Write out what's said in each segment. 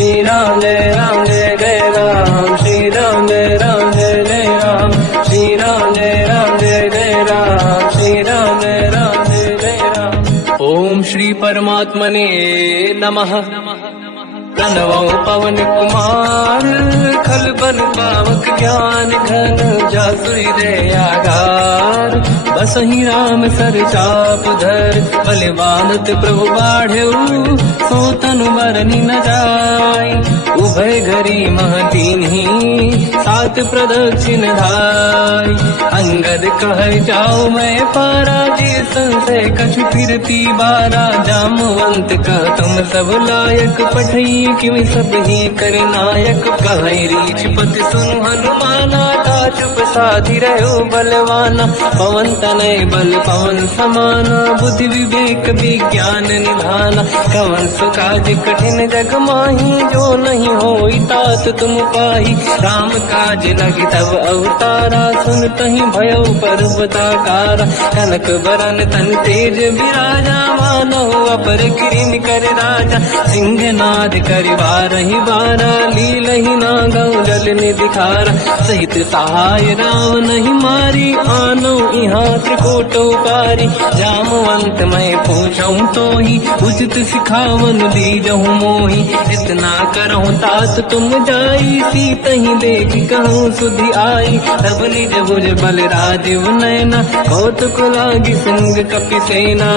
श्री राम जय जय राम, श्री राम जय जय राम, श्री राम जय जय राम, श्री राम जय जय राम। ओम श्री परमात्मने नमः। प्रणवो पवन कुमार, खल बन पावक ज्ञान घन, जासुरी दयागार, बसहि राम सर चाप धर, बलवानत प्रभु बाढ़ऊ, सो तनु मरनि न जाय, उभय घरी महतीन्ही, सात प्रदक्षिण धाय, अंगद कह जाओ मैं पारा, जी संशय कछु फिरती बारा, जामवंत कह तुम सब लायक, पठई किमि सब ही कर नायक, कहि रीछ पति सुनु हनुमाना, चुप साधि रहो बलवाना, पवन तनय बल पवन समाना, बुद्धि विवेक विज्ञान निधाना, कवन सुकाज कठिन जग माही, जो नहीं होई तात तुम पाही, राम काज लगी तब अवतारा, सुनतहि भयउ पर्वताकारा, कनक बरन तन तेज विराजा, मानव अपर किरिन कर राजा, सिंहनाद करिवारहि बारा, लीलहि नागौ जल निधिखारा, सहित सहाय राम नहीं मारी, आनो यहाँ त्रिकोटो पारी, जामवंत मैं पूछऊं तो ही, उचित सिखावन दीजहु मोही, इतना करहूं तात तुम जाई, सीतहि देख कहूँ सुधि आई, तब निज भुज बल राजीव नैना, कौतुक लागी संग कपिसेना,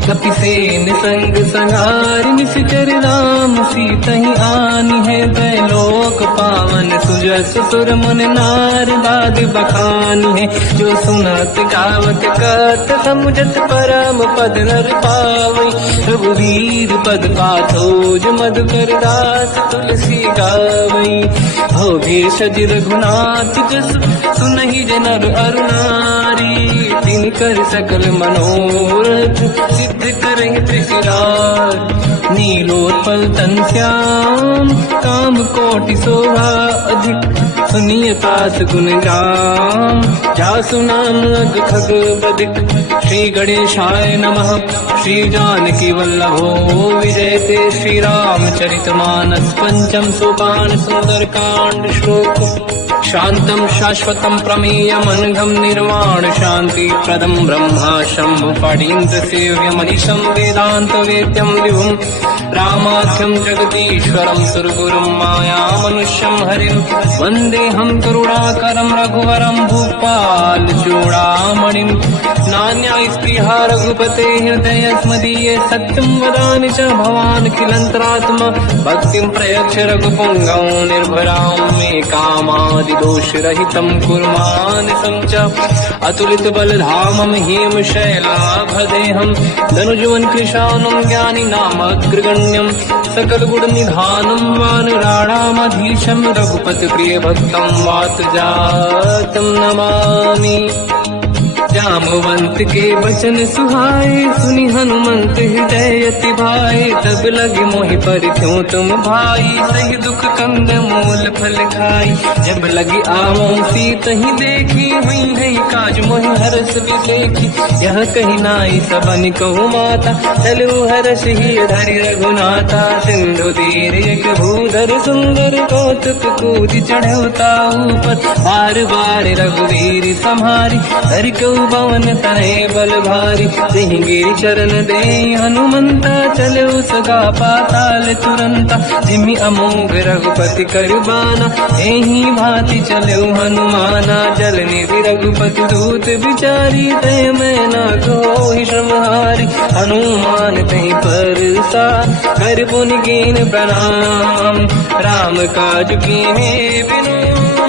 कपिसेन संग संहार, निश्चर राम सीतहि आनी है, दैलोक पावन सुजस सुर मुन नार, बाद बखानी है, जो सुनत गावत कत, समुझत परम पद नर पावई, रघुवीर पद पाथोज मधुकर दास, तुलसी गावई, हो भेषज रघुनाथ जस, सुनहि जनर अरुणारी, तिन कर सकल मनोरथ, सिद्ध करहि त्रिशिरार, नीलोत्पल तन श्याम, काम कोटि शोभा अधिक, सुनिय पास गुण राम, जासु नाम अग खग बदिक, श्री गणेशाय नमः। श्री जानकी वल्लभो विजयते, श्री रामचरित मानस पंचम सोपान, सुंदर कांड श्लोक, शांतम शाश्वतम प्रमेयम अनघम निर्वाण शांति प्रदम ब्रह्मा शंभु फणीन्द्र सेव्य मनीषम वेदांत वेद्यम विभुम, रामाख्यम जगदीश्वरम सुरगुरुम माया मनुष्यम हरिम, वंदे हम करुणाकरम रघुवरम भूपाल चूड़ामणिम, नान्या स्पृहा रघुपते हृदय स्मदीये, सत्यम वदामि च भवान् खिलंतरात्मा, भक्तिं प्रयच्छ रघुपुंगव निर्भरां मे कामादि दोष रहितं कुर्मानिसं च, अतुलित बलधामं हेम शैलाभदेहं, धनुजवन कृशानं ज्ञानी नामग्रगण्यं, सकल गुण निधानं वानराणामधीशं, रघुपति प्रिय भक्तं वात जातं नमामि। जामवंत के वचन सुहाए, सुनि हनुमंत हृदय अति भाए, तब लगे मोहि पर क्यों तुम भाई, सही दुख कंद मूल फल खाई, जब लगी आवों सीतहि देखी, हुई है काज मोहि हरस विसेखी, यह कही नाई सबन कहु माता, चलु हरस ही धरि रघुनाथा, सिंधु तीर एक भूधर सुंदर, कौतुक कूद चढ़ौता ऊपर, बार बार रघुवीर सम्हारी, हरि को पवन तनय बल भारी, सिंह चरण दे हनुमंता, चलो सगा पाताल तुरंता, जिमि अमोघ रघुपति करबाना, एहि भांति चलो हनुमाना, जल निधि रघुपति दूत विचारी, तय मैं ना कोहि श्रमहारी, हनुमान तहि परसा, कर पुनि कीन प्रणाम, राम काज कीन्हे बिनु,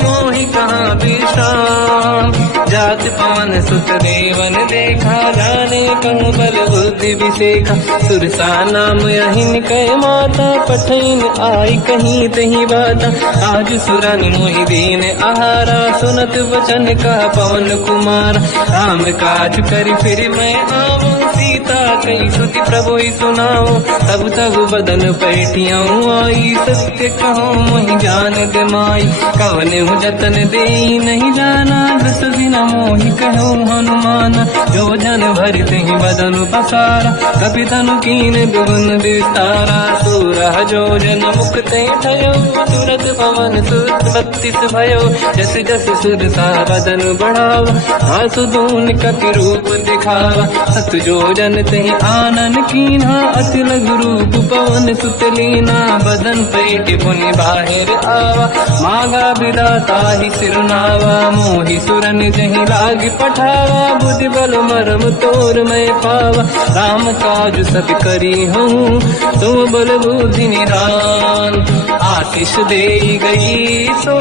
मोहि कहाँ विश्राम, जात पवन सुत देवन देखा, जाने कहूँ बल बुद्धि विसेखा, सुरसा नाम अहिन कह माता, पठैन आई कहीं तही बाता, आज सुरनि मोहि दीन आहारा, सुनत वचन का पवन कुमार, राम काज कर फिर मैं आवूं, सीता कई सुति प्रभु सुनाओ, तब तब बदन पैठियाँ आई, सत्य कहो मोहि जान गमाई, कवन जतन दे कई नहीं जाना, दस दिन मोहि कहो हनुमान। जो जन भरते ही बदन पसारा, कपि तनु कीन दुगुन विस्तारा। सूरह जो जन मुक्ते भयो, तुरत पवन सुत 32 भयो। जस जस सुर सा बदन बढ़ावा, आसु दून कपि रूप दिखावा। सत जो जन ते आनन कीन्हा, अति लघु रूप पवन सुत लीना। बदन पेट पुनि बाहिर आवा, मांगा विदाता ही सिरनावा। मोहि सुरन जहि लाग पठावा, बुद्धि बल मरम तोर मैं पावा। राम काज सब करी हूँ, तुम बल बुद्धि निदान। आशीष दे गई सो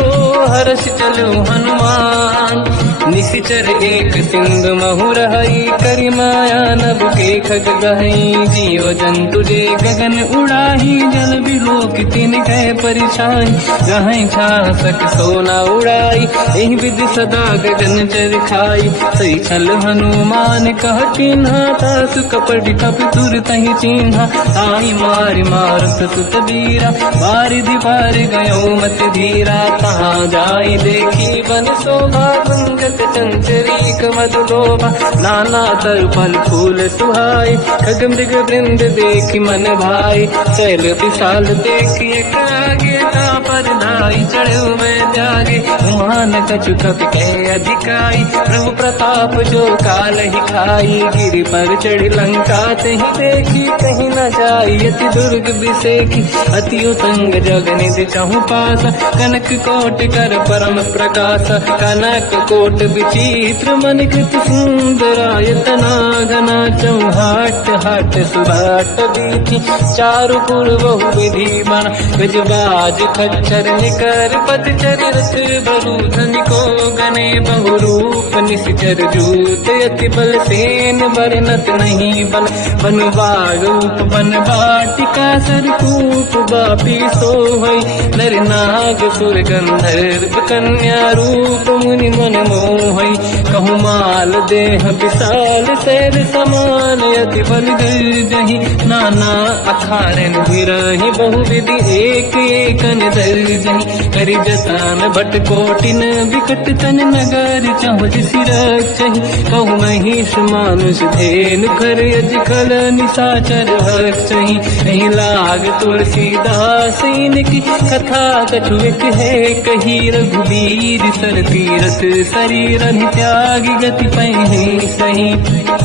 हर्ष चलो हनुमान। निशिचर एक सिंधु महु रही, करि माया नभ के खग गहई। जीव जंतु जे गगन उड़ाही, जल बिलोक तिन कह परिछाई। जहाँ छा सक सोना उड़ाई, एहि विधि सदा गगन चर खाई। सही छल हनुमान कह किन्हा, तासु कपट कप तुर तहि चिन्हा। ताई मारि मारुत सुत बीरा, बारिधि पार गयो मत धीरा। कहाँ जाई देखी बन शोभा, गुंजत चंचरीक मधुलोभा। नाना तर फल फूल सुहाई, खग मृग वृंद देखी मन भाई। शैल विशाल देखी एक आगे, पर धाई चढ़ो मैं त्यागे। मान कछु कपि कह अधिकाई, प्रभु प्रताप जो काल ही खाई। गिरि पर चढ़ी लंका ते ही देखी, कहीं न जाई अति दुर्ग बिसेखी। अति उत्तंग जग निधि चहु पासा, कनक कोट कर परम प्रकाश। कनक कोट विचित्र मन कृत सुंदरायतना घना। चौहाट हाट सुराट बीती, चारु पुर बहु विधि बना। गजबाज खच्चर निकर पतचर, रथ बरु धनिको गने बहु रूप। निशिचर जूत अति बल सेन, बरनत नहीं बल। बन बारूप बन बाटिका, सरकूप बापी सोहई। नर नाग सुर गंधर्व कन्या, रूप मुनि मन मोहई। कहु माल देह विशाल, शैल समान अति बल गर्जहि। नाना अखारन बिरहि, बहु विधि एक एकन दर्जहि। करि जसान भट कोटिन, विकट तन नगर चहु सिरक्षहि। कहु महिष मानुष धेनु, खर यज खल निशाचर भक्षहि। एहि लाग तुलसीदास इनकी, कथा कछु एक है कही। रघुबीर सर तीरथ शरीर, त्यागी गति पहि सही।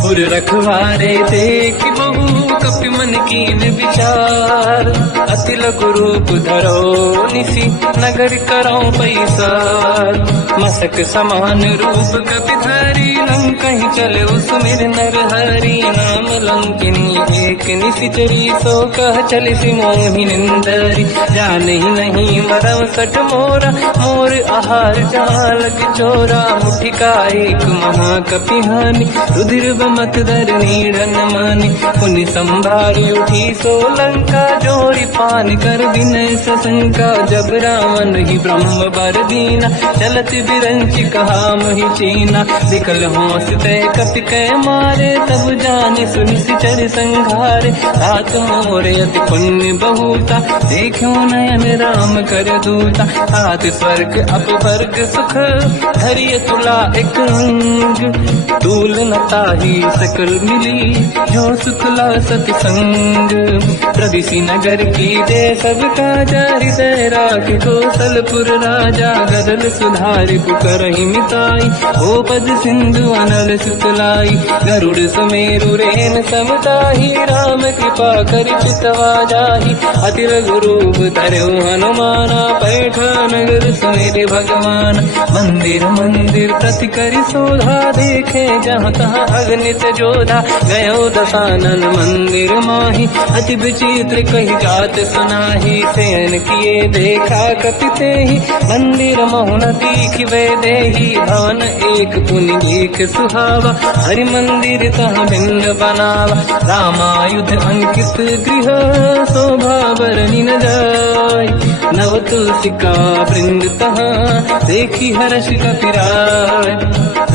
उर रखवारे देख बहु, कपि मन कीन विचार। अति लघु रूप धरो निसी, नगर करौ पैसार। मसक समान रूप कपि धरी, लंकहि चले सुमिर नर हरि। नाम लंकिनी एक निशिचरी, सो कह चलिसि मोहि निंदरी। जानहि नहीं मरम सठ मोरा, मोर आहार जालक चोरा। मुठिका एक महाकपि हानि, रुधिर बमत धर नीड़न मानि। पुनि संभारी उठी सो लंका, जोरी पान कर विनय सशंका। जब रावण ही ब्रह्म बर दीना, चलत बिरंचि कहा मोहि चीना। विकल होश तय कपि कह मारे, तब जाने सुनि सिचर संघारे। तात मोर अति पुण्य बहुता, देखो नयन राम कर दूता। हाथ स्वर्ग अपवर्ग सुख, धरिय तुला एक अंग। तूल न ताहि सकल मिली, जो सुखला सतसंग। प्रदिशि नगर की दे सब काजा, हृदय राख कौशलपुर राजा। गदल सुधारि पुकरहि मिताई, हो पद सिंधु अनल सुतलाई। गरुड़ सुमेरु रेन समताहि, राम कृपा करि चितवा जाहि। अति लघु रूप धरौ हनुमाना, पैठा नगर सुमिरि भगवान। मंदिर मंदिर प्रति करि शोधा, देखे जहाँ तहाँ अगणित जोधा। गयो दशानन मंदिर माहि, अति विचित्र कही जात सुनाहि। शयन किए देखा कपि तेहि, मंदिर महु न दीखिबे देहि। भवन एक पुनि देख सुहावा, हरि मंदिर तहाँ भिन्न बनावा। रामायुध अंकित गृह, शोभा बरनि न जाय। नव तुलसिका वृंद तहाँ, देखी हर्ष कपि राय।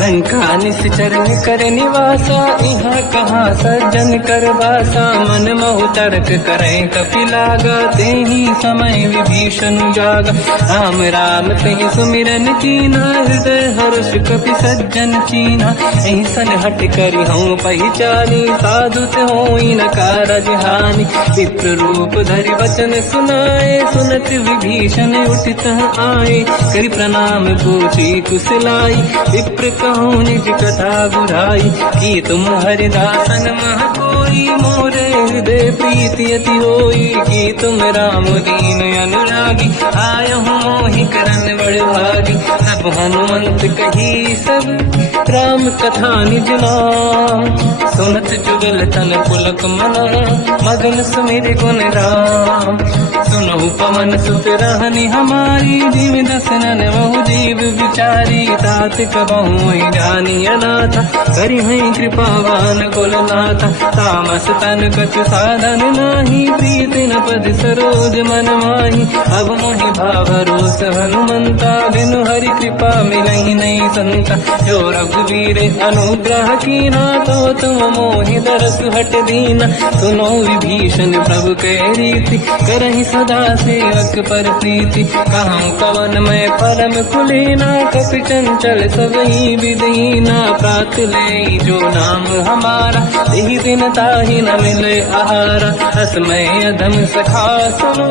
लंका निश्चर कर निवासा, यहाँ कहाँ सज्जन कर वासा। मन महु तर्क करें कपिलागा, ते ही समय विभीषण जागा। राम राम कहीं सुमिरन कीना, हृदय हर्ष कपि सज्जन चीना। ऐसन हट करी हूँ पहचानी, साधु ते होई न कारज हानि। विप्र रूप धरि वचन सुनाए, सुनत विभीषण उठित आए। करि प्रणाम पूछी कुशलाई, विप्र कहूँ निज कथा बुझाई। कि तुम हरिदासन मह कोई, मोरे हृदय प्रीति अति होई। कि तुम राम दीन अनुरागी, आय हूँ मोहि करन बड़ भागी। तब हनुमंत कही सब राम कथा निज नाम, सुनत जुगल तन पुलक मना, मगन सुमिर गुण राम। सुनहु पवन सुत रहनी हमारी, जीव दसनन बहु जीव विचारी। तात कबहु जानी अनाथा, करि हैं कृपावान कुलनाथा। तामस तन कछु साधन नाही, प्रीत न पद सरोज मन माही। अब मोहि भावरोस हनुमंता, बिनु हरि कृपा मिलहि नहीं संता। जो रघुवीर अनुग्रह कीना, तो तुम मोहि दरस हट दीना। सुनो विभीषण प्रभु के रीति, करहि सदा सेवक पर प्रीति। कहूँ कवन मैं परम कुलीना, कपि चंचल सबहि विदहीना। प्रात ले जो नाम हमारा, यही दिन ताहि न मिले आहारा। असमय अधम सखा सुनो,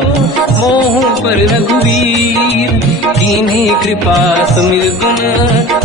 मोह पर रघुवीर। कीन्ही कृपा सुमिर गुण,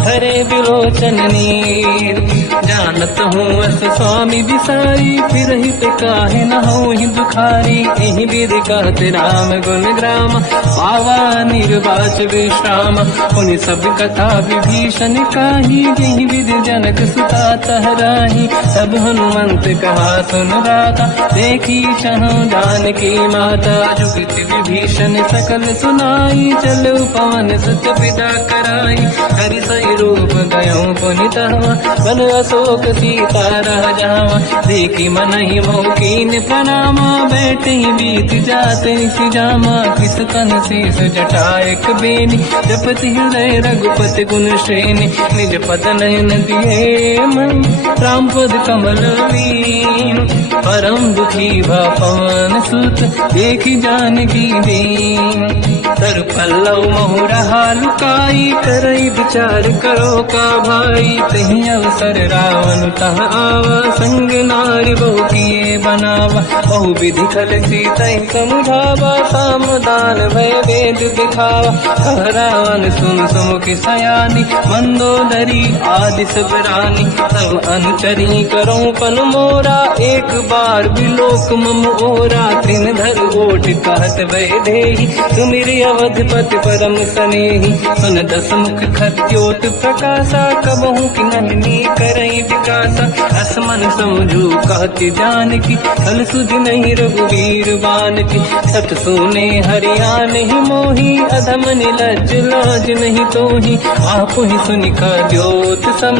हरे बिलोचन नीर। जानत हूँ अस स्वामी बिसारी, फिर हित काहे न होहि दुखारी। एहि विधि कहते राम गुण ग्राम, पावा निर्वाच विश्राम। पुनि सब कथा विभीषण काही, जेहि विधि जनक सुता तहराही। तब हनुमंत कहा सुन राता, देखी चहु जानकी माता। जुगति विभीषण सकल सुनाई, चलो पवन सुत पिता कराई। हरि सही रूप गयो पुनितवा, बन अशोक सीता रह जावा। देखी मनहि मोह कीन प्रणामा, बैठे ही बीत जाते निसि जामा। किस तन शेष जटायक बेनी, जपति हृदय रघुपति गुण श्रेणी। निज पद नयन दिए मन, राम पद कमल लीन। परम दुखी भा पवन सुत, देखी जानकी दीन। तर पल्लव महु रहा लुकाई, करई विचार करो का भाई। तही अवसर रावण तह आवा, संग नारी बहु किए बनावा। बहु विधि खल सीता समुझावा, साम दान भय वेद दिखावा। कह रावण सुन सुमुखि सयानी, मंदोदरी आदि सब रानी। सब अनुचरी करो पन मोरा, एक बार बिलोक मम ओरा। त्रिन धर ओठ कहत भय ढेही, सुमिरि अवधपति परम सनेही। सुन दस मुख खद्योत प्रकाशा, कबहु कि नहिनी करई विकासा। असमन समझू कहति जानकी, कल सुध नहीं रघुवीर बानकी। सत सुने हरिया नहीं मोही, अधम निलज लाज नहीं तोही। आप ही सुनि खद्योत सम,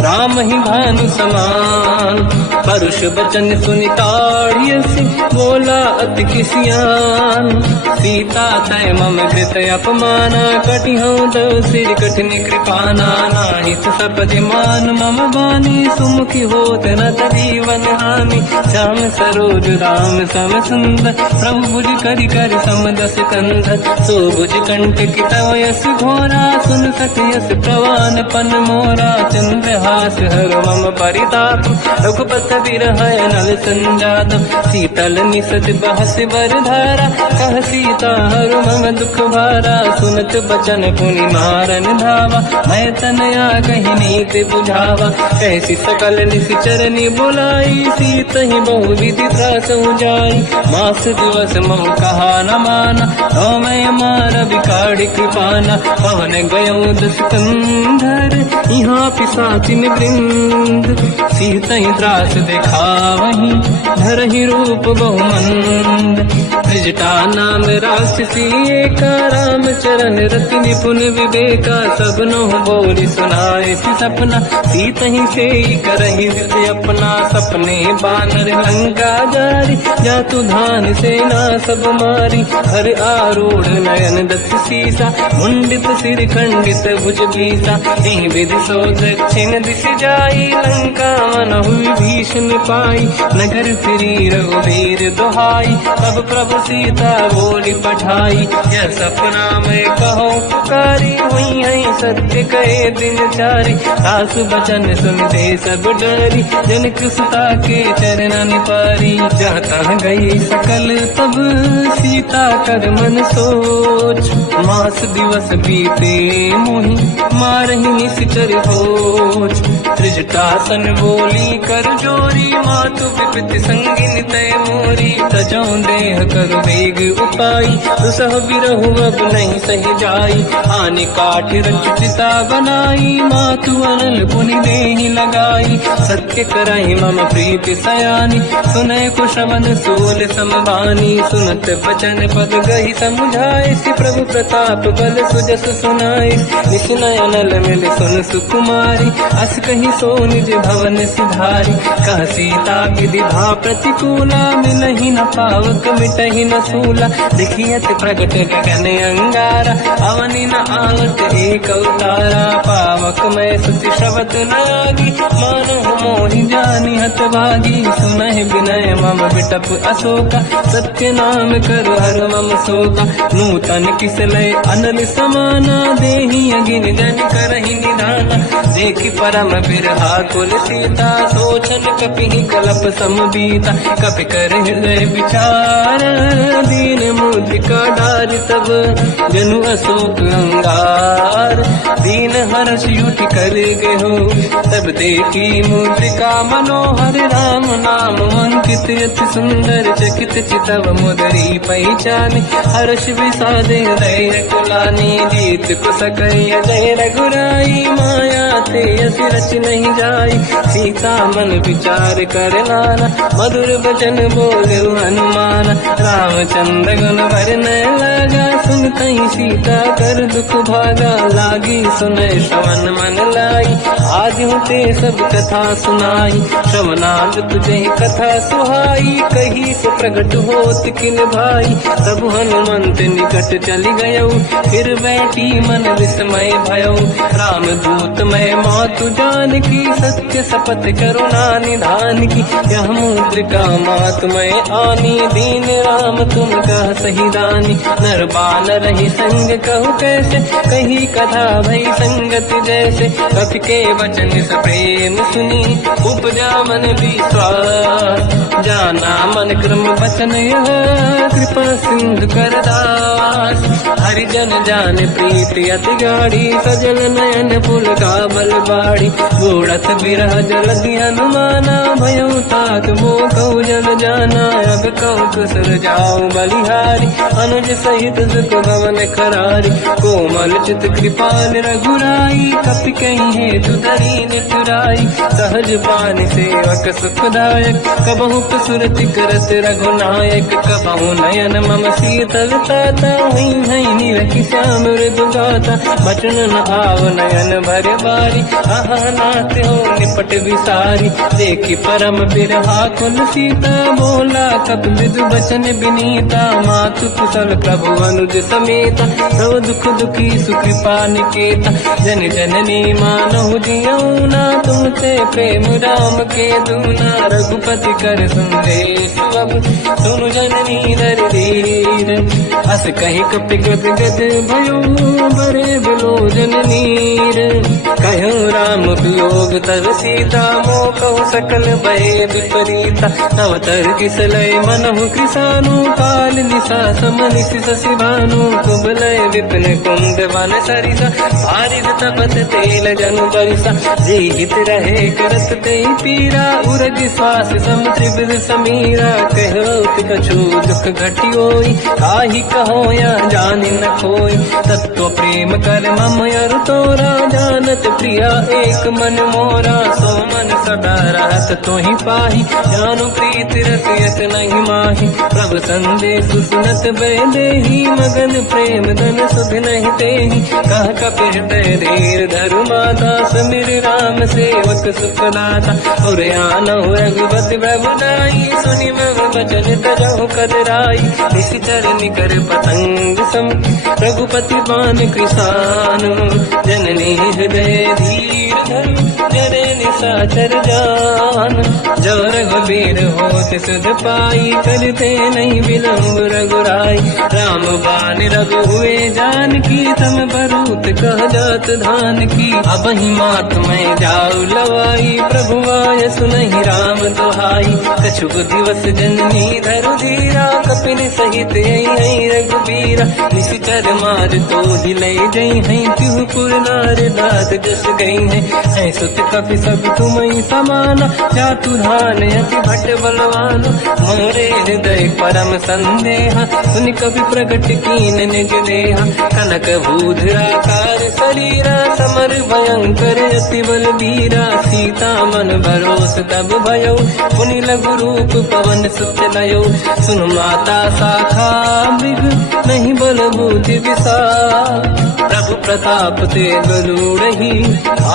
राम ही भानु समान। परुष बचन सुनि ताड़ियसि, बोला अति किसियान। सीता तय मम कृत अपमाना, कटिहउँ दो सिर कठिन कृपाना। नाहित सपदि मान मम बानी, सुमुखी होत न जीवन हानि। श्याम सरोज राम सम सुंदर, प्रभु भुज करि कर समदस कंधर। सो भुज कंठ की तव यस घोरा, सुन सत यस प्रवान पन मोरा। चंद्रहास हर मम परिताप, रघुपत बिरह नल संजात। शीतल निसत बहस बर धारा, कह सीता हर मम दुख भारा। सुनत बचन पुनि मारन धावा, मैं तनया कहीं नीति बुझावा। कैसी सकल निश्चरनी बुलाई, सीत ही बहु विधि त्रासहु जाई। मास दिवस मोह कहा न माना, तो मैं मार बिकाड़ी कृपाना। पवन गयो दस कंधर, यहाँ पिशाचिन वृंद। सीत ही त्रास दिखावहीं, धरहि रूप बहुमंद। त्रिजटा नाम राक्षसी एका, राम चरण रति निपुण विवेका, सबनो बोली सुनाए सी सपना, सीत ही से करहि हृदय अपना, सपने बानर लंका जारी, जातु धान सेना सब मारी, हर आरूढ़ नयन दत्त सीसा, मुंडित सिर खंडित भुज बीसा, यही विधि सो दक्षिण दिश जाई, लंका मन हुई भीषण पाई, नगर फिरी रघुबीर दुहाई, तब प्रभु सीता बोली पठाई, यह सपना मैं कहो पुकारी, हुई है सत्य कहे दिन चारी, सास बचन सुन दे सब डरी, जनक सुता के चरणन पारी, जाता गई सकल तब सीता कर मन सोच, मास दिवस बीते मोहि मारहि निश्चर होच, त्रिजटासन बोली कर जोरी, मातु विपति संगिन तय मोरी, तजौ देह कर वेग उपाई, दुसह बिरहु अब नहीं सही जाई, आने काठ रचिता बनाई, मातु अनल पुनि देहि लगाई, सत्य कराई मम प्रीति सयानी, सुनय कुशवन सोल समबानी, सुनत बचन पद गही समुझाए, सि प्रभु प्रताप बल सुजस सुनाई, निश्नय अनल मिल सुन सुकुमारी, अस कही सो निज भवन सिधारी, कह सीता विधि भा प्रतिकूला, मिलहि न पावक मिटहि न सूला, दिखियत प्रगट गगन अंगारा, अवनि न आवत एक अवतारा, पावक मैं सुति श्रवत न आगी, मानहु मोहि जानि हत भागी, सुनहि विनय मम बिटप अशोका, सत्य नाम कर हर मम शोका, नूतन किसलय अनल समाना, देहि अगिन जन करहि निधाना, देखि परम बिरहा कुल सीता, सोचन कपिहि कलप समबीता, कपि कर हृदय विचार, दीन मुद्रिका डार तब जनु अशोक अंगार, दीन हर्ष युति कर गेहो, तब देखी मुद्रिका मनोहर, राम नाम अंकित अति सुंदर, चकित चितव मुदरी पहचान, हर्ष विषादे हृदय कुलानी, जीत कुसकय जय रघुराई, माया ते अति रच नहीं जाई, सीता मन विचार कर नाना, मधुर बचन बोले हनुमान, रामचंद्र गुण वर्णय लगा, सुनतहि सीता कर दुख भागा, लागी सुनय श्रवण मन लाई, आज होते सब कथा सुनाई, श्रवणाद तुझे कथा सुहाई, कही से प्रगट होत किन भाई, तब हनुमंत निकट चली गयो, फिर बैठी मन विस्मय भयो, राम दूत मैं मातु जान की, सत्य शपथ करुणा निधान की, यह मुद्रिका मात मैं आनी, दीन राम तुम कह सही दानी, नर बानर ही संग कहु कैसे, कही कथा भई संगत जैसे, कपि के वचन सप्रेम सुनी, उपजा मन विश्वास, जाना मन क्रम वचन यह, कृपा सिंधु कर दास, हरिजन जान प्रीति अति गाढ़ी, सजल नयन पुल का बल बाड़ी, गोड़थ बिरह जलधि हनुमाना, भयो तात मोह जल जाना, अब कहु कुशल जाओ बलिहारी, अनुज सहित सुख भवन करारी, कोमल चित कृपाल रघुराई, कपि कहीं हेतु दरीन तुराई, सहज पान सेवक सुखदायक, कबहु सुरति करत रघुनायक, कबहु नयन मम शीतल ताता, हुई है निरखि श्याम मृदु गाता, बचन न आव नयन भर बारी, आहा नाथ हो निपट विसारी, देखि परम बिरहा कुल सीता, बोला कपि मृदु बचन विनीता, मातु कुशल प्रभु अनुज समेता, सब दुख दुखी सुकृपा निकेता, जन जननी मानहु जियौना, तुमसे प्रेम राम के दूना, रघुपति कर संदेश अब सुनु जननी नर धीर, अस कहि कपि गद गद भयो, बरे बिलोचन नीर, कहूँ राम वियोग तर सीता, मोह कहु सकल भय विपरीता, तव तर किसलय मनहु कृसानु, काल निशा समनिशि शशि भानु, कुबलय विपिन कुंद वन सरिसा बारिद तपत तेल जनु बरिसा जीवित रहे करत ते पीरा उरग श्वास सम त्रिविध समीरा कहत कछु दुख घटियोई काहि कहो या जानि न खोई तत्व प्रेम कर मम अरु तोरा जानत प्रिया एक मन मोरा सो मन सदा रहत तोहि पाहि जानु प्रीत रसियत नहीं माहि प्रभु संदेश सुनत बेदेहि मगन प्रेम धन सुध नहीं तेहि कह कपि हृदय धीर धरु माता समिर राम सेवक सुखदाता और आनहु रघुपति प्रभुदाई सुनि मम वचन तरहु कदराई निश्चर निकर पतंग सम रघुपति पान कृषानु जननी हृदय धीर धरु जरे निशाचर जान जो रघुबीर होत सुध पाई करते नहीं विलम्ब रघुराई राम बान रघु हुए जान की तम बरूत कह जात धान की अब ही मात में जाऊ लवाई प्रभु आय सुनहि राम दुहाई कछुक दिवस जननी धरु धीरा कपिन सहित आई रघुबीरा निश्चर मार तो ही ले जई है तिहु पुर नार दात जस गई है सुत कपि सब तुमहि समाना जातु धान अति भट बलवान मोरे हृदय परम संदेहा सुनि कपि प्रगट कीन निज देहा कनक भूधराकार शरीरा समर भयंकर अति बल बीरा सीता मन भरोस तब भयो पुनि लघु रूप पवन सुत लयो सुन माता शाखा मृग नहीं बल बुद्धि विशाल प्रभु प्रताप ते गरुड़हि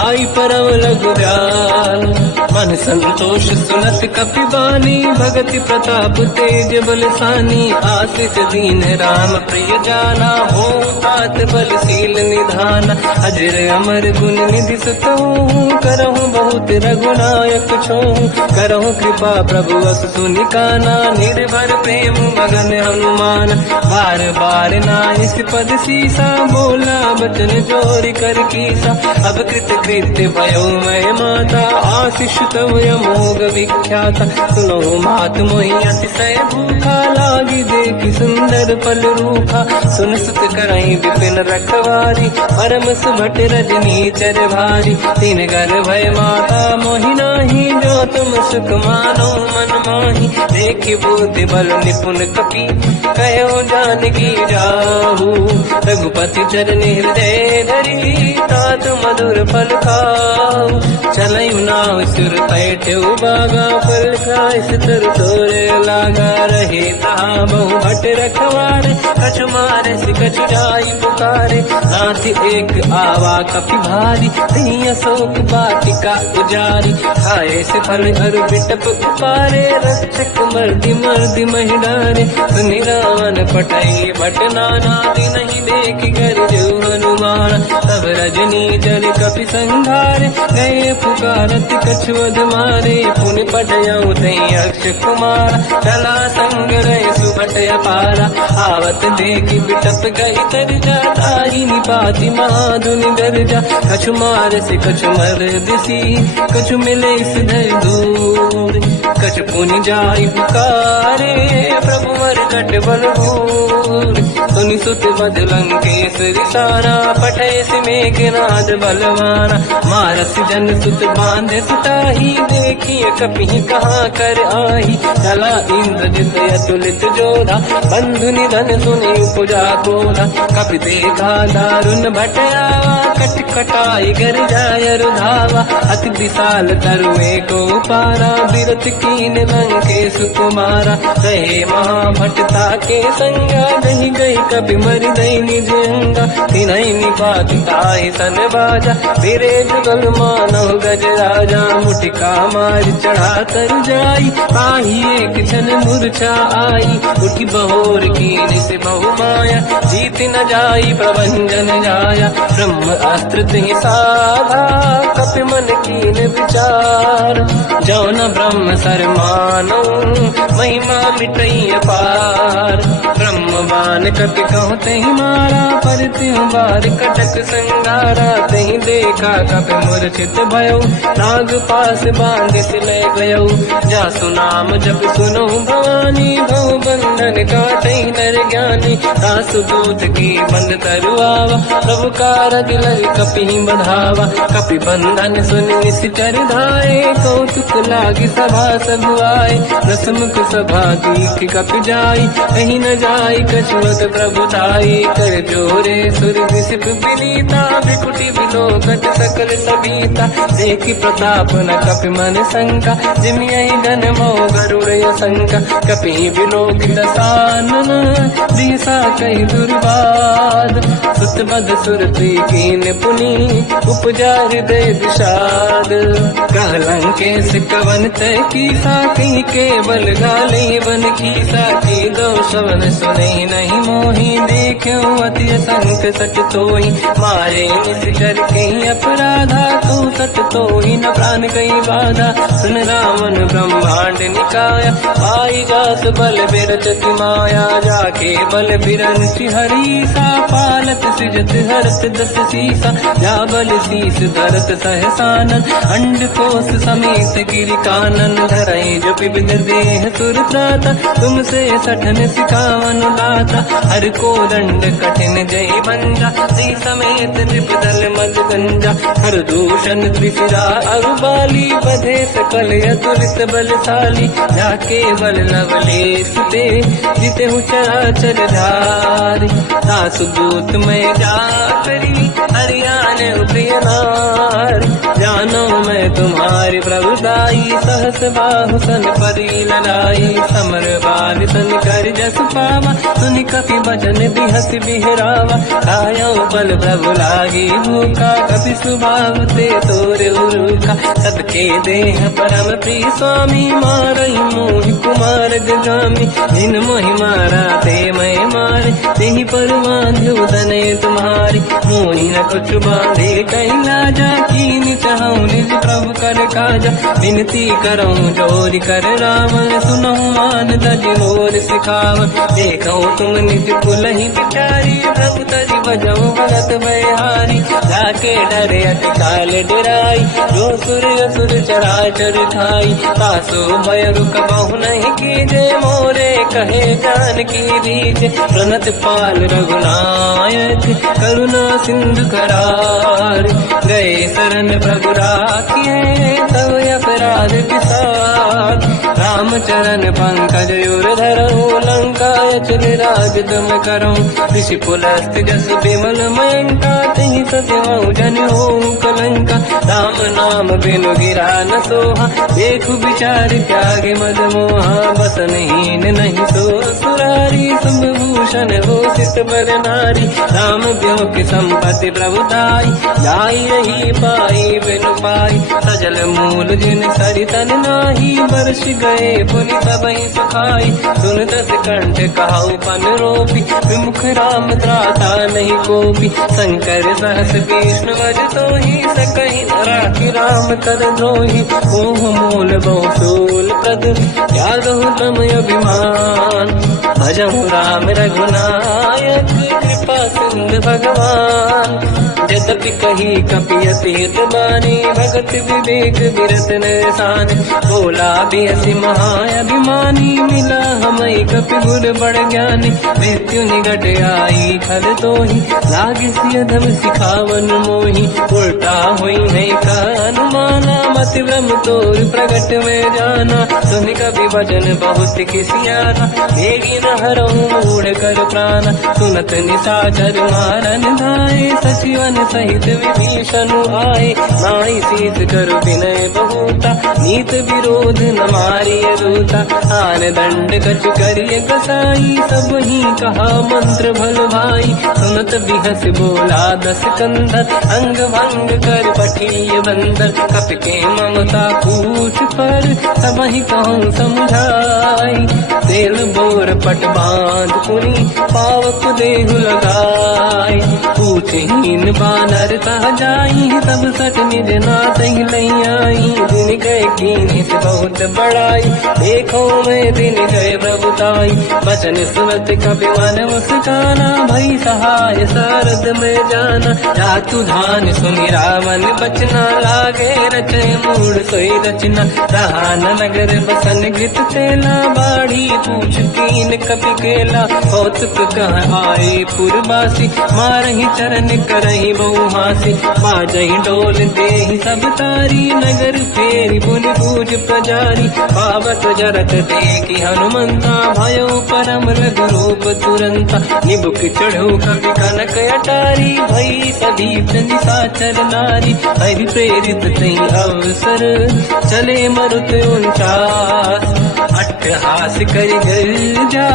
आई परम लघु दयाल मन संतोष सुनत कपि बानी भगति प्रताप तेज बलसानी आशिष दीन राम प्रिय जाना हो तात बलशील निधान अजर अमर गुण निधि सुतहु करहु बहुत रघुनायक छोहु करहु कृपा प्रभु अस सुनि काना निर्भर प्रेम मगन हनुमान बार बार नाइस पद सीसा बोला बचन जोरि कर कीसा अब कृत कृत्य भयो मैं माता आशीष तव अमोघ विख्याता सुनो मात मोहि अतिशय भूखा लागी देखि सुंदर फल रूखा सुन सुत करई विपिन रखवारी परम सुभट रजनी चर भारी तीन घर भय माता मोहि नाही जो तुम सुख मानो मन माही देखि बुद्धि बल निपुण कपि कहो जानकी जाहू रघुपति चरनि हृदय धरी तात मधुर फल खाऊ चलयु नाव सुर पैठे बागा फल खाय सितर तोरे लागा रहे तहाँ बहु भट रखवारे कछु मारे सि कछु जाई पुकारे नाथ एक आवा कपि भारी तीय अशोक वाटिका उजारी खाए से फल अरु बिटप उपारे रक्षक मर्दि मर्दि महि डारे सुनि रावण पटई भट नाना नहीं देख कर जो हनुमान तब रजनी जल कपि संघारे गए पुकारत कछुअध मारे पुनि पटयऊ तई अक्ष कुमार चला संग रहे सुभट अपारा आवत देखि बिटप गई तर जाताई निपाति महाधुनि गर्जा कछु मार से कछु मर दिसी कछु मिले सिधर दूर कछु पुनि जाई पुकारे प्रभु मर कट बल भूर सुनि सुत बद लंकेश रिसारा पठय सि मेघनाद बलवाना मारस जन सुत बांधे सुताही देखिए कपि कहाँ कर आही चला इंद्रजित अतुलित जोधा बंधु निधन सुनि उपजा क्रोधा कपि देखा दारुण भटयावा कट कटाई गर जाय रुधावा अति विशाल तरुए को पारा बिरत कीन लंकेश कुमारा रहे महाभटता के संगा दही गई कपि मरि दई निज अंगा तिनहि निपात ताहि सन बाजा फिरे जुगल मानव गज राजा मुटिका मार चढ़ा तर जाई पाही एक क्षण मूर्छा आई उठी बहोर कीन से बहु माया जीत न जाई प्रभंजन जाया ब्रह्म अस्त्र तिहि साधा कपि मन कीन विचार जौन ब्रह्म सर मानो महिमा मिटई अपार ब्रह्म बान कपि कहु तहि मारा पर तिहु बार कटक संगारा तहि देखा कपि मूर्छित भयो नाग पास बांध सिले गयो जासु नाम जप सुनो भवानी भव बंधन काटई नर ज्ञानी। दास दूत की बंद तरुआवा, प्रभु कारज लय कपि बढ़ावा। कपि बंधन सुनि निश्चर धाये, कौतुक लागी सभा सब आए। दसमुख सभा दीख कपि जाई, कहीं न जाई कछुअत प्रभु ताई। कर जोरे सुर विसिप विनीता, विकुटी विलोकट सकल सबीता। देखि प्रताप न कपि मन शंका, जिमियहि जन्मो गरुड़ शंका। कपि विलोकित सानन, दिशा कहि दुर्वाद। सुत बद सुरति कीन पुनि, उपजा हृदय विषाद। कहलंकेश कवन तय कीसा, कहीं केवल गाले बन कीसा। की दो शवन सुने नहीं मोहि, देख्यो अति संक सट तोहि। मारे निश्चर कहीं अपराधा, तू सट तोहि न प्राण कहीं बाधा। सुन रावण ब्रह्मांड निकाया, पाई जास बल बिरचति माया। जाके बल बिरंच हरीसा, पालत सृजत हरत दस सीसा। जा बल शीस धरत सहसानन, अंड कोश समेत गिरि कानन। धरई जो विविध देह सुर त्राता, तुमसे सठन सिखावन दाता। हर को दंड कठिन जय बंजा, श्री समेत नृपदल मद गंजा। हर दूषण त्रिशिरा अरुबाली, बधे सकल अतुलित बलशाली। जाके बल लवलेश ते, जिते चराचर धारी। दास दूत में जा करी, हरियाण प्रिय नारी। जानो मैं तुम्हारी प्रभुदाई, सहस बाहु सन परी लड़ाई। समर बाल सन कर जस पावा, सुनि कपि बचन बिहस बिहरावा। खायो बल प्रभु लागी भूखा, कपि स्वभाव ते तोर उरुखा। सबके देह परम प्रिय स्वामी, मारई मोहि कुमार गगामी। जिन मोहि मारा ते मैं मारे, तेहि पर बांधो दने तुम्हारी। मोहि न कुछ बांधे कहीं लाजा, कीन चाहूं निज प्रभु कर काजा। विनती करऊं जोरि कर रावण, सुनहु मान तज मोर सिखावन। देखो तुम निज कुलहि बिचारी, प्रभु तज बजऊ भगत बहारी। जाके डरे अति काल डराई, जो सुर असुर चराचर खाई। तासो भय रुक बहु नहीं कीजे, मोरे कहे जान की दीजे। प्रणत पाल रघुनायक, करुणा सिंधु करार। गए शरण प्रभु राखिए, तब अपराध विसार। रामचरण पंकज उर धरऊं, लंका चल राज तुम करूं। ऋषि पुलस्त जस विमल मयंका, तहि सत्यवं जन हों कलंका। राम नाम बिनु गिरा न सोहा, देखु विचार त्यागे मद मोहा। बसनहीन नहीं सो सुरारी, शुभ भूषण हो सित बर नारी। राम ब्यों की संपत्ति प्रभुताई, जाई रही पाई बिनु पाई। सजल मूल जिन सरितन नाही, बरस गए पुनि सबहि सुखाई। सुन दस कंठ कहाऊ पन रोपी, विमुख राम त्राता नहीं कोपी। शंकर सहस विष्णु वज तोहि, सकहि न राखि राम कर द्रोही। मोह मूल बहु शूल प्रद, त्यागहु तम अभिमान। भजहु राम रघुनायक, कृपा सिंधु भगवान। यद्यपि कही कपि अतीत बानी, भगत विवेक विरत निशान। बोला बियसि महाअभिमानी, मिला हमई कपि गुर बड़ ज्ञानी। मृत्यु निकट आई खल तोहि, लागे सियधम सिखावन मोहि। उल्टा हुई नहीं का अनुमाना, मति भ्रम तोर प्रगट में जाना। सुन कपि वचन बहुत किसियाना, मेरी न हरऊं मूढ़ कर प्राण। सुनत निशाचर मारन धाये, सचिवन सहित विभीषण आए। नाई शीत करु विनय बहुता, नीत विरोध न मारिय दूता। आन दंड कछु करिय कसाई, सब ही कहा मंत्र भल भाई। सुनत बिहस बोला दस कंधर, अंग भंग कर पठिय बंदर। कपि के ममता पूछ पर, सब ही कहूँ समझाई। तेल बोर पट बांध पुनि, पावक देहु लगाई। पूछहीन बात नर तह जाई सब सट निज नाथ ही लई आई। दिन गए कीनी से बहुत बड़ाई देखो मैं दिन गए प्रभुताई। बचन सुनत कपि मन मुस्काना भई सहाय सारद में जाना। जातु धान सुनि रावण बचना लागे रचे मूड सोई रचना। रहा नगर बसन गीत तेला बाढ़ी पूछ कीन कपि केला। कौतुक कह आए पुरवासी मारही चरण करही बहु हासी। बाजही डोल देहि सब तारी नगर फेरी पुनि पूज प्रजारी। पावत जरत देखी हनुमंता भयो परम लघु रूप तुरंता। निबुक चढ़ो कवि कनक अटारी भई सभी निशाचर नारी। हरि प्रेरित तई अवसर चले मरुत 49। अट्टहास करि गर्जा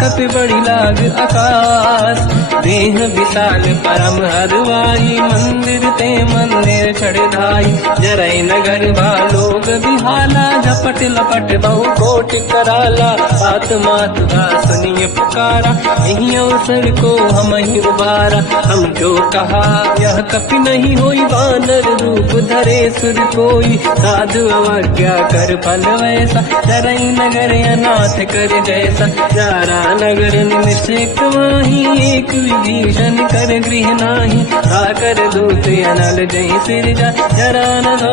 कपि बड़ी लाग आकाश। देह विशाल परम हरवाई मंदिर ते मंदिर चढ़ धाई। जरई नगर भालोग बिहाला झपट लपट बहु कोट कराला। बात मात का सुनिए पुकारा यही अवसर को हम ही उबारा। हम जो कहा यह कपि नहीं होई वानर रूप धरे सुर कोई। साधु अवज्ञा कर फल वैसा जरई नगर अनाथ कर जैसा। जारा नगर निमिषेक माही एक विभीषण कर गृह नाही। आकर दूत अनल जय सिर जा जरा न दो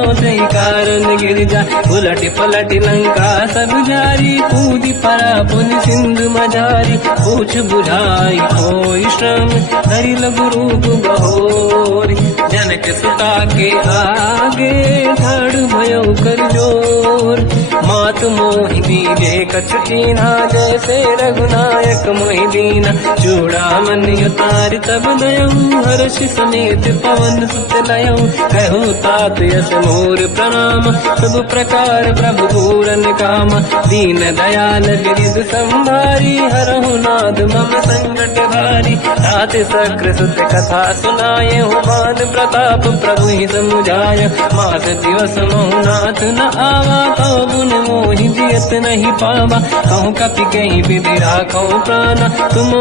कारण गिर जा। उलट पलट लंका सब जारी कूदी परा पुन सिंधु मजारी। पूछ बुझाई कोई श्रम हरि लघु रूप बहोरी। जनक सुता के आगे ठाड़ भयो कर जोर। मात मोहि दीजे कछु कीन्हा जैसे रघुनायक मोहि दीना। चूड़ामणि उतारि तब दयऊ हर्ष समेत पवन सुत लयऊ। कहो तात यस मोर प्रणाम सब प्रकार प्रभु पूरन काम। दीन दयाल गिरिध संभारी हरहु नाद मम संकट भारी। तात सक्र सुत कथा सुनाये हो मान प्रताप प्रभु ही समुझाय। मास दिवस महु नाथ न आवा कहो गुण मोहि जियत नहीं पावा। कहूँ कपि कहीं विधि राखो प्राणा तुम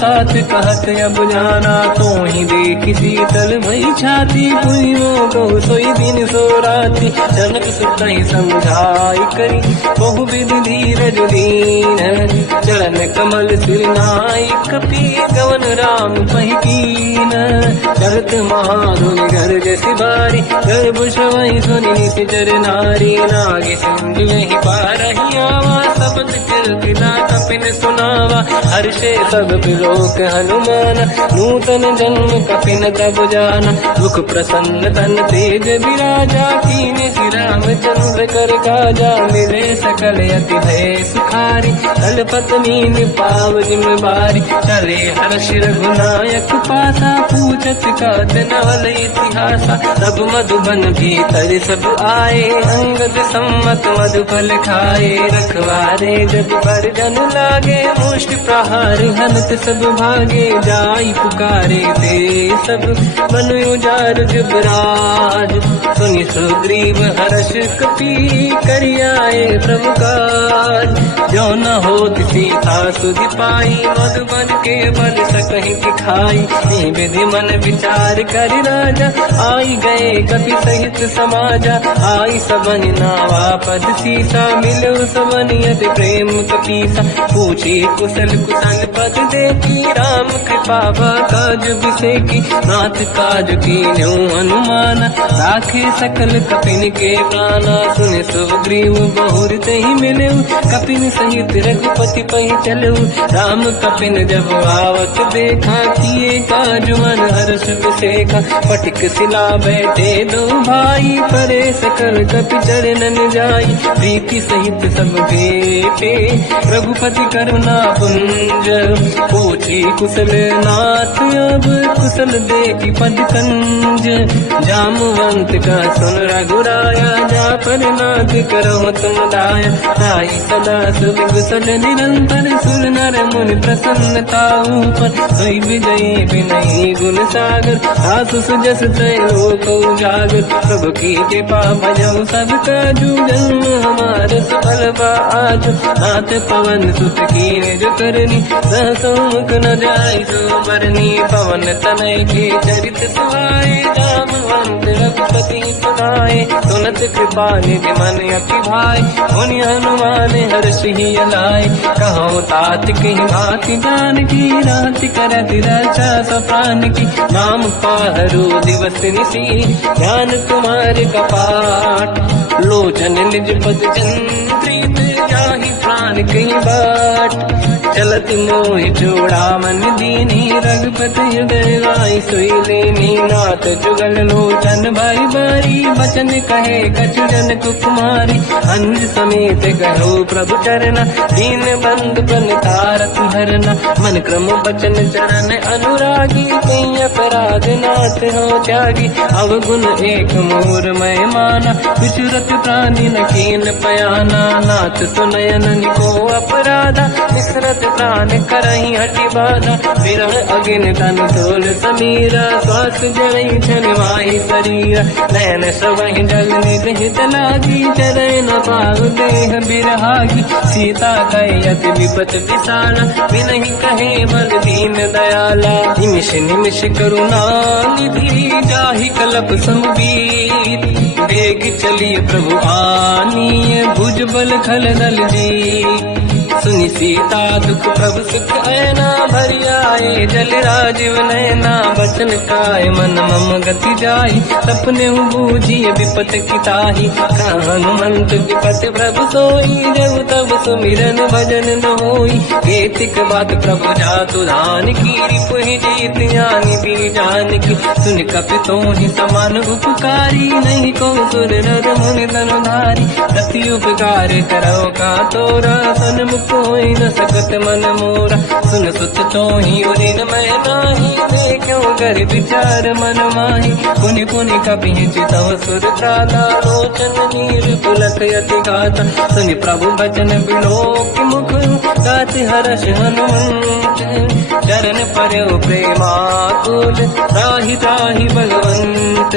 तात कहत अब जाना। तो ही देखी शीतल भई छाती पुइयो कहो सोई दिन सो राति। जनक सुत ही समझाई करी बहु विधि धीरज दीन। चरण कमल सिर नाई कपि गवन राम पहि कीन। चलत महाधुनि गर्ज सिबारी गर्भ श्रवहि सुनि निशिचर नारी। नागे सिंधु ही पारही आवा सबद कीर्तिना कपिन सुनावा। हर्षे सब बिलोक हनुमान नूतन जन्म कपिन तब जाना। मुख प्रसन्न तन तेज विराजा कीने श्री रामचंद्र कर काजा। मिले सकल अति भय सुखारी कलपत मीन पाव जिम्मेवारी। चले हर्ष रघुनायक पासा पूछत कात नवल इतिहासा। सब मधुबन भीतर सब आए अंगद सम्मत मधुफल खाए। रखवारे जब पर जन लागे मुष्टि प्रहार हनत सब भागे। जाई पुकारे ते सब मन उजार जुबराज। सुनि सुग्रीव हर्ष कपि करियाए प्रभु काज। जो न होत सीता सुधि पाई मधुबन के बल सकहि दिखाई। विधि मन विचार कर राजा आई गए कपि सहित समाजा। आई सबन नावा पद सीसा मिलो सबन यदि प्रेम कपीसा। पूछी कुशल कुशल पद देखी राम कृपा काज बिसेकी। नाथ काज कीन्यो हनुमाना राखे सकल कपिन के प्राणा। सुन सुग्रीव बहुर तहि मिलऊ कपिन सहित रघुपति पहि चलऊ। राम कपिन जब आवत देखा किए काज मन हर्ष बिसेखा। पटिक सिला बैठे दो भाई परे सकल कपि चरणन जाई। प्रीति सहित सब भेटे रघुपति करुणा पुंज। पूछी कुशल नाथ अब कुशल देखी पद कंज। जामवंत का सुन रघुराया जा पर नाथ करो तुम दाया। ताई सदा सुख कुशल निरंतर सुर नर मुनि प्रसन्नता ऊपर। सोई विजयी विनयी गुण सागर आसु सुजस तय लोक उजागर। प्रभु की कृपा भजऊ सब काजू जन्म हमारे सफल बा आज। नाथ पवन सुत कीन्ह जो करनी सहसो मुख न जाय सो बरनी पवन तनय के चरित सुहाए जामवंत रघुपति सुनाए सुनत कृपा निधि मन अति भाई मुनि हनुमान हर्षि अलाय कहो तात कहीं भांति जान की रात करत रक्षा सप्रान की नाम पाहरो दिवस निसी ध्यान तुम्हारे कपाट लोचन निज पद चंद्रित जाहि प्राण कहीं बाट चलत मोहि जोड़ा मन दीनी रघुपति हृदय राय सोई लेनी नाथ जुगल लोचन भाई बारी बचन कहे कछु जन कुमारी अंज समेत कहो प्रभु चरना दीन बंधु प्रणतारत हरना मन क्रम बचन चरण अनुरागी कहीं अपराध नाथ हो त्यागी अवगुण एक मोर मैं माना विचुरत प्राणी न कीन पयाना नाथ सुनयन को अपराधा विसरत प्राण करही हटि बाधा विरह अगिन तन तोल समीरा श्वास जड़ई छनवाही शरीर नयन सवहि जल निज हित लागी चरण न पाहु देह बिरहागी सीता कहि अति विपत विसाला बिनहि कहे बल दीन दयाला निमिष निमिष करुणा निधि जाहि कलप समबीत वेग चलिए प्रभु आनीय भुज बल खल दल जी सुनि सीता दुख प्रभु सुख ऐना भरि आए जल राजीव नैना बचन काय मन मम गति जाई सपने बूझिए विपत किताही हनुमंत विपत प्रभु सोई जब तब सुमिरन भजन न होई केतिक बात प्रभु जातु धान की रिपुहि जीत ज्ञानी भी जान की सुन कपि तोहि समान उपकारी नहीं को सुर नर मुनि तनुधारी दति उपकार करो का तोरा सन्मुख कोई न सकत मन मोरा सुन सुत तोहि उदिन मैं नाही देखो कर विचार मन माही पुनि पुनि कपि चितव सुर त्राता लोचन नीर पुलक यति गाता सुनि प्रभु बचन बिलोक मुख गाति हर्ष हनुमंत चरण पर्यो प्रेमाकुल त्राहि त्राहि भगवंत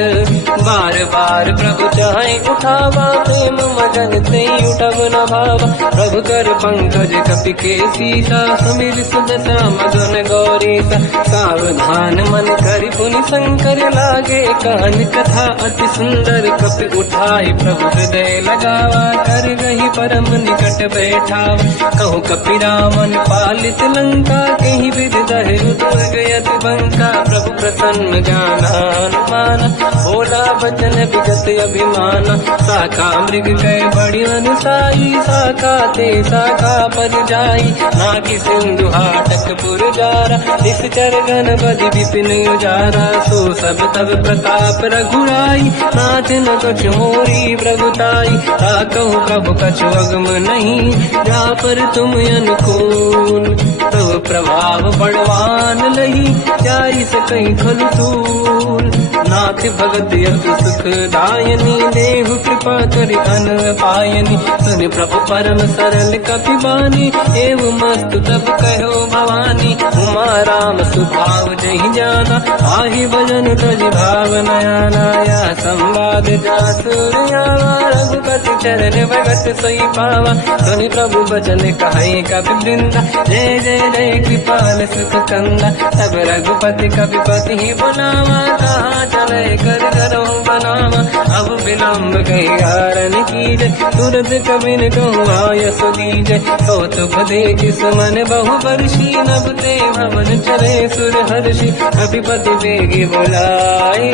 बार बार प्रभु चाहे उठावा प्रेम मगन ते उठब न भावा प्रभु कर पंकज कपि के सीसा समीर सुदशा मगन गौरीसा सावधान मन करि पुनि शंकर लागे कान कथा अति सुंदर कपि उठाई प्रभु हृदय लगावा कर गही परम निकट बैठावा कहु कपि रामन पालित लंका कहीं विधि दहे दुर्ग यति बंका प्रभु प्रसन्न ज्ञानानुमान भोला बचन विगत अभिमान शाखा मृग गए बड़ी अनुसाई शाखा ते शाखा पर जाई नाकि सिंधु हाटक पुरजारा निश्चर गण बदि विपिन उजारा सो सब तब प्रताप रघुराई नाथ न कछु मोरी प्रभुताई ताकहु प्रभु कछु अगम नहीं जा पर तुम अनुकूल तब प्रभाव बड़वान लही जाई सकई खल तूल नाथ भगत यतु सुख दायनी देहु कृपा करि अन पायनी सुनि प्रभु परम सरल कपि बानी एव मस्तु तब कहो भवानी उमा राम सुभाव जहि जाना आहि भजन तज भाव नयाना या संवाद जासुर आवा रघुपति चरण भगत सोई पावा सुनि प्रभु बचन कहे कपि वृंदा जय जय जय कृपाल सुख कंदा तब रघुपति कपिपति ही बुलावा कहाँ चले कर करो बनावा अब विलम्ब कही कारण कीजय तुरंत कबिन कहूँ आयस दीजय कौतुक देख सुमन बहु वर्षी नभ ते भवन चले सुर हर्षि कपिपति बेगी बुलाए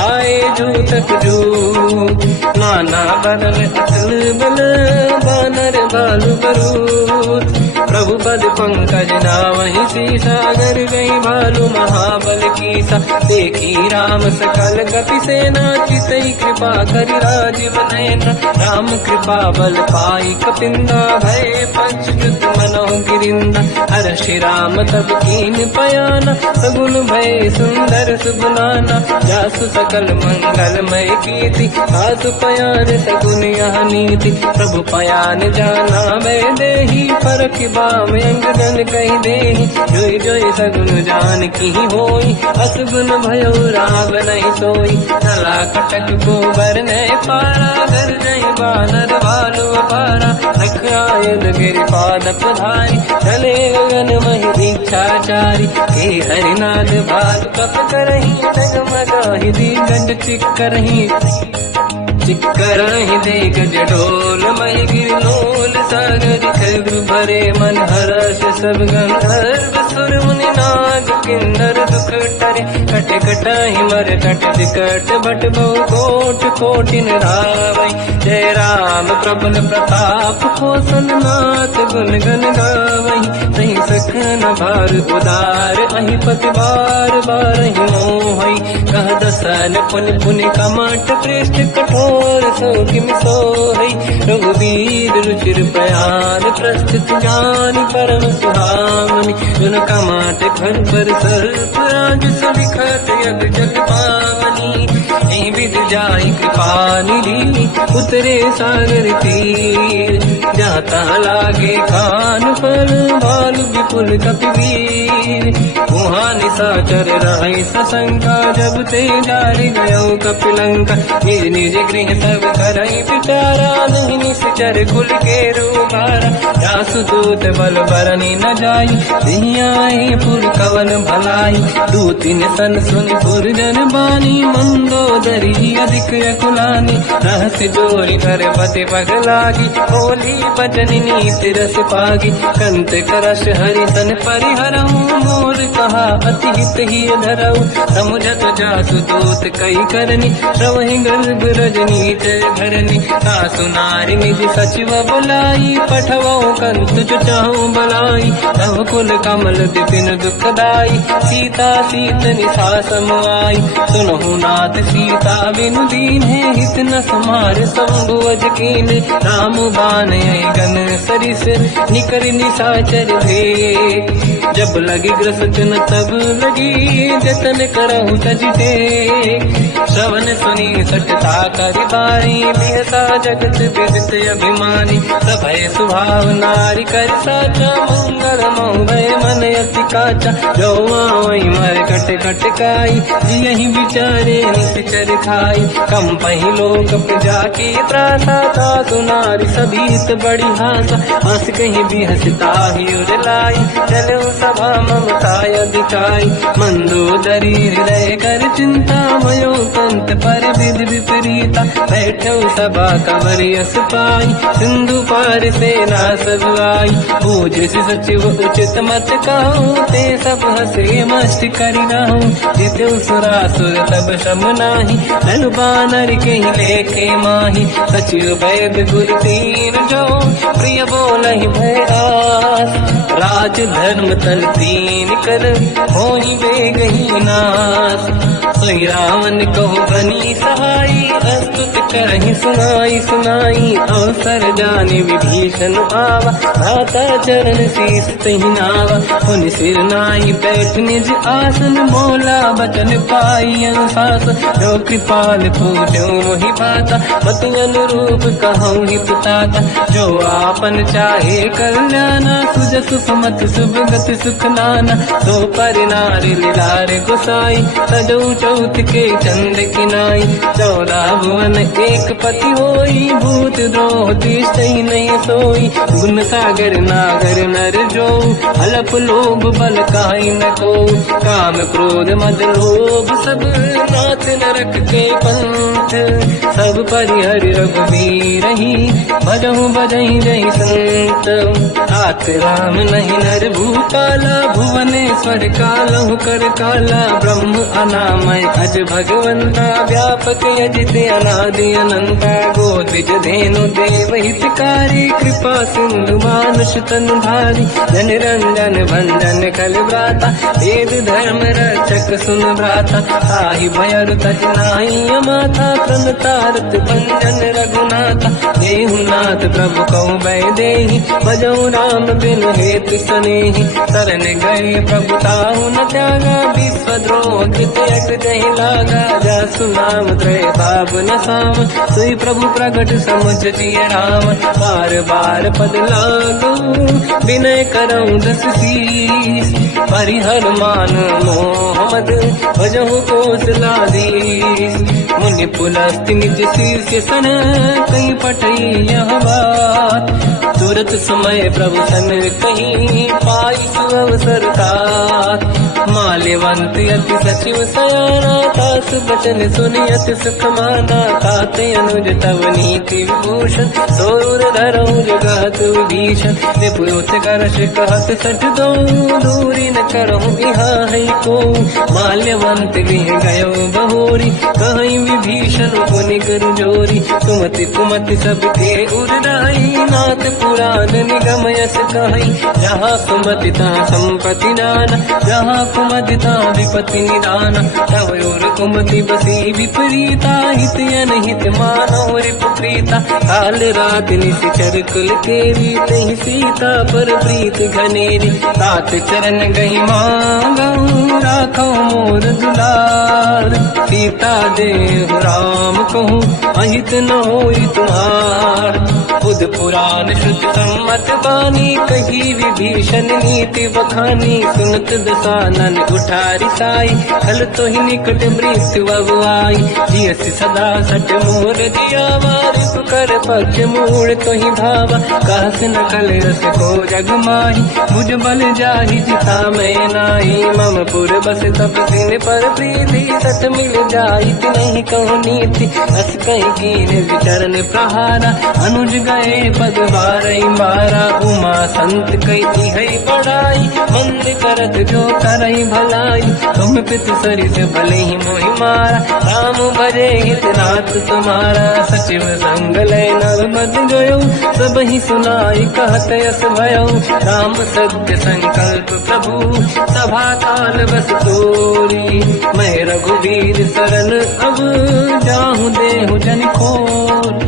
आए जूतक जू नाना बदल अतल बल बानर बालु बरूद प्रभु पद पंकज नामहि सीसागर गई भालू महाबल कीसा देखी राम सकल कपि सेना चितई कृपा करि राजीव नयना राम कृपा बल पाई कपिंदा भय पंचयुत मनो गिरिंदा हर श्री राम तब कीन पयाना सगुन भय सुंदर सुगुनाना जासु सकल मंगलमय कीर्ति आसु पयान सगुन यह नीति प्रभु पयान जाना मैं देही परख बाम अंगजन कही देही जोई जोई सगुन जान की होई असगुन भयो राव नहीं सोई नला कटक को बर ने पारा घर जई बानर भालू अपारा रख आयल गिर पाद पधारी चले गगन मही इच्छाचारी हे हरिनाथ भाल कप करही डगमगाहि दी गंड चिक्करहि दे गज ढोल महि गिरलोल सागर खैर भरे मन हर्ष सब गंधर्व सुर मुनि नाग किन्नर दुख टरे कट कटाहि मर कट विकट भट बहु कोट कोटिन रावै जय राम प्रबल प्रताप कौशल नाथ गुण गन गावै तहि सखन भार उदार अहि पति बार बारहि मोहै कह दसन पुनि पुनि कमठ पृष्ठ कठोर सो किम सोहै रघुवीर रुचिर प्रयाण प्रस्थित ज्ञान परम सुहामनि जुन कमठ घर पर सर्प राज सविखत यग जग पावनी एहि विध जाहि कृपा निधि उतरे सागर तीर जाता लागे कान फल भालु विपुल कपिवीर वहाँ निशाचर रहि सशंका जब ते जारि गयो कपिलंका निज निज गृह सब करहि विचारा नहीं निश्चर कुल के रूबारा जासु दूत बल बरनी न जाई दिहियाहि पुर कवन भलाई दूतिन सन सुनि पुर जन बानी मंदोदरी अधिक अकुलानी रहस्य जोरी कर पति पगलागी होली बचन नीति रस पागी कंत करश हरि सन परिहरऊ मोर कहा अति हित ही धरऊ समुझत जासु दूत कई करनी श्रवहि गर्भ रजनी जय धरनी सासु नारी निज सचिव बुलाई पठवऊ कंत जो चाहू बलाई तव कुल कमल विपिन दुखदाई सीता सीत निशा समाई सुनहु नाथ सीता बिनु दीन है हित न समार संभुवज कीन राम बान गन सरिस निकर निशाचर भेद जब लगी ग्रसन तब लगी जतन करहु तजते श्रवण सुनी सटता करि बारी बिहसा जगत विदित अभिमानी सभय सुभाव नारी कर साचा मंगल मोहय मन अति काचा जो आवई मर कट कट काई जियहि विचारे निश्चर खाई कम पहि लोक प्रजा की त्रासा था सुनारी सभीत बड़ी हासा हंस कहीं भी हंसता ही उड़लाई चलो सभा ममता अधिकाई मंदोदरी हृदय कर चिंता मयो कंत पर विधि विपरीता बैठो सभा कंवरि यस पाई सिंधु पार सेना सब आई पूज सचिव उचित मत कहूँ ते सब हंसे मस्त करि रहूँ जितु सुरासुर तब शम नाही धनु बानर के लेखे माही सचिव वैद गुर तीन जो प्रिय बोलहि भय आस राज धर्म तल तीन कर होई बेगहि नास सोई रावण कहो बनी सहाई अस्तुत करहि सुनाई सुनाई अवसर जाने विभीषण आवा भ्राता चरण शीस तहि नावा पुनि सिर नाई बैठ निज आसन बोला बचन पाई अनुशास जो कृपाल पूजो मोहि पाता मति अनुरूप कहूँ हित ताता जो आपन चाहे कल्याणा सुजस सुमति सुभगति सुख नाना तो पर नारी लीलार गोसाई सजौ चौथ के चंद किनाई 14 भुवन एक पति होई भूत द्रोह तिष्ठई नहीं सोई गुण सागर नागर नर जो हलप लोभ बल काई न को काम क्रोध मद लोभ सब नाथ नरक के पंथ सब परिहरि रघुवीर ही भजहु बजहि जहि संत हाथ राम नहीं नर भूपाला भुवनेश्वर कालहु कर काला ब्रह्म अनामय अज भगवंता व्यापक यजित अनादि अनंता गोद्विज धेनु देव हितकारी कृपा सिंधु मानुष तनु धारी जन रंजन भंजन कल व्राता वेद धर्म रक्षक सुन भ्राता ताहि भयर तज नाहि माथा प्रणतारत भंजन रघुनाथा देहुनाथ प्रभु कहु बै देहि भजऊ राम बिनु हेतु सनेहि शरण गए प्रभु ताहु न त्यागा विश्वद्रोह कृत यक जहि लागा जासु नाम त्रय पाप न साम सोई प्रभु प्रगट समुझ जिय राम बार बार पद लागू विनय करऊँ दस शीस परिहर मान मोहम्मद भजहु कौशलाधीश मुनि पुलस्त्य निज शीर्ष सन कहीं पटई यह बात। तुरत समय प्रभु सन कहीं पाई सुअवसर तात। माल्यवंत अति सचिव सयाना तास बचन सुनियत सुख माना। ताते अनुज तव नीति विभूषण सोर धरऊ जगत विभीषण। निपुत करश कहत सठ दो दूरी न करहु इहा है को। माल्यवंत गृह गयो बहोरी कहीं विभीषण पुनि कर जोरी। सुमति कुमति सबके उरराई नाथ पुराण निगम यस कहीं। जहाँ कुमति तहाँ संपत्ति नाना जहाँ कुमति तहाँ विपत्ति निदाना। तव और कुमति बसी विपरीता हित अनहित मानव रिपुप्रीता। काल रात निशिचर कुल केरी तहि सीता पर प्रीत घनेरी। तात चरण गई मांगऊ राखो मोर दुलार। सीता देव राम कहूँ अहित न होई तुम्हार। बुध पुराण श्रुति सम्मत बानी कही विभीषण नीति बखानी। सुनत दसानन उठारी साई खल तो ही निकट मृत्यु अब आई। जियस सदा सट मोर दिया वारिप कर पक्ष मूड़ तो ही भावा। कहस न कल रस को जग माही भुज बल जाहि जिता मैं नाई। मम पुर बस तब सिन पर प्रीति सत मिल जाई नहीं कहूँ नीति। अस कहीं कीन विचरण प्रहारा अनुज गए पद बारई मारा। उमा संत कही है बड़ाई मंद करत जो करई भलाई। तुम पित सरिस भले ही मोहि मारा राम भजे हित नाथ तुम्हारा। सचिव संग लय नव मद गयो सब ही सुनाई कहत यस भयो। राम सत्य संकल्प प्रभु सभा काल बस तोरी। मैं रघुवीर शरण अब जाहूँ देहु जन खोर।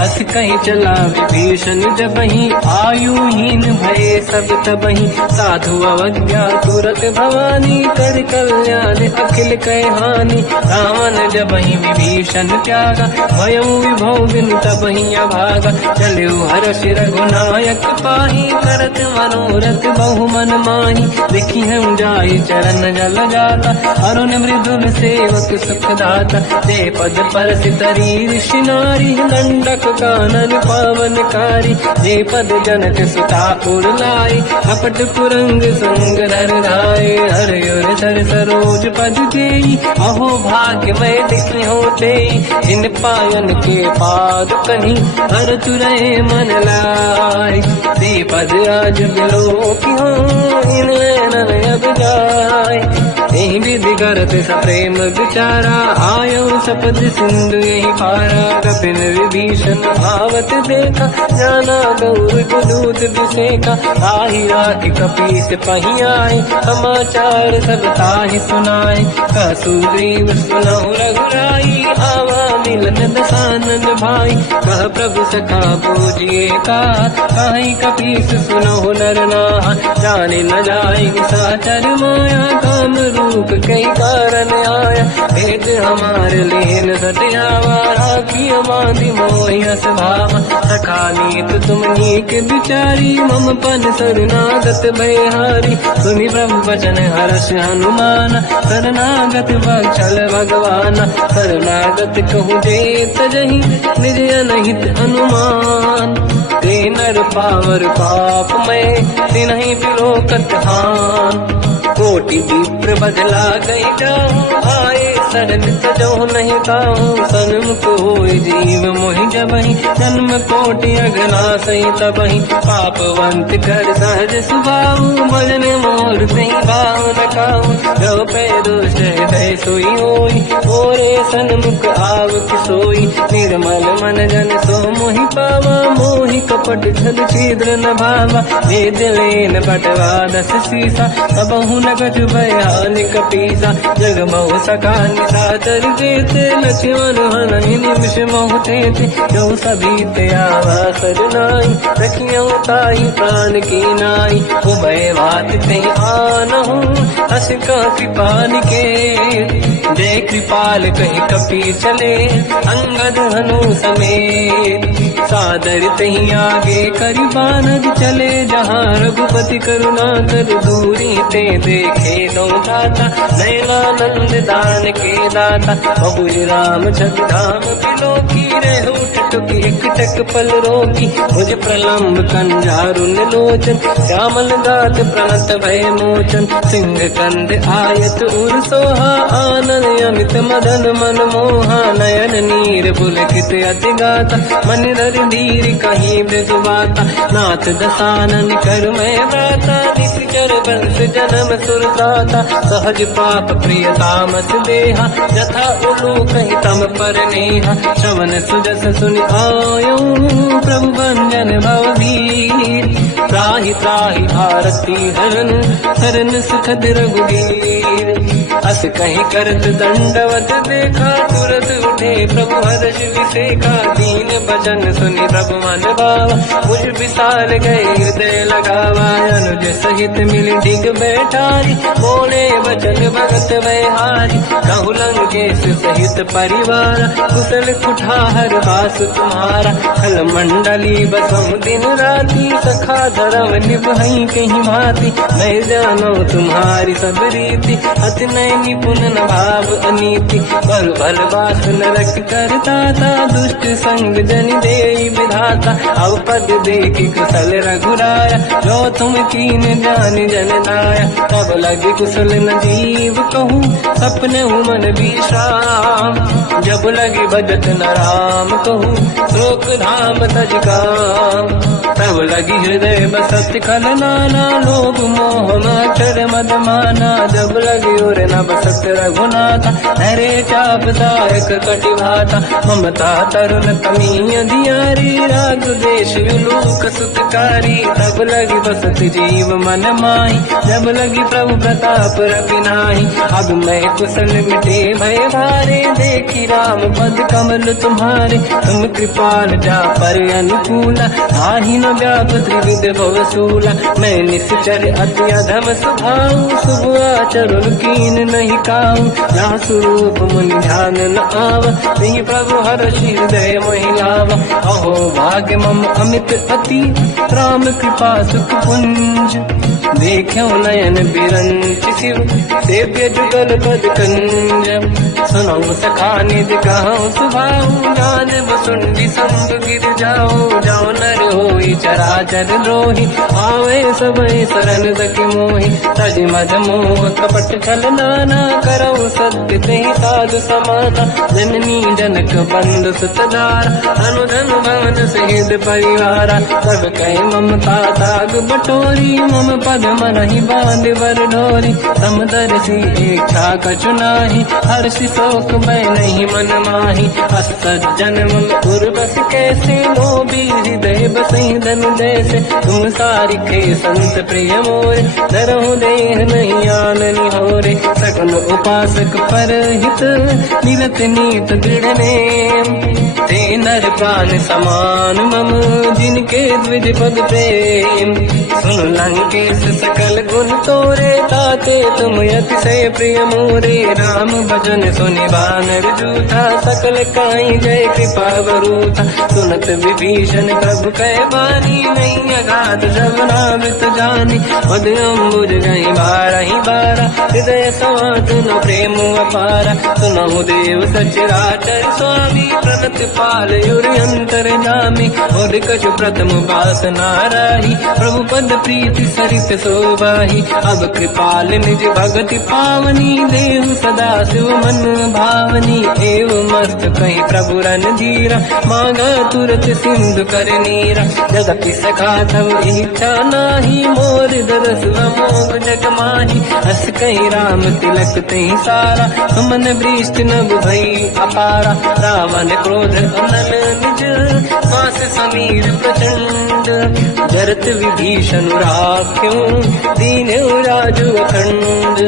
अस कहीं चला विभीषण जबहि आयुहीन भये सब तबहि। साधु अवज्ञा तुरत भवानी कर कल्याण अखिल कह हानि। रावण जबहि विभीषण त्यागा भयउ विभव बिनु तबहि अभागा। चलु हर्ष रघुनायक पाहि करत मनोरथ बहु मन माहि। देखी हम जाय चरण जल जाता अरुण मृदुल सेवक सुख दाता। ते पद परस तरी ऋषि नारी दंडक कानन पावनकारी। जे पद जनक सुता पुर लाई कपट पुरंग संग धर धाय। हर सर सरोज पद देई अहो भाग्य मैं देखी होते। इन पायन के पाद कहीं हर तुरहे मन लाई। दे पद आज बिलो की हो इन नैनन अब जाय। यही विधि करत सप्रेम विचारा आयो सपद सिंधु यही पारा। कपिन विभीषण आवत देखा जाना गौर गुदूत विसेका। आही राख कपीस पही आए समाचार सब ताहि सुनाए। कह सुग्रीव सुनहु रघुराई आवा मिलन दसानन भाई। कह प्रभु सखा पूजिए का कहीं कपीस सुनहु नर नाहा। जाने न जाए साचर माया काम रूप कई कारण आया। भेद हमार लेन सत्यावा राखी बांधि मोहि हस भावा। सखा नीत तुम नीक बिचारी मम पन शरणागत भयहारी। सुनि प्रभु वचन हर्ष हनुमान शरणागत वत्सल भगवाना। शरणागत कहूँ जे तजहि निज अनहित अनुमान। ते नर पावर पाप में तिन्हि बिलोकत हान। कोटि विप्र बदला गई जाऊँ आए शरण तजो नहीं ताऊँ। सन्मुख होय जीव मोहि जबहि जन्म कोटि अगना सही तबहि। पापवंत कर सहज सुभाऊ भजन मोर सही भाव न खाऊँ। जो पे दुष्ट हृदय सोई होई ओरे सन्मुख आव सोई। निर्मल मन जन सो मोहि पावा मोहि कपट छल छिद्र न भावा। भेद लेन बटवा दस सीसा सबहु नगज भयान कपीसा। जग बहु सका निशाचर जेते लक्ष्मण हनहि निमिष मोह तेते। जो सभी ते आवा सरनाई रखियो ताई प्राण की नाई। उभय बात ते आनहु हस का कृपान के। जय कृपाल कहि कपी चले अंगद हनु समेत। सादर तहीं आगे करी बानग चले जहाँ रघुपति करुणा कर दूरी ते देखे दो दाता नयनानंद दान के दाता बहुज राम जगधाम बिलो की रह उठ टुक एक टक पल रोकी मुझ प्रलम्ब कंजारुन लोचन श्यामल दात प्रणत भय मोचन सिंह कंद आयत उर सोहा आनंद अमित मदन मन मोहा नयन नीर पुलकित अति गाता मन धर धीर कहीं मृदुबाता नाथ दसानन कर मैं व्राता निश्चर वंश जन्म सुरदाता सहज पाप प्रिय तामस देहा जथा उलू कहीं तम पर नेहा श्रवण सुजस सुनि आयो प्रभु भंजन भववीर त्राहि त्राहि आरती हरन हरन सुखद रघुवीर अस कहीं करत दंडवत देखा तुरत उठे प्रभु हर्ष विसेखा दीन भजन सुनि प्रभु मन भावा मुझ विसार गए हृदय लगावा अनुज सहित मिल डिग बैठारी बोले वचन भगत वैहारी कहु लंकेश सहित परिवार कुशल कुठार वास तुम्हारा खल मंडली बसम दिन राती सखा धर्म निभई कहीं भांति मैं जानो तुम्हारी सब रीति अति नय निपुण न भाव अनीति पर भल बात नरक करता था दुष्ट संग जन दे विधाता अब पद देखी कुशल रघुराया जो तुम कीन जान जन नाया तब लगे कुशल न जीव कहूँ सपने मन विश्राम जब लगे भजत न राम कहूँ शोक धाम तज काम तब लगी हृदय बसत खल नाना लोभ मोह मचर मद माना जब लगी और न बसत रघुनाथा हरे चाप दायक कटिभाता ममता तरुण कमीय दियारी राग देश विलूक सुतकारी तब लगी बसत जीव मन माही जब लगी प्रभु प्रताप रविनाही अब मैं कुशल मिटे भय भारे देखी राम पद कमल तुम्हारे तुम कृपाल जा पर अनुकूला आही न व्याप त्रिविध भवसूला मैं निश्चर अति अधम स्वभाव शुभ आचरण कीन नहीं काऊ जहाँ स्वरूप मुनि ध्यान न आव नहीं प्रभु हर्ष हृदय महिलाव अहो भाग्य मम अमित अति राम कृपा सुख पुंज देखो नयन बिरंच शिव सेव्य जुगल पद कंज सुनो सखा निध कहो सुभाऊ जान बसुंडी संग गिर जाओ जाओ नर होई चराचर द्रोही आवे सबई शरण सखी मोहि तज मद मोह कपट छल नाना करौ सत्य तेहि साधु समाना जननी जनक बंधु सुतदार अनुधन भवन सहित परिवारा सब कहे ममता ताग बटोरी मम पद मनहि बांध बर डोरी समदर्शी इच्छा कछु नाही हर्षि शोक मैं नहीं मन माही असज्जन मम उर्वश कैसे लोभी हृदय बसई धन जैसे तुम सारिखे संत प्रिय मोरे धरहु देह नहीं आननि होरे सकल उपासक पर हित निरत नीत दृढ़ नेम ते नर प्राण समान मम जिनके द्विज पद प्रेम सुन लंकेश सकल गुण तोरे ताते तुम अतिशय प्रिय मोरे राम भजन सुनि बानर जूथा सकल काई जय कृपा वरूथा सुनत विभीषण प्रभु कह बानी नहीं अगाध जब नामित जानी पद अम्बुज गई बारहि बारा हृदय समात न प्रेम अपारा सुनहु देव सचराचर स्वामी प्रणत पाल युरि अंतर जामी और कछु प्रथम बास नाराही प्रभु पद प्रीति सरित शोभाही अब कृपाल निज भगति पावनी देव सदा शिव मन भावनी एवं मस्त कहीं प्रभु रन धीरा मांगा तुरत सिंधु कर नीरा जगति सखा तब इच्छा नाही मोर दरस मोग जग माही हस कहीं राम तिलक तही सारा सुमन वृष्टि नभ भई अपारा रावण क्रोध अनल निज मास समीर प्रचंड जरत विभीषण राख्यों दीन राजु अखंड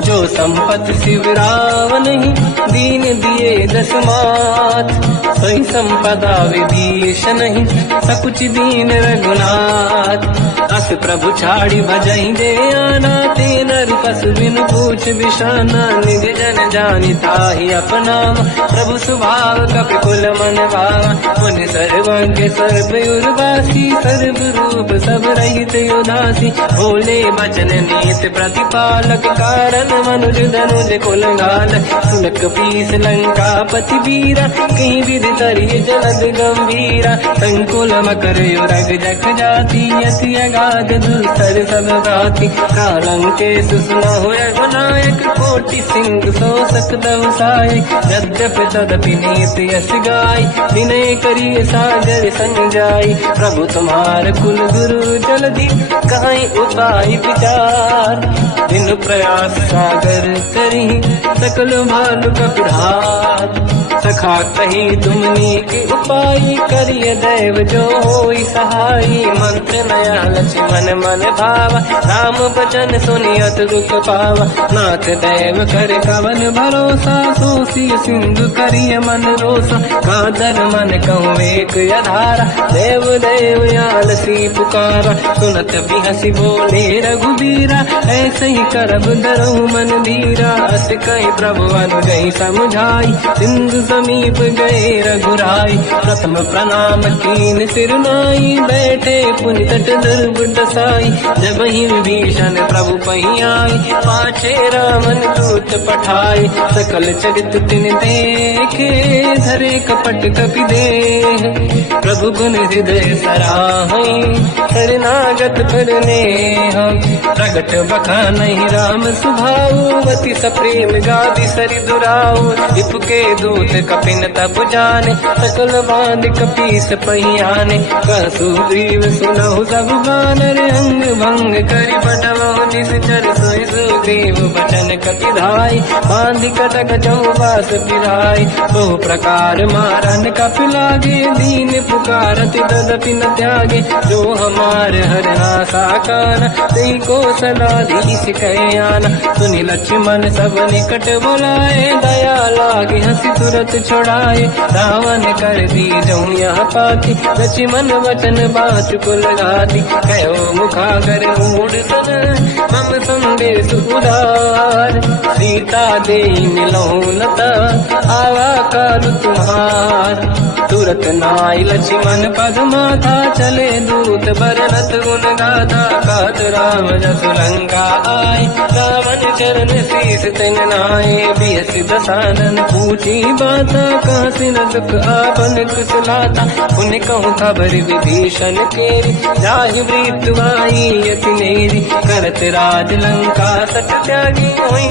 जो संपत शिवराव नहीं, दीन दिए दस मात। सोई संपदा विभीष नहीं, सकुच दीन रघुनाथ। अस प्रभु छाड़ी भजई दे आना, ते नर पशु बिनु पूछ बिशाना। निज जन जानिता ही अपनाम, प्रभु स्वभाव कपि कुल मन भावा। मुनि सर्वज्ञ सर्व उर्वासी, सर्व रूप सब रहित उदासी। भोले बचन नीत प्रतिपालक, कारण मनुज धनुज कुल घाल। सुनक पीस लंका पति वीरा, कहीं विधि तरिय जलद गंभीरा। संकुल मकर युरग जख जाति, अति अगाध दुस्तर सब भाति। कालंकेश सुनहुँ रघुनायक, कोटि सिंह सो सकदहु साय। यद्यपि तदपि नीत यश गाय, विनय करिय सागर संग जाय। प्रभु तुम्हार कुल गुरु जल्दी, कहीं उपाय विचार। दिन प्रयास सागर करी, सकल भालु कपिधार। सखा कही तुमनी के उपाय, करिय दैव जो होई सहाय। मंत्र नया लक्ष्मण मन भावा, राम बचन सुनियत दुख पावा। नाथ दैव कर कवन भरोसा, सोसी सिंधु करिय मन रोसा। कादर मन कहूँ एक अधारा, देव देव आलसी पुकारा। सुनत बिहसी बोले रघुबीरा, ऐसे ही करब डरहु मन धीरा। अस कहीं प्रभु अनुजहि समझाई, सिंधु समीप गए रघुराई। प्रथम प्रणाम कीन सिर नाई, बैठे पुनि तट दुर्ग दसाई। जब ही विभीषण प्रभु पही आई, पाछे रामन दूत पठाई। सकल चरित तिन देखे, धरे कपट कपि देह। प्रभु गुण हृदय सराहई, शरणागत फिरने हम। प्रगट बखानहि राम सुभाऊ, अति सप्रेम गादि सरि दुराऊ। विपुके दूत कपिन तब जाने, सकल बांध कपीस पहियाने। कह सुग्रीव सुनहु सब बानर, अंग भंग करि बटवहु निश्चर। सोई सुग्रीव बचन कपि धाई, बांध कटक चौबास पिराई। बहु प्रकार मारन कपि लागे, दीन पुकारत तदपि न त्यागे। जो हमार हरना साकाना, तेई को सलाधीश कहे आना। सुनि लक्ष्मण सब निकट बुलाए, दया लागे हंसी तुरत छुड़ाए। रावण कर दी जऊँ यहाँ पाती, लक्ष्मण वचन बात कुल गाती। कहो मुखागर मूढ़ सन, मम संदेश उदार। सीता दे मिलऊँ लता, आवा काल तुम्हार। तुरत नाई लक्ष्मण पद माथा, चले दूत बरनत गुण गाथा। कहत राम जसु लंका आए, रावण चरण शीस तिन नाए। बियस दसानन पूछी बाता, कहाँ सिन दुख आपन कुशलाता। पुन कहूँ खबर विभीषण केरी, जाहि मृत्यु आई यति नेरी। करत राज लंका सट त्यागी, हुई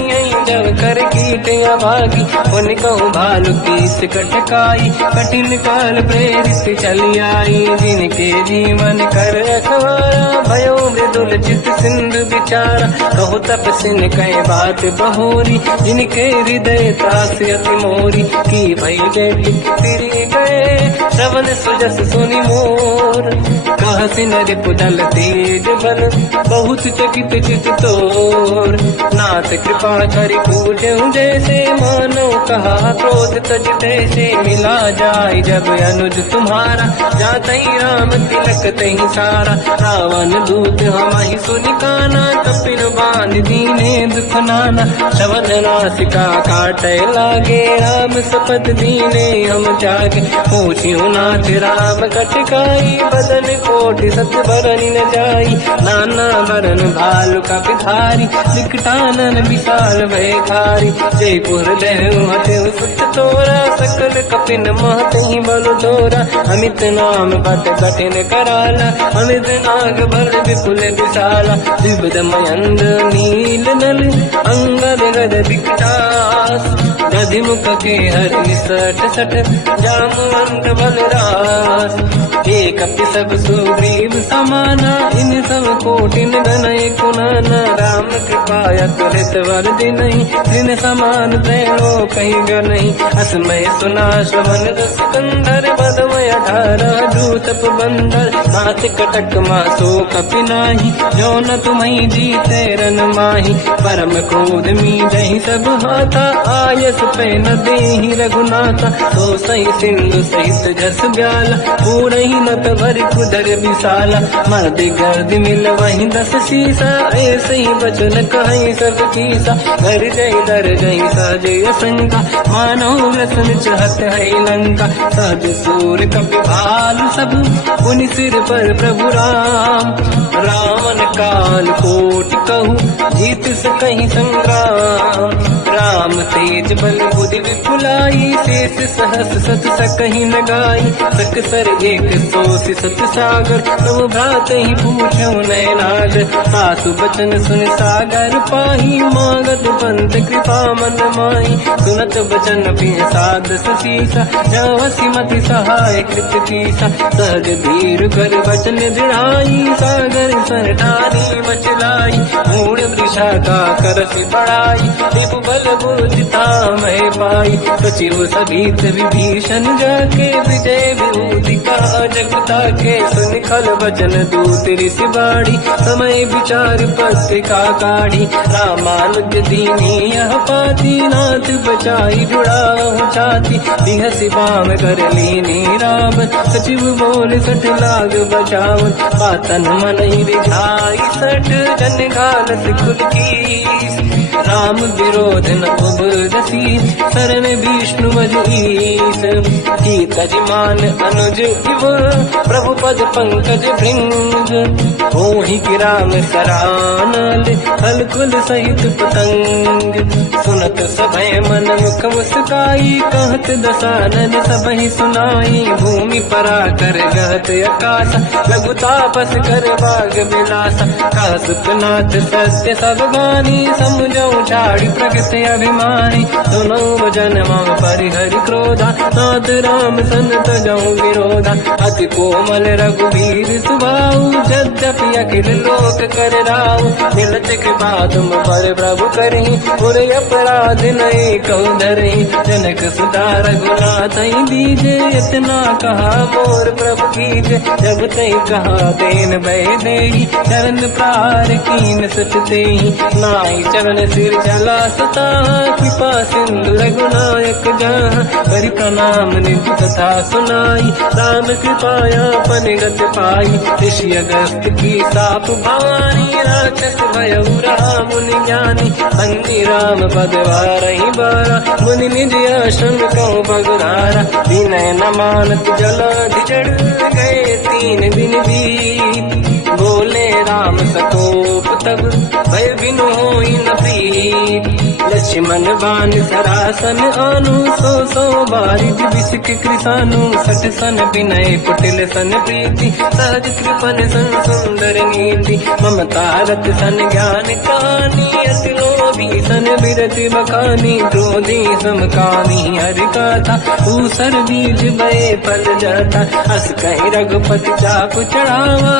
जब कर कीट अभागी। पुन कहूँ भालु कीस कटकाई, कठिन काल प्रेरित चली आई। जिनके जीवन कर रखवारा, भयो मृदुल चित सिंधु विचारा। कहो तपसिन कह बात बहोरी, जिनके हृदय त्रास अति मोरी। की भई बेटी तिरि गए, श्रवण सुजस सुनि मोर। कहसिन रिपुदल तेज बल, बहुत चकित चित तोर। नाथ कृपा करि पूजऊँ जैसे, मानो कहा क्रोध तज तैसे। मिला जाय जब अनुज तुम्हारा, जातहि राम तिलक तहि सारा। रावण दूत हमहि सुनि काना, कपिन बांध दीने दुख नाना। श्रवण नासिका काटय लागे, राम सपथ दीने हम जागे। पूछियो नाथ राम कटकाई, बदन कोटि सत बरनि न जाई। नाना बरन भालु कपिधारी, विकटानन विशाल भयखारी। जयपुर लहु हतेउ सुत तोरा, सकल कपिन महतहि बल तोरा। अमित नाम बट कठिन कराला, अमित नाग बल विपुल विशाला। विबुध मयंद्र नील नल, अंगद गद विकटास। दधिमुख के हरि सठ सठ जामवंत बलराज। एक अपि सब सुग्रीव समाना इन सब कोटिन गनय कुनाना। राम कृपाया तुरत वर दिनहि दिन समान त्रैलो कहीं गनहि। असमय सुना श्रवण रस कंधर बदमय 18 दूतप बंदर। मात कटक मासो कपि नाही जो न तुम्हि जीते रन माही। परम क्रोध मीजहि सब हाथा आयस पे न देहि रघुनाथा। तो सही सिंधु सहित जस ब्याला पूरहि नत भरि कुदर विशाला। मर्द गर्द मिल वही 10 सीसा ऐसे ही बचन कहि सब कीसा। घर जय दर जय सहजय शंका मानो रसन चहत है लंका। सहज सूर कपि भालु सब पुनि सिर पर प्रभु राम। रावण काल कोटि कहु जीत सकहि संग्राम। राम तेज बल बुद्धि विपुलाई शेष सहस सत सकहि न गाई। सकसर एक सोसि सत सागर तब भ्रात ही पूछौ नैनागर। सासु बचन सुन सागर पाही मांगत पंत कृपा मन माही। सुनत बचन पिय साध सीसा जवसी मति सहाय कृत कीसा। सहज धीर कर बचन दृढ़ाई सागर सन ठानी मचलाई। मूढ़ वृषा का करसि बढ़ाई रिपु बल बुद्धि मैं पाई। सचिव सभीत विभीषण जाके विजय विभूति का जगता के। सुन खल बचन दूत ऋषि बाड़ी समय विचार पत्रिका काढ़ी। रामानुज दीनी यह पाती नाथ बचाई जुड़ाहु छाती। बिहसि बाम कर लीनी राम सचिव बोल सठ लाग बचावन। पातन मन ही रिझाई सठ जन घालत कुल कीस। राम विरोध न उबरसी शरण विष्णु मजीस। कीतज मान अनुज इव प्रभु पद पंकज भृंग। होहि कि राम सरानल हलकुल सहित पतंग। सुनत सभय मन मुख मुस्काई कहत दसानन सबहि सुनाई। भूमि परा कर गहत आकाश लघु तापस कर बाग विलासा। कह सुखनाथ सत्य सब गानी समझौ ठाड़ी प्रगट अभिमानी। सुनो भजन मम परिहरि क्रोधा नाथ राम सन तजौ विरोधा। अति कोमल रघुवीर सुभाऊ यद्यपि अखिल लोक कर राऊ। मिलत कृपा तुम पर प्रभु करहि पुर अपराध नहीं कहु धरहि। जनक सुता रघुनाथ दीजे इतना कहा मोर प्रभु कीजे। जब तई कहा देन भय देहि चरण प्रार कीन सत तेहि। नाई चरण सिर चला सता कृपा सिंधु रघुनायक जहाँ। हरि प्रणाम निधि कथा सुनाई राम कृपाया पनिगत पाई। ऋषि अगस्त की साप भवानी राक्षस भयउ राम मुनि ज्ञानी। बंदी राम पद वारहि बारा मुनि निज आश्रम कहु बगुधारा। विनय न मानत जलाधि जड़ गए 3 दिन बीत। बोले राम सकोप तब भय बिनु होई न प्रीत। लक्ष्मण बाण सरासन आनु 100 बारिज बिसिक कृसानु। सठ सन विनय कुटिल सन प्रीति सहज कृपन सन सुंदर नीति। ममता रत सन ज्ञान कहानी अति लोभी सन बिरति बखानी। क्रोधी समकामी हरि गाथा ऊसर बीज बये फल जाता। अस कहि रघुपति चाप चढ़ावा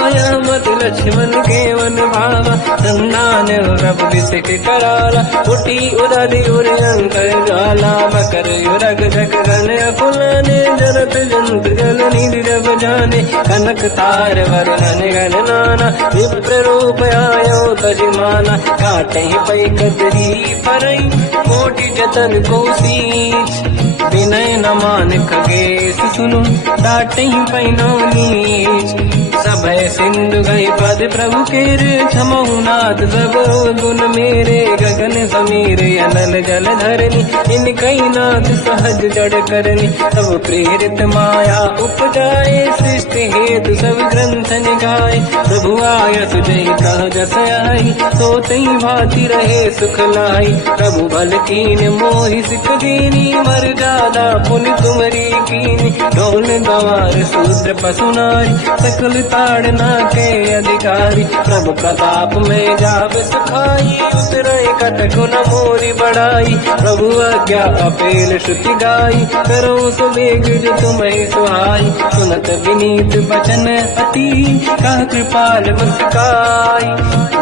मत लक्ष्मण के वन भावा। संदान प्रभु बिसिक कराला उठी उदधि उर अंकर ज्वाला। मकर युरग जग गण अकुलाने जरत जंत जल निधि जब जाने। कनक तार वरन गण नाना विप्र रूप आयो तजमाना। काटे पै कतरी परई कोटि जतन को सींच। विनय न मान खगेश सुनु डाटे पैनो नीच। सभय सिंधु गई पद प्रभु केरे क्षमहु नाथ सब गुण मेरे। गगन समीर अनल जल धरनी इन कई नाथ सहज जड़ करनी। सब प्रेरित माया उपजाए सृष्टि हेतु सब ग्रंथ निगाए। प्रभु आय सुजय कह जस आई सो तई भांति रहे सुख लाई। प्रभु बल कीन मोहि सिख दीनी मर्यादा पुनि तुमरी कीनी। ढोल गवार शूद्र पशु नारी सकल ताड़ना के अधिकारी। प्रभु प्रताप में जाब सुखाई उतरे कटक न मोरी पढ़ाई। प्रभु आज्ञा अपेल श्रुति गाई, करो सो वेग जो तुम्हें सुहाई। सुनत विनीत बचन अति, कह कृपाल मुस्काई।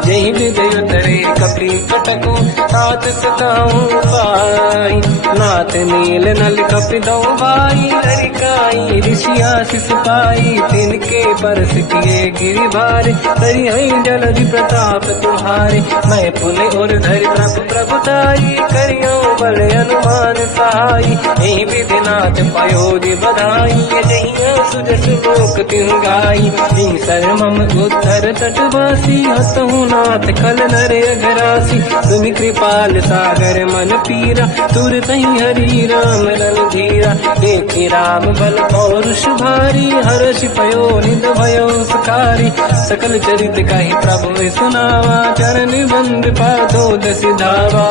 जय हृदय तरे कपि कटकु, तात सताऊं पाई। नाथ नील नल कपि दो भाई, हरिकाई ऋषि आशीष पाई। तिनके परस किए गिरि भारे, तरी हई जलधि प्रताप तुम्हारे। मैं पुनि और धरि प्रभु प्रभुताई, करियो बल अनुमान सहाय। यही विधिनाथ पयोधि बधाई, जहिया सुजस लोक तिहु गाई। सर मम उत्तर तटवासी, हसहु नाथ खल नर अघरासी। तुम कृपाल सागर मन पीरा, तुरत ही हरि राम रणधीरा। देखि राम बल पौरुष भारी, हर्ष पयो निध भयो सुखारी। सकल चरित कहि प्रभु सुनावा, चरण बंद पादो सिधावा।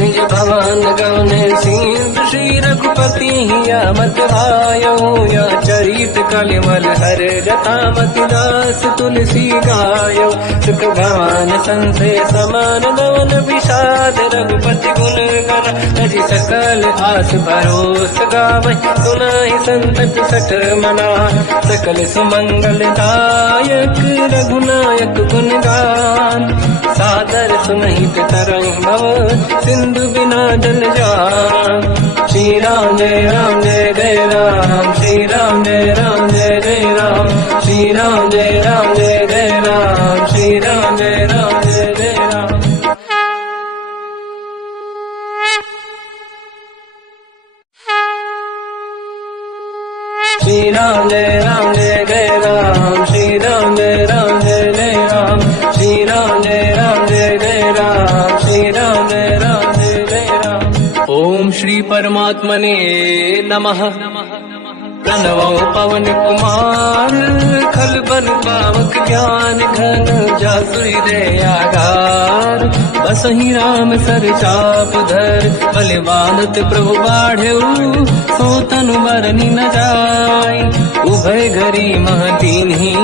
निज भवन गवने सिंधु, श्री रघुपति हिया मत आयो। या चरित कलिमल हर जटामति दास, तुलसी गायो। सुख भवन संसे समान, गवन विषाद रघुपति गुण गण। तजि सकल आस भरोस गावै, सुनाहि संतत सठ मना। सकल सुमंगल दायक, रघुनायक गुण गान। सादर सुनहित तरंग भव, सिंधु बिना जल जान। श्री राम जय राम जय जय राम, श्री राम जय राम जय जय राम। श्री राम जय राम जय जय राम, श्री राम जय राम जय जय राम। श्री राम जय राम जय जय राम, श्री राम जय राम जय जय राम। श्री राम जय राम जय जय राम, श्री राम जय राम जय जय राम। ओम श्री परमात्मने नमः। प्रणवो पवन कुमार, खल बन पावक ज्ञान घन। जासुरी दयागार, बसहि राम सर चाप धर। बलवानत प्रभु बाढ़ऊ, सो तनु बरनि न जाय। उभय घरी मह दीन्ही,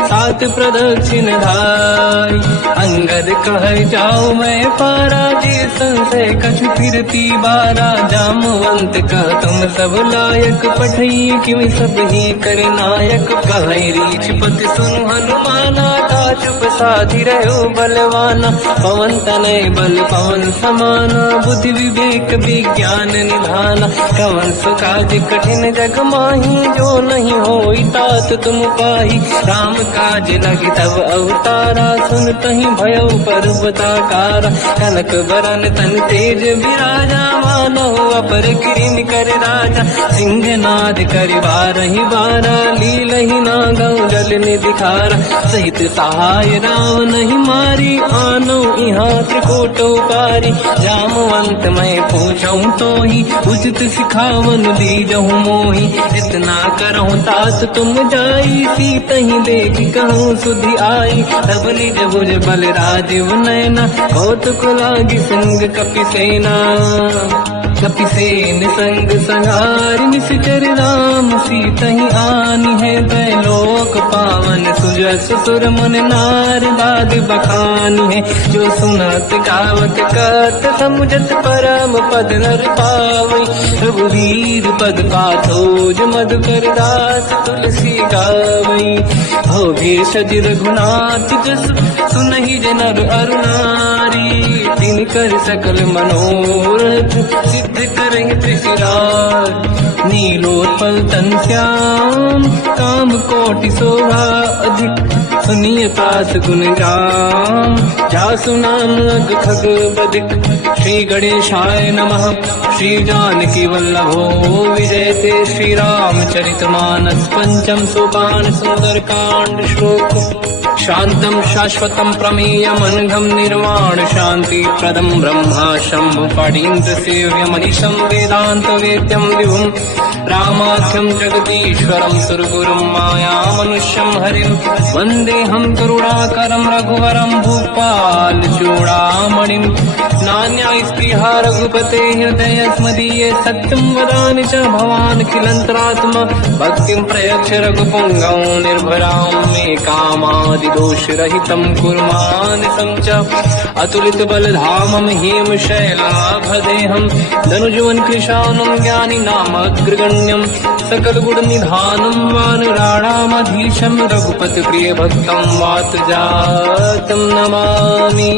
सात प्रदक्षिण धाय। अंगद कह जाओ मैं पारा, जी संशय कछु फिरती बारा। जामवंत कह तुम सब लायक, पठई किमि सब ही कर नायक। कहै रीछ पति सुनु हनुमाना, चुप साधि रहो बलवाना। पवन तनय बल पवन समाना, बुद्धि विवेक विज्ञान निधाना। कवन सुकाज कठिन जग माही, जो नहीं होई तात तुम पाही। राम काज लगी तब अवतारा, सुनतहि भयो पर्वताकारा। कनक बरन तन तेज विराजा, मानो अपर किरिन कर राजा। सिंहनाद करि बारहि बारा, लीलहि नागौ जल निधिखारा। सहित सहाय राम नहीं मारी, आनो इहाँ त्रिकोटो पारी। जामवंत मैं पूछऊं तो ही, उचित सिखावन दीजहु मोही। इतना करहु तात तुम जाई, सीतहि देख कहूँ सुधि आई। तब निज भुज बल राजीव नयना, कौतुक लागी संग कपि सेना। कपिसेन संग संहार, निश्चर राम सीतहि आनी है। दैलोक पावन सुजस सुर मुन नार, बाद बखानी है। जो सुनत गावत कत, समुझत परम पद नर पावै। रघुवीर पद पाथोज, मधुकर दास तुलसी गावै। हो भेषज रघुनाथ जस, सुनहि जनर अरु नारी। तिनकर सकल मनोरथ, सिद्ध करहि त्रिशिरार। नीलोत्पल तन श्याम, काम कोटि शोभा अधिक। सुनिय पास गुण राम, जासु नाम अग खग बदिक। श्री गणेशाय नमः। श्री जानकी वल्लभो विजयते। श्री रामचरित मानस पंचम सोपान, सुंदर कांड श्लोक। शांतं शाश्वतं प्रमेयम्, अनघं निर्वाण शांति प्रदं। ब्रह्मा शंभु फणीन्द्र सेव्यमनिशं, वेदांत वेद्यं विभुं। रामाख्यं जगदीश्वरं, सुरगुरुं मायामनुष्यं हरिं। वन्देऽहं करुणाकरं रघुवरं, भूपाल चूडामणिं। नान्यास्पृहा रघुपते हृदयस्मदीये, सत्यं वदामि च भवान् खिलन्तरात्मा। भक्तिं प्रयच्छ रघुपुङ्गं, निर्भरां मे कामादि दोष रहितं कुर्मानिसं च। अतुलित बलधाम धामम हेम शैलाभदेहम धनुजवन कृशानम ज्ञानी नामग्रगण्यम सकल गुण निधानम वानराणामधीशम रघुपति प्रिय भक्तम वात जातम नमामि।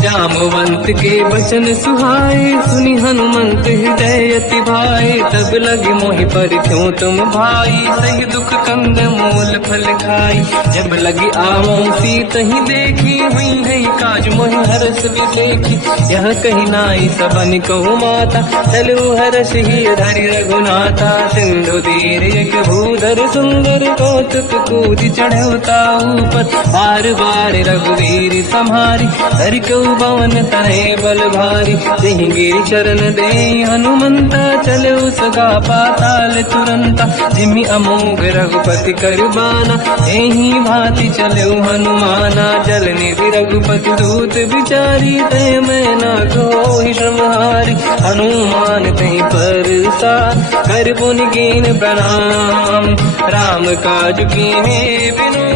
जामवंत के वचन सुहाए सुनि हनुमंत हृदय अति भाए तब लगे मोहि पर क्यों तुम भाई सही दुख कंद मूल फल खाई जब लगी आवो सीत ही देखी हुई है काज मोहि हरस विसेखी यह कही नाई सबन कहु माता चलो हरस ही धरि रघुनाथा सिंधु तीर एक भूधर सुंदर कौतुक कूद चढ़ौता ऊपर बार बार रघुवीर सम्हारी हर को पवन तनय बल भारी सिंह गिरि चरण दे हनुमंता चलो सगा पाताल तुरंता जिमि अमोघ रघुपति कर बाना एही भांति चलो हनुमाना जल निधि रघुपति दूत बिचारी तय मैं न कोहि श्रमहारी हनुमान तहि परसा कर पुनि कीन प्रणाम राम काज कीन्हे बिनु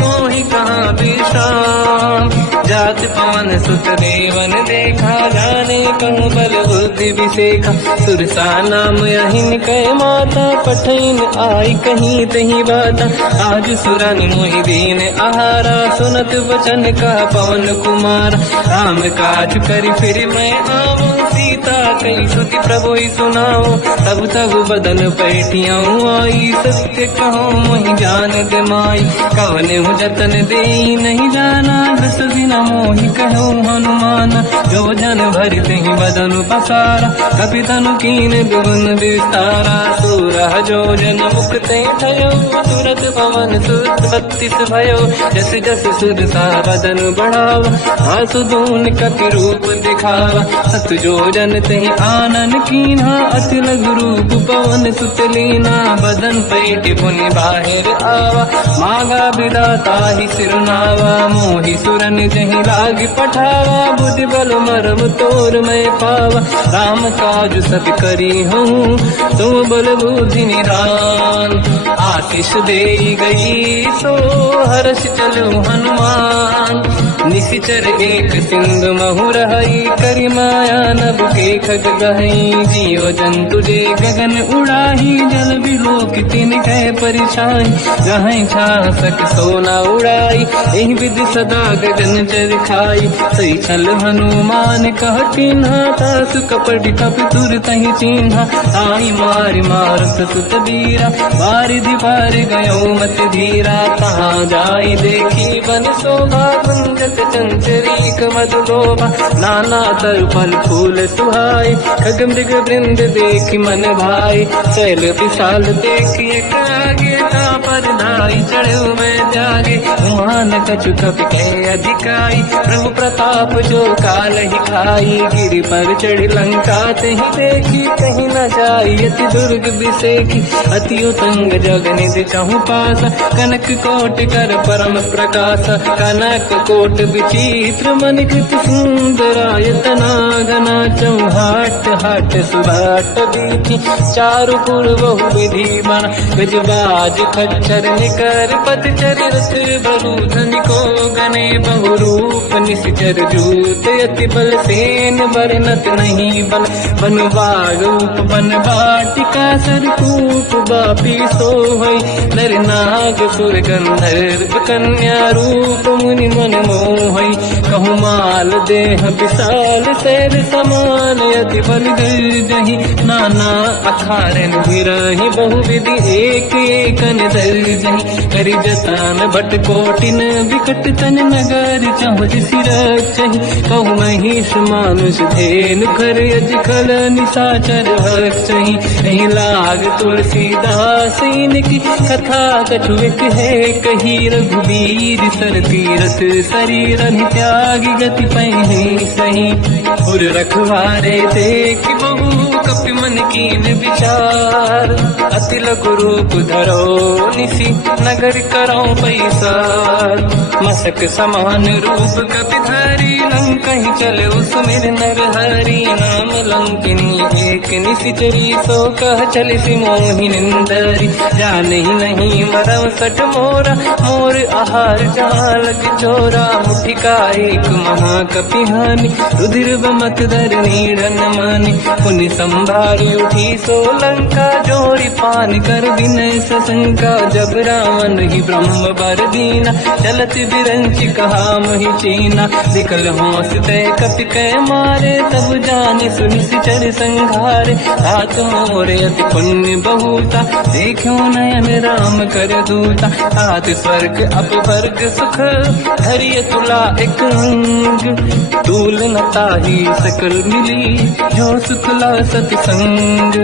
मोहि कहाँ विश्राम जात पवन सुत देवन देखा जाने कहूँ बल बुद्धि विसेखा सुरसा नाम अहिन कह माता पठैन आई कहीं तही बाता आज सुरनि मोहि दीन आहारा सुनत वचन का पवन कुमार राम काज करि फिर मैं आवो सीता कई सुति प्रभु सुनाओ तब तब बदन पैठियाँ आई सत्य कहो मोहि जान गमाई कवन हूँ जतन दे नहीं जाना दस दिन मोहि कहो हनुमान जो जन भरि तहि बदन पसारा कपि तनु कीन दुगुन विस्तारा सूरह जो जन मुख ते भयो तुरत पवन सुत 32 भयो जस जस सुरसा बदन बढ़ावा आंसू दून कपि रूप दिखावा सत जो जन तहि आनन कीन्हा अति लघु रूप पवन सुत लीना बदन पैठ पुनि बाहिर आवा मागा विदाता ही सिरनावा मोहि सुरन जहि लाग पठावा बुद्धि बल मरम तोर मैं पावा राम काज सब करी हूँ तुम बल बुद्धि निदान आशीष दे गई सो हर्ष चलो हनुमान निशिचर एक सिंधु महु रही करि माया नभ के खग गहई जीव जंतु जे गगन उड़ाही जल बिलोक तिन कह परिछाई जहाँ छा सक सोना उड़ाई एहि विधि सदा गगन चर खाई सही छल हनुमान कह चिन्हा तासु कपट कप तुर तहि चिन्हा आई मार मारत सुत बीरा बारिधि पार गयो मत धीरा कहाँ जाई देखी बन शोभा गुंजत चंचरीक मधुलोभा नाना तर फल फूल सुहाई खग मृग वृंद देख मन भाई शैल विशाल देखिए आगे का पर धाई चढ़ो मैं जागे मान कछु कपि के अधिकाई प्रभु प्रताप जो काल ही खाई गिरि पर चढ़ लंका तहि देखी कहीं न जाई अति दुर्ग विसेखी अति उतंग जग निधि चहु पास कनक कोट कर परम प्रकाश कनक कोट विचित्र मन कृत सुंदरायतना घना चौहाट हाट सुभाट बीती चारु पुर बहु विधि बन गजबाज खच्चर निकर पतचर रथ बरु धनिको गने बहु रूप निश्चर जूत अति बल सेन बरनत नहीं बल बन बाग रूप बन बाटिका सरकूप बापी सोहई नर नाग सुर गंधर्व कन्या रूप मुनि मन मोहई कहु माल देह विशाल शैल समान अति बल गर्जहि नाना अखारन बिरहि बहु विधि एक एकन दर्जहि करि जतान भट कोटिन विकट तन नगर चहुज सिरचहि कहु महिष मानुष धेनु खर यज खल निशाचर भक्षहि एहि लाग तुलसीदास इनकी कथा कछु एक है कही रघुवीर सर तीरथ शरीर त्यागी गति पहि सही उर रखवारे देख बहु कपि मन कीन विचार अति लघु रूप धरो निसी नगर करो पैसार मसक समान रूप कपि धरी नंग कहीं चले उसमें नर हरि नाम लंकिनी एक निशिचरी सो कह चल सी मोहि निंदरी जान ही नहीं मरम सट मोरा मोर आहार जाल चोरा मुठिका एक महाकपिहानी रुधिर बमत धर नीड़न मानी पुनि संभारी उठी सोलंका जोड़ी पान कर विनय सशंका जब रावण ही ब्रह्म बर दीना चलत बिरंच कहा मोहि चीना विकल होश तय कपि कै मारे तब जाने सुनि सिचर संघारे तात मोरे अति पुण्य बहुता देखो नयन राम कर दूता तात स्वर्ग अपवर्ग सुख हरिय तुला एक अंग तूल न ताही सकल मिली जो सुखला सतसंग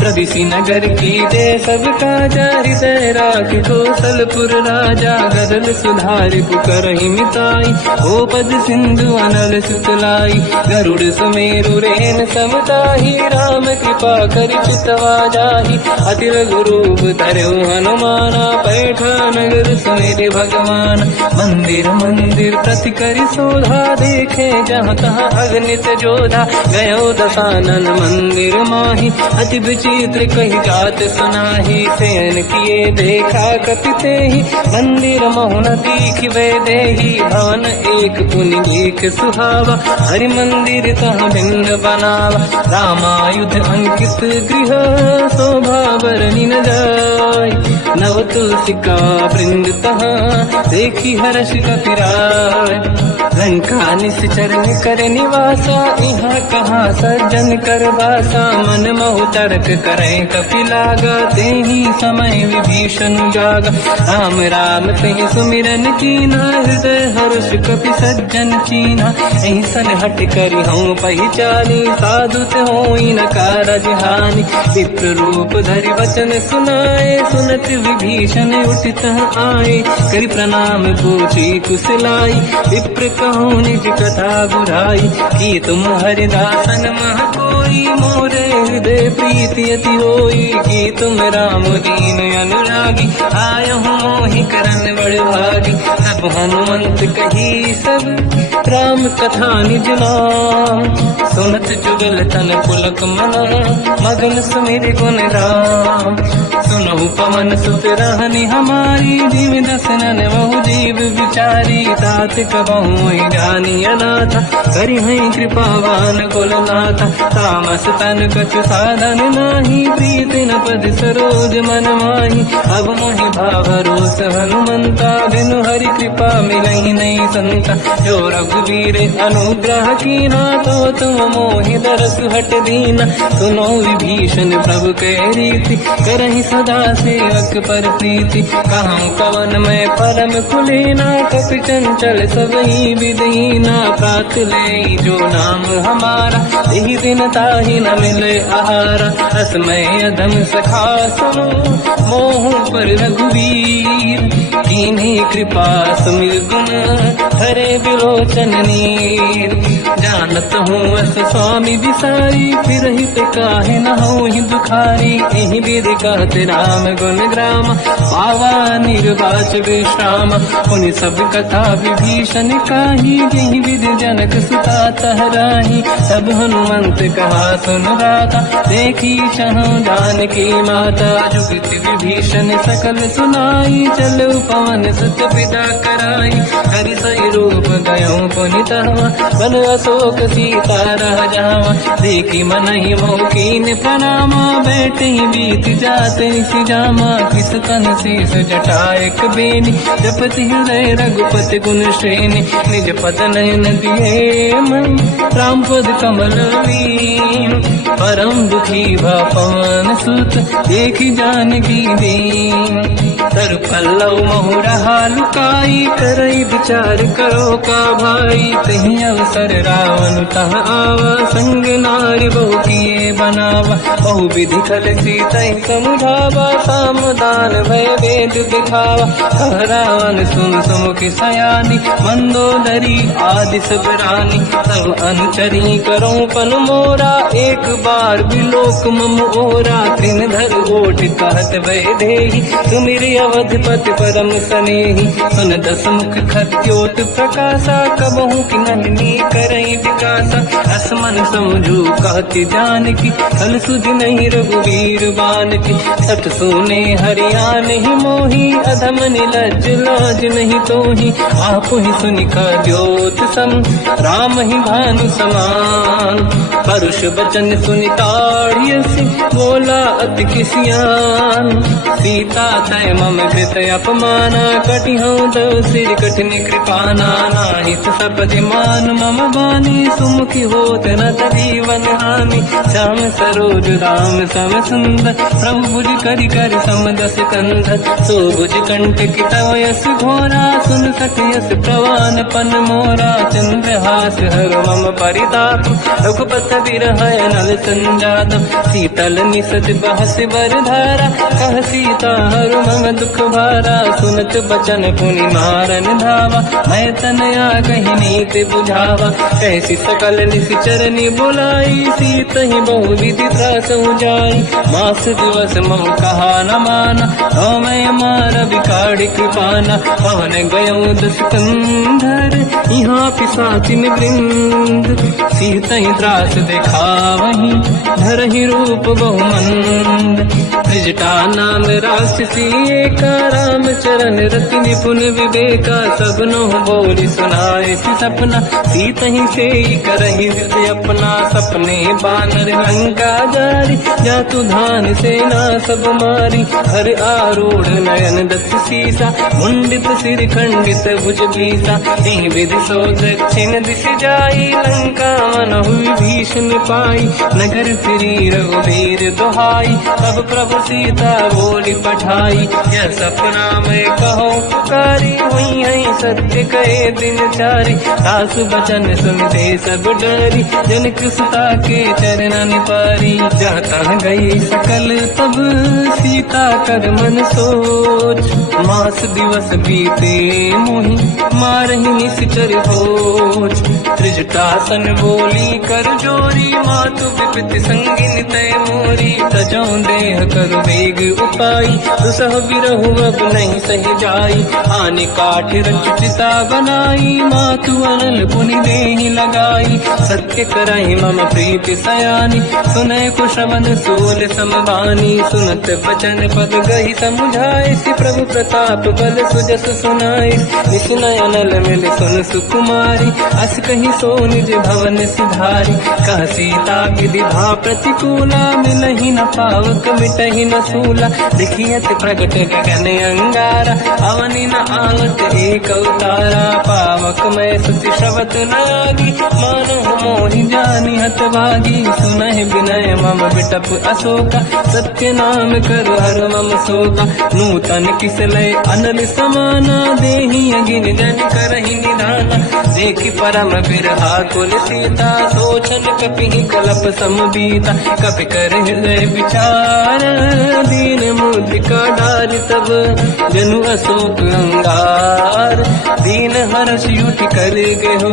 प्रदिशि नगर की दे सब काजा हृदय राख कौशलपुर राजा गदल सुधारि पुकरहि मिताई ओ पद सिंधु अनल सुतलाई गरुड़ सुमेरु रेन समताही राम कृपा कर चितवा जाहि अति लघु रूप धरऊ हनुमाना पैठा नगर सुमेरे भगवान मंदिर मंदिर प्रति करि शोधा देखे जहाँ तहाँ अगणित जोधा गयो दशानन मंदिर माही अति विचित्र कही जात सुनाही शयन किए देखा कपिते ही मंदिर मोहन दीख वे देही भवन एक पुनि देख सुहावा हरि मंदिर तहाँ भिन्न बनावा रामायुध अंकित गृह शोभा बरनि न जाय नव तुलसी का वृंद तहाँ देखी हर्ष कपिराय लंका निश्चर कर निवासा यहाँ कहाँ सज्जन कर वासा मन महु तर्क करे कपि लागा तेहि समय विभीषण जागा राम राम तेहि सुमिरन कीना हृदय हर्ष कपि सज्जन चीना ऐसन हट करि हूँ पहचानी साधुत होई न कारज हानि विप्र रूप धरि वचन सुनाए सुनत विभीषण उठित आए करि प्रणाम पूछी कुशलाई विप्र कहूँ निज कथा बुराई कि तुम हरिदासन मह कोई मोरे हृदय प्रीति अति होई कि तुम राम दीन अनुरागी आय हूँ मोहि करन बड़ भागी सब हनुमंत कही सब राम कथा निज नाम सुनत जुगल तन पुलक मना मगन सुमिर गुण राम सुनहु पवन सुत रहनि हमारी जीव दसनन बहु जीव विचारी तात कबहु जानी अनाथ करि हैं कृपावान कुलनाथ तामस तन कछु साधन नाही प्रीति न पद सरोज मन माही अब मोहि भावरोस हनुमंता बिनु हरि कृपा मिलहि नहीं संता जो रघुवीर अनुग्रह कीना तो तुम मोहि दरस हट दीना सुनो विभीषण प्रभु के रीति करहि सदा सेवक पर प्रीति कहूँ कवन में परम कुलीना कपि चंचल सबही विदहीना प्रात ले जो नाम हमारा यही दिन ताहि न मिले आहारा असमय अधम सखा सुनो मोह पर रघुवीर कीन्ही कृपा सुमिर गुण हरे विलोचन नीर जानत हूँ अस स्वामी विसारी फिर हित काहे न हो ही दुखारी यही विधि कहते राम गुण ग्राम पावा निर्वाच विश्राम उन सब कथा विभीषण काही यही विधि जनक सुता तहराही सब हनुमंत कहा सुन राता देखी चहु जानकी माता जुगत विभीषण सकल सुनाई चल पवन सुत विदा कराई हरि सही रूप गयो पुनितवा बन अशोक सीता रह जावा देखी मन ही मोकीन प्रणामा बैठ ही बीत जाते सी जामा किस तन शीस जटायक बेनी जपति हृदय रघुपति गुण श्रेणी निज पद नयन दिए मन राम पद कमल लीन परम दुखी भा पवन सुत देखी जानकी दीन तर पल्लव महु रहा लुकाई करई विचार करो का भाई तही अवसर रावण तह आवा संग नारी बहु किए बनावा बहु विधि खल सीता समुझावा सामदान भय वेद दिखावा कह रावण सुन सुमुख सयानी मंदोदरी आदि सब रानी सब अनुचरी करो पन मोरा एक बार विलोक मम ओरा तृणधर ओट कहत वैदेही सुमिरि अवधपति परम सनेही सुन दस मुख खद्योत प्रकाशा कबहू की नलिनी करई विकासा असमन समझू कहती जान की कल सुध नहीं रघुवीर बान की सठ सोने हरियाण ही मोही अधम निलज लाज नहीं तोही आप ही सुनिका द्योत सम राम ही भानु समान परुष बचन सुनिताड़ियसि बोला अति किसियान सीता तय मम कृत अपमाना कटिहौ दो सिर कठिन कृपाना नाहित सपदि मान मम बानी सुमुखी होत न जीवन हानि श्याम सरोज राम सम सुंदर प्रभु भुज करि कर समदस कंध सो भुज कंठ की तव यस घोरा सुन सकयस प्रवान पन मोरा चंद्रहास हर मम परिताप रघुपत विरह नल संजात शीतल निसत बहस बरधारा कह सीता हर मम दुख भारा सुनत बचन पुनि मारन धावा मैं तनया कही नीति बुझावा कैसी सकल निश्चरनी बुलाई सीत ही बहु विधि त्रास जाई मास दिवस मम कहा न माना तो मैं मार बिकाड़ी कृपाना पवन गयो दस कंधर यहाँ पिशाचिन वृंद सीत ही त्रास देखा वही धर ही रूप बहुमंद त्रिजटा नाम राक्षसी एका राम चरण रति निपुण विवेका सबनो बोली सुनाए सपना सीत ही से करही हृदय अपना सपने बानर लंका जारी जातु धान सेना सब मारी हर आरूढ़ नयन दस सीसा मुंडित सिर खंडित भुज भीसा यही विधि सो दक्षिण दिश जाई लंका मन हुई भीषण पाई नगर फिरी रघुवीर दुहाई तब प्रभु सीता बोली पठाई यह सपना मैं कहो पुकारी हुई है सत्य कहे दिन चारी सास बचन सुनते सब डरी जनक सुता के चरण पारी जाता गई सकल तब सीता कर मन सोच मास दिवस बीते मोही मारही निश्चर होच त्रिजटासन बोली कर जोरी मातु विपित संगिन तय मोरी तजौ देह कर वेग उपाई दुसह बिरहु अब नहीं सही जाई आने काठ रचिता बनाई मातु अनल पुनि देहि लगाई सत्य कराई मम प्रीति सयानी सुनय कुशवन सूल समबानी सुनत बचन पद गही समुझाए सि प्रभु प्रताप बल सुजस सुनाई निसुनय अनल मिल सुन सुकुमारी अस कही सो निज भवन सिधारी कह सीता की विधा प्रतिकूला मिलहि न पावक मिटहि न सूला दिखियत प्रगट गगन अंगारा अवनि न आवत एक अवतारा पावक मैं सुति श्रवत नागी मानो मोहि जानि हत भागी सुनहि विनय मम विटप अशोका सत्य नाम कर हर मम शोका नूतन किसलय अनल समाना देहि अगिन जन करहि निधाना देखि परम बिरहा कुल सीता सोचन कपिहि कलप समबीता कपि कर हृदय विचार दीन मुद्रिका डार तब जनु अशोक अंगार दीन हर्ष युति कर गयो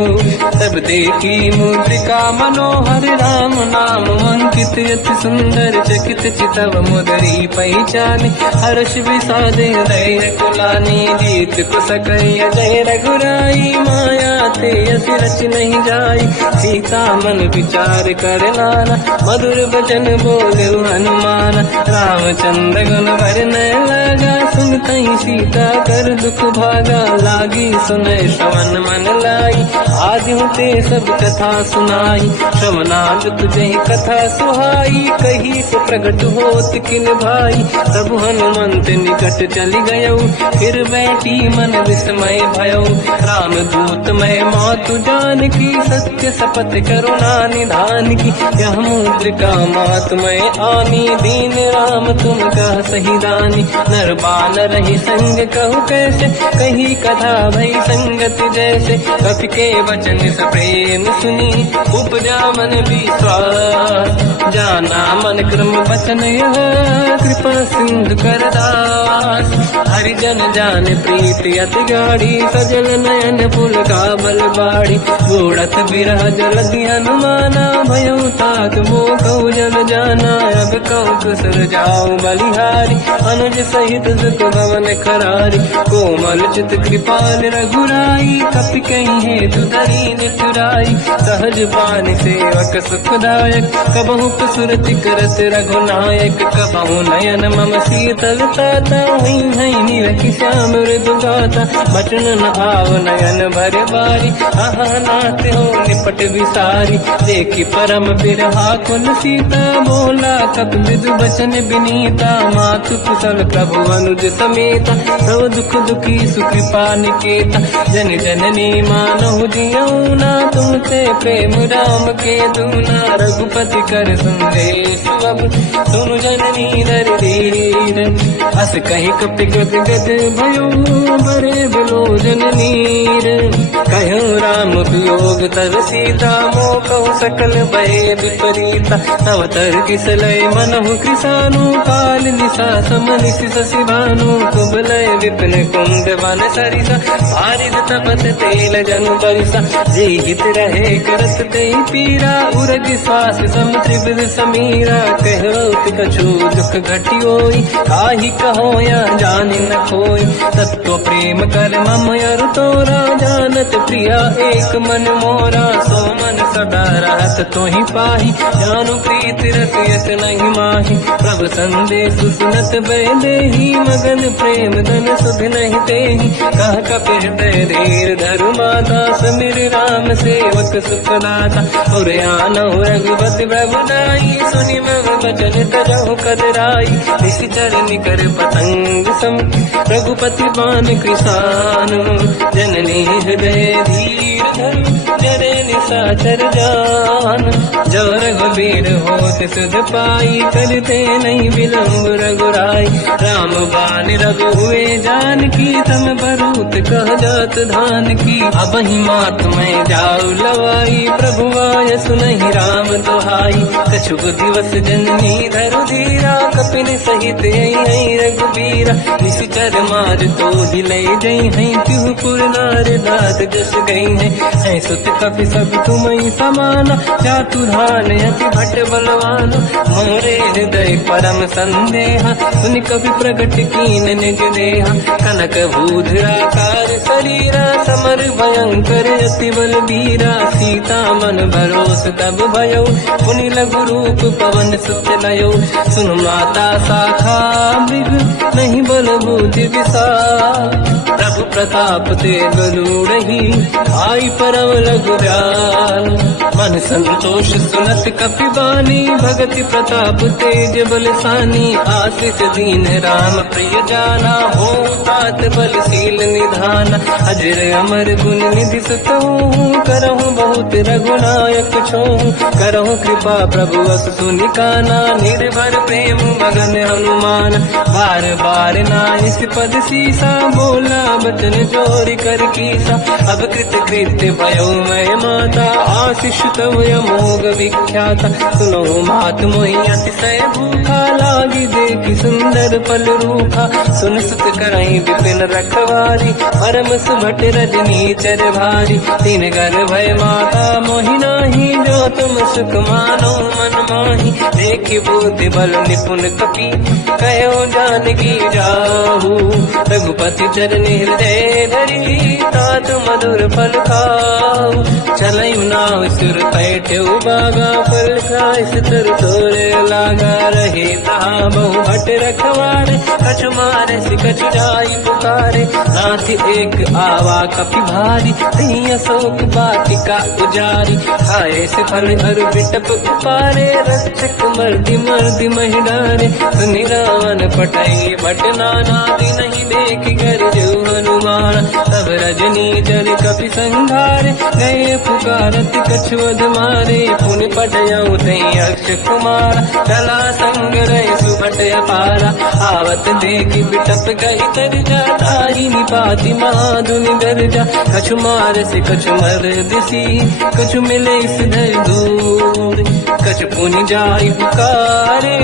तब देखी मुद्रिका मनोहर राम नाम अंकित अति सुंदर चकित चितव मुदरी पहचान हर्ष विषाद हृदय कुलानी जीत को सकय जय रघुराई माया ते अति रच नहीं जाई सीता मन विचार कर नाना मधुर बचन बोले हनुमान रामचंद्र गुण वरन लगा सुनते ही सीता कर दुख भागा लागी सुनय श्रवण मन लाई आज होते सब कथा सुनाई श्रवणाद तुझे कथा सुहाई कही से प्रकट होत किन भाई सब हनुमंत निकट चली गयो फिर बैठी मन विस्मय भयो राम दूत मैं मातु जान की सत्य शपथ करुणा निधान की यह मुद्रिका मात मैं आनी दीन राम तुम कह सही दानी नर बानर ही संग कहु कैसे कही कथा भई संगत जैसे कपि के वचन सप्रेम सुनी उपजा मन विश्वास जाना मन क्रम वचन यह कृपा सिंधु कर दास हरिजन जान प्रीति अति गाढ़ी सजल नयन फूल का बल बाड़ी बूढ़त बिरह जल हनुमाना भयो ताग नाथ मोह कहु जल जाना, अब कहु कुशल जाओ बलिहारी, अनुज सहित सुख भवन खरारी, कोमल चित कृपाल रघुराई, कपि कहीं हेतु धरी निठुराई, सहज पान सेवक सुखदायक, कबहु सुरति करत रघुनायक, कबहु नयन मम शीतलता, हई हई निरखि श्याम मृदु गाता, बचन न आव नयन भर बारी, आहा नाथ हो निपट विसारी, देखी परम बिरहा कुल सीता, बोला कप मृदु बचन बिनीता, मातु कुशल प्रभु अनुज समेता, सब दुख दुखी सुकृपा निकेता, जन जननी मानहु जियऊ ना, तुमसे प्रेम राम के दूना, रघुपति कर संदेश अब सुनु जननी दर धीर, हस कहीं कपि गद गद भयो बरे बिलो जननीर, कहो राम वियोग तब सीता, मोह कहु सकल भय विपरीता, तव तर किसलय मनहु कृसानु, काल निशा समनिश शशि भानु, कुबलय विपिन कुंड वन सरिसा, बारिद तपत तेल जनु बरिसा, जे हित रहे करत ते पीरा, उरग श्वास सम त्रिविध समीरा, कहो कछु दुख घटियोई, काहि कहो या जानि न खोई, तत्व प्रेम कर मम अरु तोरा, जानत प्रिया एक मन मोरा, सो मन सदा रहत तोहि पाहि, जानु प्रीत रसियत नहीं माहि, प्रभु संदेश सुनत भय देहि, मगन प्रेम धन सुध नहीं तेहि, कह कपि हृदय धीर धरु माता, समिर राम सेवक सुखदाता, और आनहु रघुपति प्रभु नाई, सुनि मम बचन तजहु कदराई, निश्चर निकर पतंग सम, रघुपति बान कृसानु, जननी हृदय धीर धरु, जरे निशाचर जान, जो रघुबीर होत सुध पाई, करते नहीं विलम्ब रघुराई, राम बान रघु हुए जानकी, तम बरूत कह जात धान की, अब ही मात में जाऊ लवाई, प्रभु आय सुनहि राम दोहाई, कछुक दिवस जननी धरु धीरा, कपिन सहित आई रघुबीरा, निश्चर मार तो दिले जई हैं, तिहुपुर नार दात जस गई है, सुत कपि सब तुमहि समाना, चातुधान अति भट बलवान, मोरे हृदय परम संदेहा, सुनि कपि प्रगट कीन निज देहा, कनक भूधराकार शरीरा, समर भयंकर अति बलबीरा, सीता मन भरोस तब भयो, पुनि लघु रूप पवन सुत लयो, सुन माता शाखा मृग नहीं बल बुद्धि विशाल, प्रभु प्रताप ते गरुड़हि, आई परम लघु दयाल, मन संतोष सुनत कपि बानी, भगति प्रताप तेज बलसानी, आशीष दीन राम प्रिय जाना, हो तात बलशील निधान, अजर अमर गुण निधि सुतहु, करहु बहुत रघुनायक छोहु, करहु कृपा प्रभु अस सुनि काना, निर्भर प्रेम मगन हनुमान, बार बार नाइस पद सीसा, बोला बचन जोरि कर कीसा, अब कृत कृत्य भयो मैं माता, आशीष तव अमोघ विख्याता, सुनो मात मोहि अतिशय भूखा, लागी देखि सुंदर फल रूखा, सुन सुत करहि विपिन रखवारी, परम सुभट रजनी चर भारी, तीन घर भय माता मोहि नाही, जो तुम सुख मानो मन माही, देखि बुद्धि बल निपुण कपि, कहो जानकी जाहू, रघुपति चरनि हृदय धरी, तात मधुर फल खाऊ, चलयु नाव सुर पैठ्यु बागा, फल खाय सितर तोरे लागा, रहे तहाँ बहु भट रखवारे, कछु मारे सि कछु जाई पुकारे, नाथ एक आवा कपि भारी, तहीं अशोक वाटिका उजारी, खाए से फल हर बिटप उपारे, रक्षक मर्दि मर्दि महि डारे, सुनि रावण पटई भट नाना, नहीं देख कर जो हनुमान, तब रजनी जल कपि संघारे, गए पुकारत कछुअध मारे, पुनि पटयऊ तई अक्ष कुमार, चला संग रहे सुभट अपारा, आवत देखि बिटप गई तरजा, ताहि निपाति महाधुनि गरजा, कछु मार से कछु मर दिसी, कछु मिले सिधर दूर, कछ पुनि जाई पुकारे,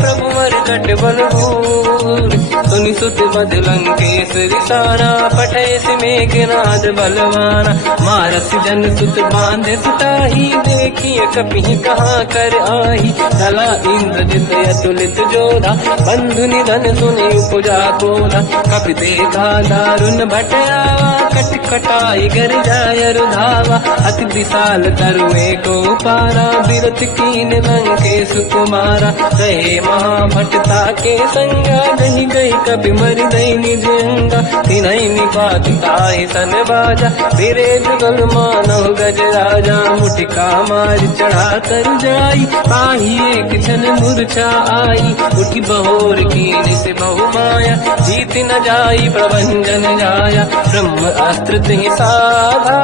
प्रभु मरकट बल भूर। सुनि सुत बद लंकेश रिसाना, पठे मेघनाद बलवाना। मारस जन सुत बांधे सुताही, देखिए कपि कहाँ कर आई। चला इंद्रजित अतुलित जोधा, बंधु निधन सुनि उपजा क्रोधा। कपि देखा दारुण भट आवा, कट कटाई गर जाय रुधावा। अति विशाल तरुए को पारा, बिरत कीन लंकेश कुमारा। कहे महाभटता के संगा, गही गई कपि मरि दई निज अंगा। तिन्हि निपात ताहि सन बाजा, फिरे जुगल मानव गज राजा। मुटिका मार चढ़ा तर जाई, पाही एक क्षण मूर्छा आई। उठी बहोर कीन से बहु माया, जीत न जाई प्रभंजन जाया। ब्रह्म अस्त्र तिहि साधा,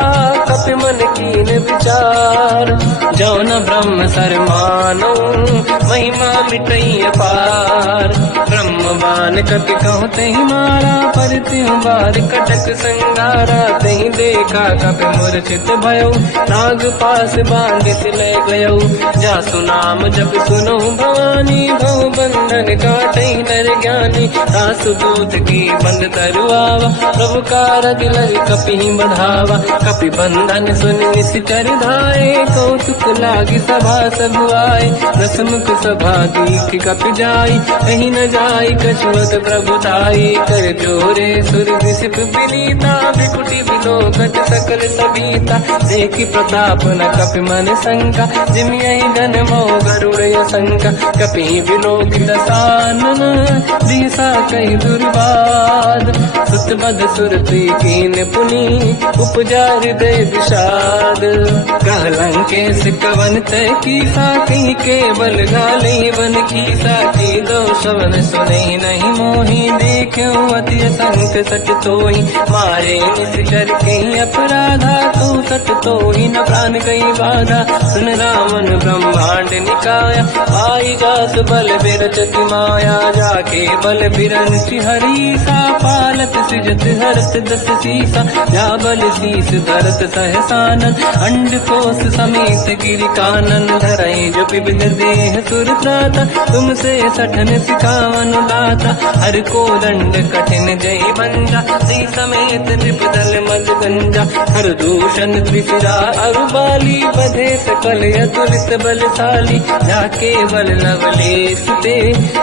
कपि मन कीन विचार। जो न ब्रह्म सर मानो, महिमा मिटई अपार। ब्रह्मवान कपि कहु तहि मारा, पर त्यों बार कटक संगारा। तहि देखा कपि मूर्छित भयो, नाग पास बांध ले गयो। जासु नाम जब सुनो भवानी, भव बंधन काटई नर ज्ञानी। दासु दूत की बंद तरुआवा, प्रभु कारज लग कपि बढ़ावा। कपि बंधन सुन निश्चर धाये, कौतुक लागी सभा सब आए। दसमुख सभा दीख कपि जाई, कहीं न जाई कछुअत प्रभुताई। कर जोरे सुर विसिप विनीता, विकुटी विलोकट सकल सबीता। देखि प्रताप न कपि मन शंका, जिमियहि गन मोह गरुड़ शंका। कपि विलोकित सानन, दिशा कहि दुर्वाद। सुत बद सुरति कीन पुनि, उपजा हृदय विषाद। कह लंकेश कवन तय कीसा, कहीं केवल गाली बन कीसा। की दो शवन सुने नहीं मोही, देखो अति संक सट तोहि। मारे निश्चर कहीं अपराधा, तो सट तोहि न प्राण कहीं बाधा। सुन रावण ब्रह्मांड निकाया, आई जास बल बिरचति माया। जाके बल बिरन हरीसा, पालत सृजत हरत दस सीसा। जा बल शीस धरत सहसानन, अंड कोश समेत गिरि कानन। धरई जो विविध देह सुर त्राता, तुमसे सठन सिखावन दाता। हर को दंड कठिन जय बंजा, सी समेत त्रिपदल मद गंजा। हर दूषण त्रिशिरा अरुबाली, बधे सकल अतुलित बलशाली। जाके बल लवलेश ते,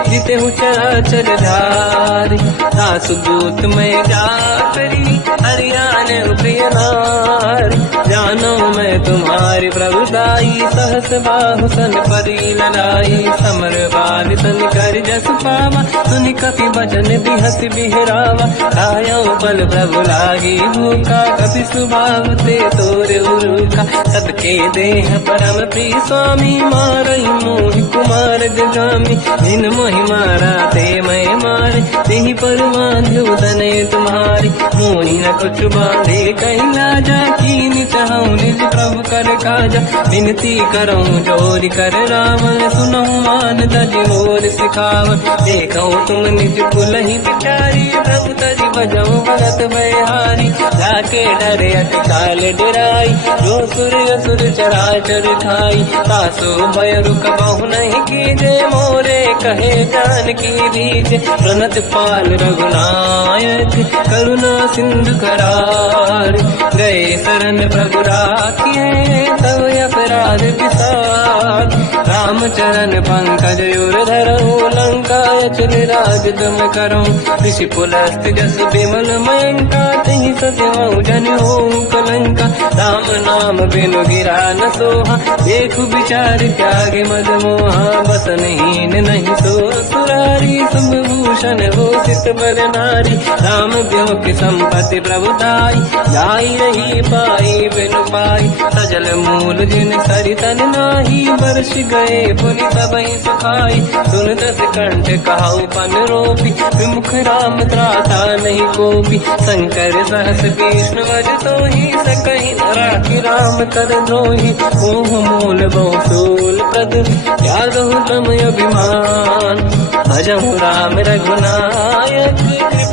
जिते हु चराचर धारी। दासु दूत में जाकरी, हरियाण प्रिय नारी। जानो मैं तुम्हारी प्रभुताई, सहस बाहु सन परी ललाई। समर बाल सन कर जस पावा, सुनि कपि बचन बिहस बिहरावा। आयो बल प्रभु लागी भूखा, कपि स्वभाव ते तोरे उरुखा। सबके देह परम प्रिय स्वामी, मारई मोहि कुमार जगामी। जिन मोहि मारा ते मैं मारे, तेहि पर बांधु तने तुम्हारी। मोहि न कुछ बांधे कहीं लाजा, कीन चाहूं निज प्रभु कर काजा। विनती करऊं जोरि कर रावण, सुनऊं मान तज मोर सिखावन। देखऊं तुम निज कुलहि बिचारी, प्रभु तज बजऊं भगत बलिहारी। जाके डरे अति काल डराई, जो सुर असुर चराचर खाई। तासो भय रुक बहु नहीं कीजे, मोरे कहे जान की दीजे। प्रणत पाल रघुनायक, करुणा सिंधु करार। गए शरण प्रभु राखिए, तब अपराध विसार। रामचरण पंकज उर धरऊं, लंका चल राज तुम करऊं। ऋषि पुलस्त जस विमल मयंका, तहि सत्यवं जन होऊं कलंका। राम नाम बिनु गिरा न सोहा, देखु विचार त्यागे मद मोहा। बसनहीन नहीं सो सुरारी, शुभभूषण हो सित बर नारी। राम ब्यों की संपत्ति प्रभुताई, जाई रही पाई बिनु पाई। सजल मूल जिन सरितन नाही, वर्ष गए पुनि सबहि सुखाई। सुन दस कंठ कहाऊ पन रोपी, विमुख राम त्राता नहीं कोपी। शंकर सहस विष्णु वज तोहि, सकहि न राखि राम कर द्रोही। ओह मूल बहु सूल प्रद, त्यागहु तम अभिमान। भजहु राम रघुनायक,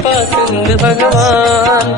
कृपा सिंधु भगवान।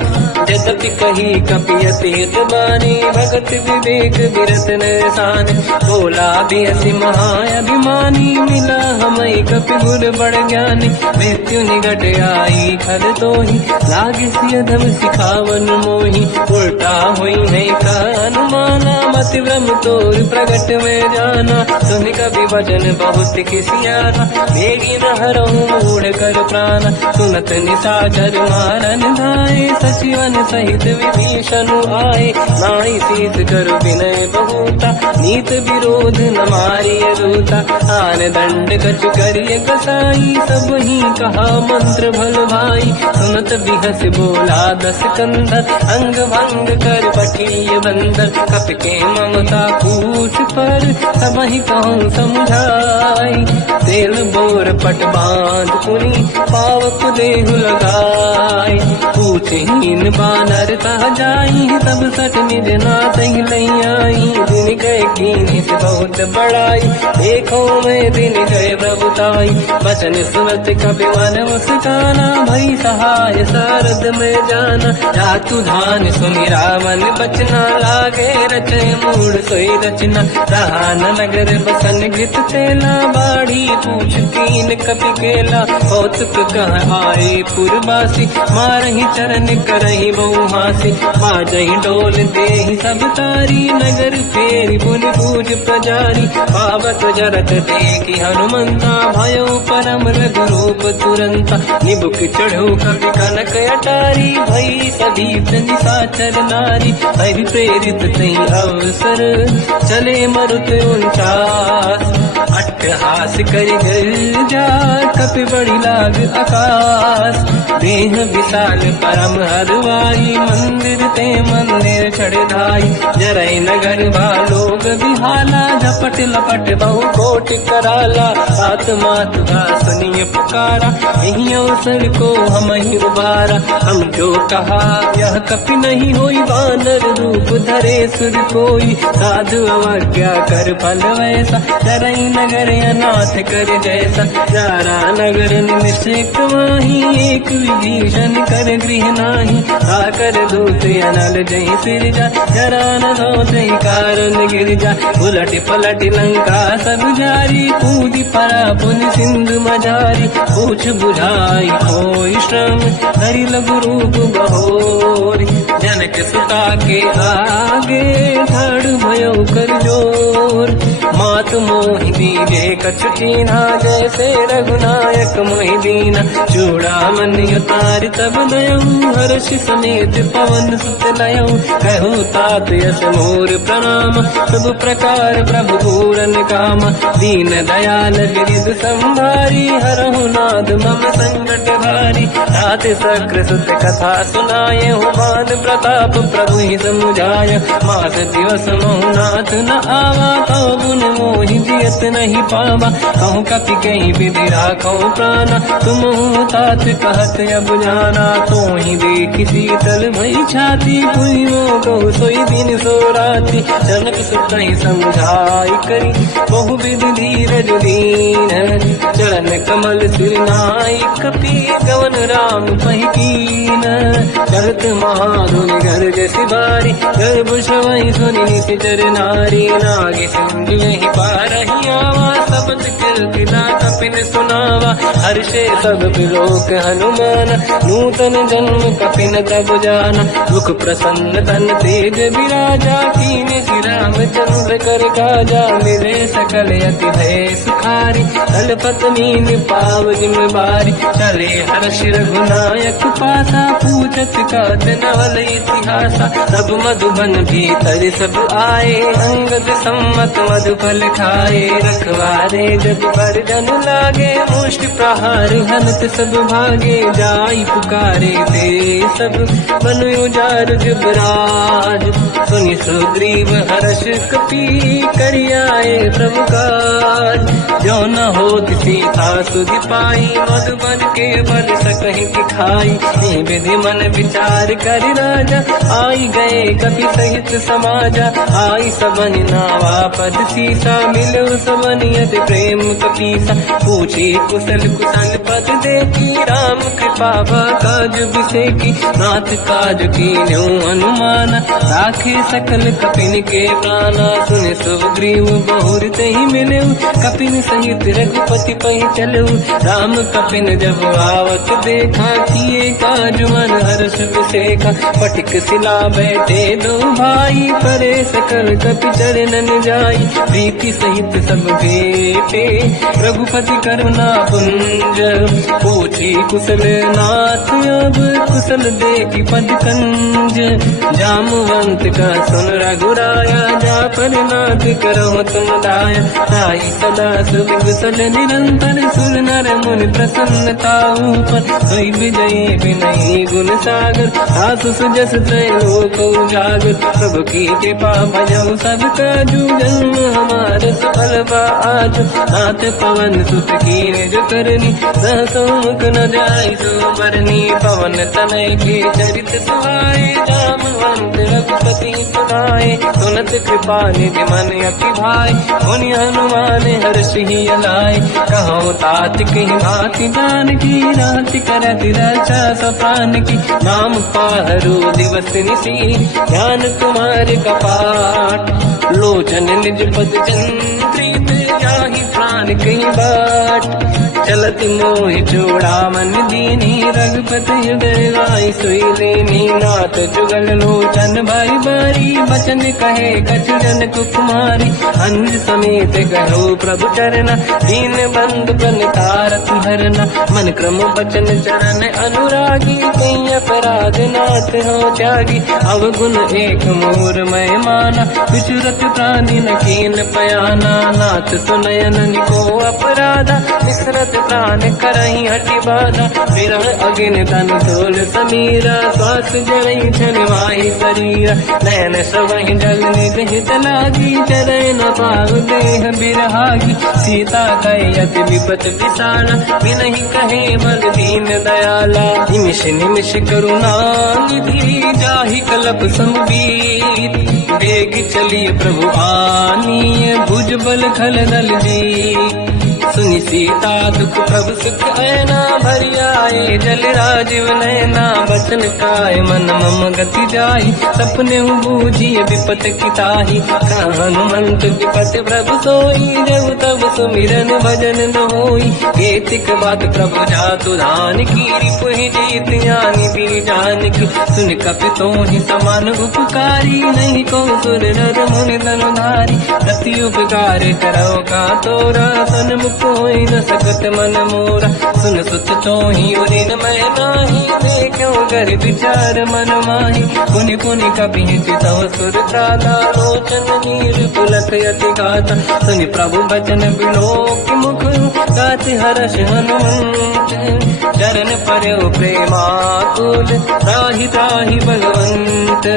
यद्यपि कही कपियति हित बानी, भगत विवेक बिरत निशान। बोला भी हसी महाअभिमानी, मिला हमें कपि गुर बड़ ज्ञानी। मृत्यु निकट आई खल तोहि, लागे सिय धम सिखावन मोहि। उल्टा हुई है का अनुमाना, मति भ्रम तोर प्रगट में जाना। सुन कवि वचन बहुत खिसियाना, मेरी न हरहु मूढ़ कर प्राण। सुनत निशाचर मारन धाये, सचिवन सहित विभीषण आए। नाई शीत कर विनय बहुता, नीत विरोध न मारिय रूता। आन दंड कछ करिय कसाई, सब ही कहा मंत्र भल भाई। सुनत बिहस बोला दस कंधर, अंग भंग कर पठिय बंदर। कपि के ममता पूछ पर, सब ही कहूँ समझाई। तेल बोर पट बांध पुनि, पावक देहु लगाई। पूछहीन बानर तह जाई, तब सट निज नाथ लई आई। दिन गए कीनी से बहुत बड़ाई, देखो मैं दिन गए प्रभुताई। बचन सुनत कपि मन मुस्काना, भई सहाय सारद में जाना। जातु धान सुनि रावण बचना, लागे रचे मूढ़ सोई रचना। रहा न नगर बसन घृत तेला, बाढ़ी पूछ कीन कपि केला। कौतुक कह आए पुरवासी, मारहि चरण करहि बहु हासी। बाजहि ढोल देहि सब तारी, नगर फेरि पुनि पूज प्रजारी। पावत जरत देखि हनुमंता, भयो परम रघुरूप तुरंता। निबुक चढ़ो कपि कनक अटारी, भई सभीत निशाचर नारी। हरि प्रेरित तई अवसर, चले मरुत 49। अट्टहास करि गर्जा, कपि बड़ी लाग आकाश। देह विशाल परम हरवाई, मंदिर ते मंदिर चढ़ धाई। जरई नगर भालोग बिहाला, झपट लपट बहु कोट कराला। सात मात का सुनिय पुकारा, यही अवसर को हम ही उबारा। हम जो कहा यह कपि नहीं होई, वानर रूप धरे सुर कोई। साधु अवज्ञा कर फल वैसा, जरई नगर अनाथ कर जैसा। जारा नगर निमिषेक माही, एक विभीषण कर गृह नाही। आकर दूत अनल जय सिर जा, जरा न दो कारण गिर जा। उलट पलट लंका सब जारी, कूदी परा पुन सिंधु मजारी। पूछ बुझाई कोई श्रम, हरि लघु रूप बहोरी। जनक सुता के आगे, ठाड़ भयो कर जोर। मात मोहि दीजे कछु कीन्हा, जैसे रघुनायक मोहि दीना। चूड़ामणि उतारि तब दयऊ, हर्ष समेत पवन सुत लयऊ। कहु तात यस मोर प्रणाम, सब प्रकार प्रभु पूरन काम। दीन दयाल गिरिधु संभारी, हरहु नाद मम संकट भारी। तात सकृ सुत कथा सुनाए, मान प्रताप प्रभु ही समुझाय। मास दिवस महु नाथ न आवा, कौ गुण मोहि जियत नहीं पावा। कहूँ कपि कहीं विधि राखो प्राणा, तुम तात कहत अब जाना। तो ही देखि शीतल भई छाती, पुनि मोह कहु सोई दिन सो राति। जनक सुत ही समझाई करी, बहु विधि धीरज दीन। चरण कमल सिर नाई, कपि गवन राम पहि कीन। चलत महाधुनि गर्ज सिबारी, गर्भ श्रवहि सुनि निशिचर नारी। नागे सिंधु यहि पारहि आवा, सबद कीर्ति दाता पिन सुनावा। हर्षे सब बिलोक हनुमान, नूतन जन्म कपिन तब जाना। मुख प्रसन्न तन तेज विराजा, कीने श्री रामचंद्र कर काजा। मिले सकल अति भय सुखारी, तलपत मीन पाव जिम्मेवारी। चले हर्ष रघुनायक पासा, पूछत कात नवल इतिहासा। सब मधुबन भीतर सब आए, अंगद सम्मत मधुफल खाए। रखवारे जब पर जन लागे, मुष्टि प्रहार हनत सब भागे। जाई पुकारे ते सब, बन उजार जुबराज। सुनि सुग्रीव हर्ष कपि, करियाए प्रभु काज। जो न होत सीता सुधि पाई, मधुबन के बल सकहि दिखाई। विधि मन विचार कर राजा, आई गए कपि सहित समाजा। आई सबन नावा पद सीसा, मिलो सब मनियत प्रेम कपीसा, पूछी कुशल कुशल पद देखी, राम कृपा काज बिसेकी, नाथ काज की न्यू अनुमाना, राखे सकल कपिन के प्राणा, सुन सुग्रीव बहुरत ही मिले, कपिन सहित रघुपति पहि चलऊ, राम कपिन जब आवत देखा, किए काज मन हर्ष विसेखा, पटिक सिला बैठे दो भाई, परे सकल कपि चरणन जाई, प्रीति सहित सब भेटे, रघुपति करुणा पुंज, पूछी कुशल नाथ अब कुशल देखी पद कंज, जामवंत का सुन रघुराया, जा पर नाथ करो तुम दाया, ताई सदा सुविकुशल निरंतर, सुर नर मुनि प्रसन्नता ऊपर, सोई विजयी विनयी गुण सागर, आसु सुजस त्रैलोक उजागर, प्रभु की कृपा भजऊ सब काजू, जन्म हमार सफल आज, नाथ पवन सुत की निज करनी, सहसो मुख न जाय सो बरनी, पवन तनय के चरित सुहाए, जामवंत रघुपति सुनाए, सुनत कृपा निधि मन अति भाई, मुनि हनुमान हर्ष ही अलाय, कहो तात कहीं बात जान की, रात करत रक्षा सपान की, नाम पाहरो दिवस निसी, ध्यान तुम्हारे कपाट, लोचन निज पद चंद्रित, जाहि प्राण कहीं बाट, चलत मोहि चूड़ा मन दीनी, रघुपति हृदय राय सोई लेनी, नाथ जुगल लोचन भाई बारी, बचन कहे कछु जन कुमारी, अंज समेत कहो प्रभु चरना, दीन बंधु प्रणतारत हरना, मन क्रम बचन चरण अनुरागी, कहीं अपराध नाथ हो त्यागी, अवगुण एक मोर मैं माना, विचुरत प्राणी न कीन पयाना, नाथ सुनयन को अपराधा, विसरत प्राण करही हटि बाधा, विरह अगिन तन तोल समीरा, श्वास जरई छन वाहि शरीरा, नयन सवहि जल निज हित लागी, चरै न पाउ देह बिरहागी, सीता कहे अति विपत विसाला, बिनहि कहे बल दीन दयाला, निमिष निमिष करुणा निधि, जाहि कलप समुबीर, बेग चलिए प्रभु आनीय, भुज बल खल दल जी, सुनि सीता दुख प्रभु सुख ऐना, भरि आए जल राजीव नैना, बचन काय मन मम गति जाहि, सपने बूझिए विपत किताहि, हनुमंत विपत प्रभु सोई, जब तब सुमिरन भजन न होई, केतिक बात प्रभु जातु धान की, रिपुहि जीत ज्ञानी भी जान की, सुन कपि तोहि समान उपकारी, नहीं को सुर नर मुनि धनुधारी, प्रति उपकार करो का तोरा, सन्मुख होई न सकत मन मोरा, सुन सुत तोहि उदिन मैं नाही, देखो कर विचार मन माही, पुनि पुनि कपि चितव सुर त्राता, लोचन नीर पुलक अति गाता, सुनि प्रभु बचन बिलोक मुख, गाति हर्ष हनुमंत, चरण पर्यो प्रेमाकुल, त्राहि त्राहि भगवंत,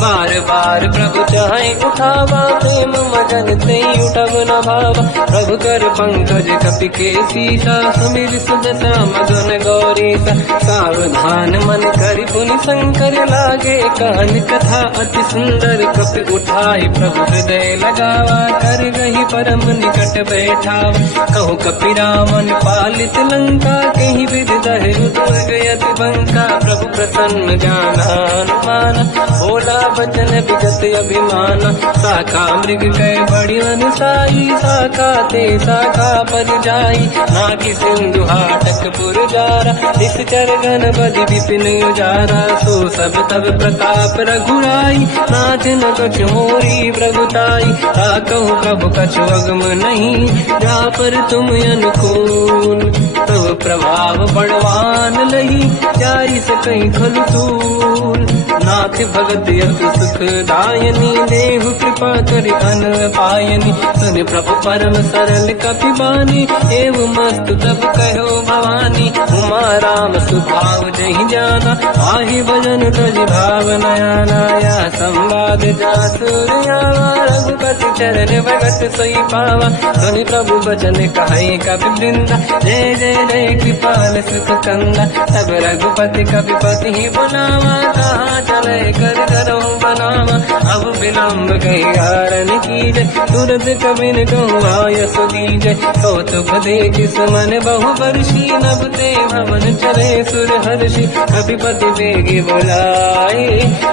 बार बार प्रभु चाहे उठावा, प्रेम मगन ते उठब न भावा, प्रभु कर पंकज कपि के सीसा, सुमिर सुदशा मगन गौरीसा, सावधान मन करि पुनि शंकर लागे, कहन कथा अति सुंदर, कपि उठाई प्रभु हृदय लगावा, कर गही परम निकट बैठावा, कहु कपि रामन पालित लंका, कहीं विधि दहे दुर्ग यति बंका, प्रभु प्रसन्न ज्ञानानुमाना, भोला बचन विगत अभिमाना, शाखा मृग कै बड़ी अनुसाई, शाखा ते शाखा पर जाई, नाकि सिंधु हाटक पुरजारा, निश्चर घन बदि विपिन उजारा, सो सब तब प्रताप रघुराई, नाथ न कछु मोरी प्रभुताई, ताकहु प्रभु कछु अगम नहीं, जा पर तुम अनुकूल, तब प्रभाव बड़वान लही, जाई सकई खलु तूल, नाथ भगत यत सुख दायनी, देहु कृपा करि अन पायनी, सुन प्रभु परम सरल कपि बानी, एव मस्त तब कहो भवानी, उमा राम सुभाव जहि जाना, आहि भजन तज भाव नयाना, या संवाद जासुर आवा, रघुपति चरण भगत सोई पावा, सुनि प्रभु बचन कहे कपि वृंदा, जय जय जय कृपाल सुख कंदा। तब रघुपति कपिपति ही बुलावा, कहा चले कर करो बनावा। अब विलम्ब कही कारण कीजे, तुरंत कबिन कहूँ आयस दीजे। कौतुक देख सुमन बहु वर्षी, नभ ते भवन चले सुर हर्षि। कपिपति बेगी बुलाए,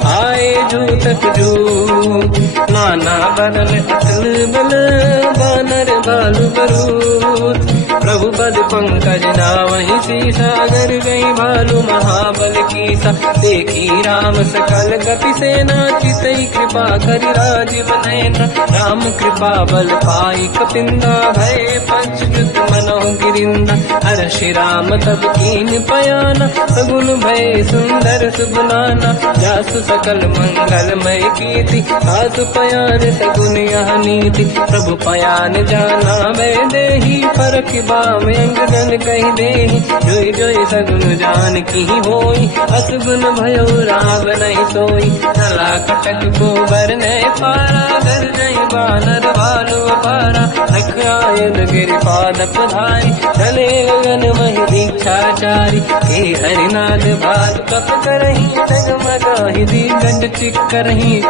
आए जूतक जूत। नाना बदल अतल बल, बानर बालु बरूत। प्रभु पद पंकज नावहि सीसा, गर गई भालु महाबल कीसा। देखी राम सकल कपि सेना, चितई कृपा करि राजीव नयन। राम कृपा बल पाई कपिंदा, भय पंचकृत मनो गिरिंदा। हर्षि राम तब कीन पयाना, सगुन भय सुंदर सुबनाना। जासु सकल मंगलमय कीर्ति, आसु पयान सगुन यह नीति। प्रभु पयान जाना मैं देही, फरक बाम अंगदन कही देही। जोई जोई सगुन जान की होई, असगुन भयो राम नहीं सोई। चला कटक को बरने पारा, घर नहीं बानर बालु अपारा। लख आयन गिरिपाद पधारी, चले गगन महि दीक्षाचारी। हे हरिनाथ भाल कप करही, डगमगाहि दीगंज चिक्करही।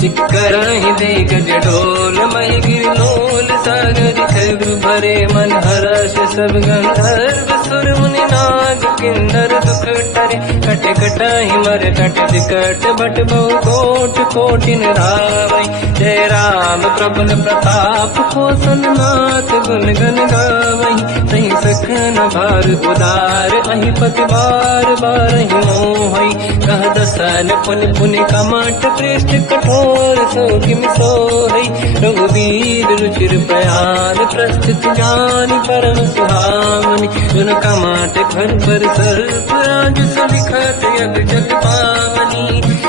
चिक्करहि देख जडोल महि गिरलोल, सागर खग भरे मन हर्ष सब गंधर्व। सुर मुनि नाग किन्नर दुख टरे, कट कटाहि मर तट विकट भट बहु कोट कोटिन रावै। जय राम प्रबल प्रताप, कौशल नाथ गुण गन गावै। तहि सखन भार उदार, अहि पति बार बार ही मोहै। कह दसन पुनि पुनि कमठ, पृष्ठ कठोर सो किम सोहै। रघुवीर रुचिर प्रयान, प्रस्थित ज्ञान परम सुहावनी। सुन कमाट घर पर सर्प, आज सविखत यग जग पावनी।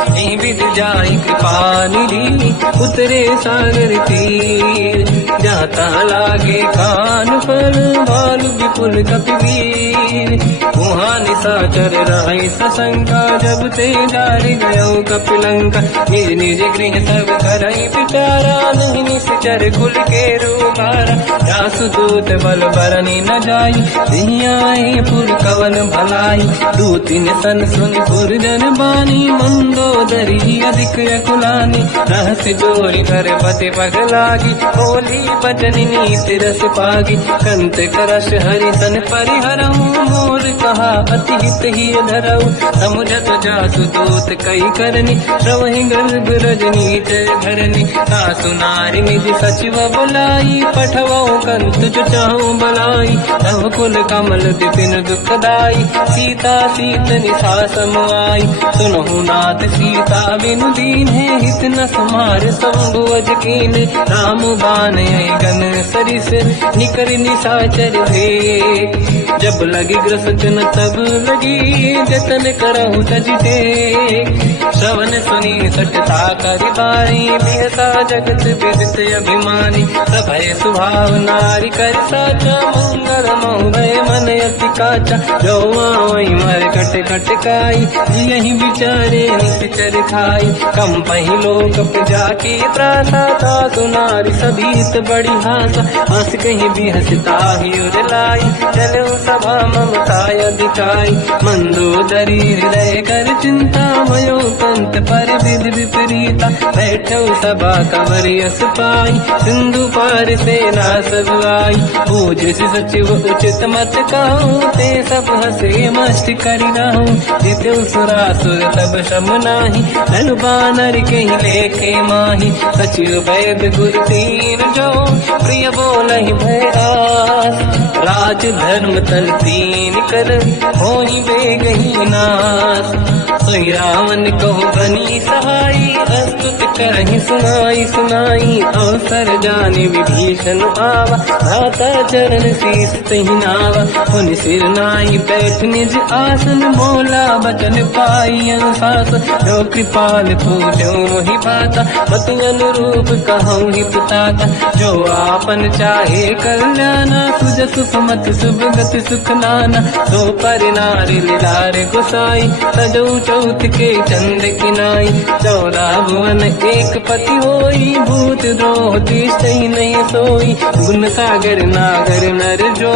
यही विध जाई कृपा निधि, उतरे सागर तीर। जाता लागे कान पर, भालु विपुल कपिवीर। वहाँ निशाचर रहि सशंका, जब ते डारि गयो कपिलंका। निज निज गृह सब करई पिटारा, नहीं निश्चर कुल के रूबारा। जासु दूत बल बरनी न जाई, दियाए पुर कवन भलाई। दूतिन सन सुन पुर जन बानी, मंदोदरी अधिक अकुलानी। रहस्य जोरी कर पति पगलागी, होली बचन नीति रस पागी। कंत करश हरि सन परिहरऊ, मोर कहा अति हित ही धरऊ। समुझत जासु दूत कई करनी, श्रवहि गर्भ रजनी जय धरनी। सासु नारी निज सचिव बुलाई, पठवऊ कंत जो चाहूं बलाई। तब कुल कमल विपिन दुखदाई, सीता सीत निशा समाई। सुनहु नाथ सीता बिनु दीन्हे, हित न समार शंभु अज कीन्हे। राम बाण गन सरिस, निकर निशाचर भेद। जब लगी ग्रसन तब लगी, जतन करहु तज टेक। श्रवण सुनी सटता करि बारी, बिहसा जगत विदित अभिमानी। सभय स्वभाव नारी कर साचा, मंगल मोह भय मन अति काचा। जो आवै मर कट कट काई, यही विचारे निश्चर खाई। कम पही लोक जाके त्रासा, तासु नारी सभीत बड़ी हासा। हंस कहीं भी हंसता ही उरलाई, चलो सभा ममता अधिकाई। मंदोदरी हृदय कर चिंता, भयो पंत पर विध विपरीता। बैठो सभा कंवरि यस पाई, सिंधु पार सेना सब आई। पूज सचिव उचित मत कहूँ, ते सब हंसे मस्त करि रहूं। जितु सुरासुर तब शम नाही, धनु बानर कहीं लेखे माही। सचिव वैद गुर तीन जो, प्रिय बोलहि भय आस। राज धर्म तल तीन कर, होई बेगहि नास। सोई रावण कहो बनी सहाई, अस्तुत करहि सुनाई सुनाई। अवसर जाने विभीषण आवा, भ्राता चरण शीस तहि नावा। पुनि सिर नाई बैठ निज आसन, बोला बचन पाई अनुशास। जो कृपाल पूजो मोहि भाता, मति अनुरूप कहूँ हित ताता। जो आपन चाहे कल्याणा, सुजसु सुमति सुभगति सुख नाना, सो पर नारी लीलार गोसाई, सजौ चौथ के चंद की नाई, 14 भुवन एक पति होई, भूत द्रोह तीसई नहीं सोई, गुण सागर नागर नर जो,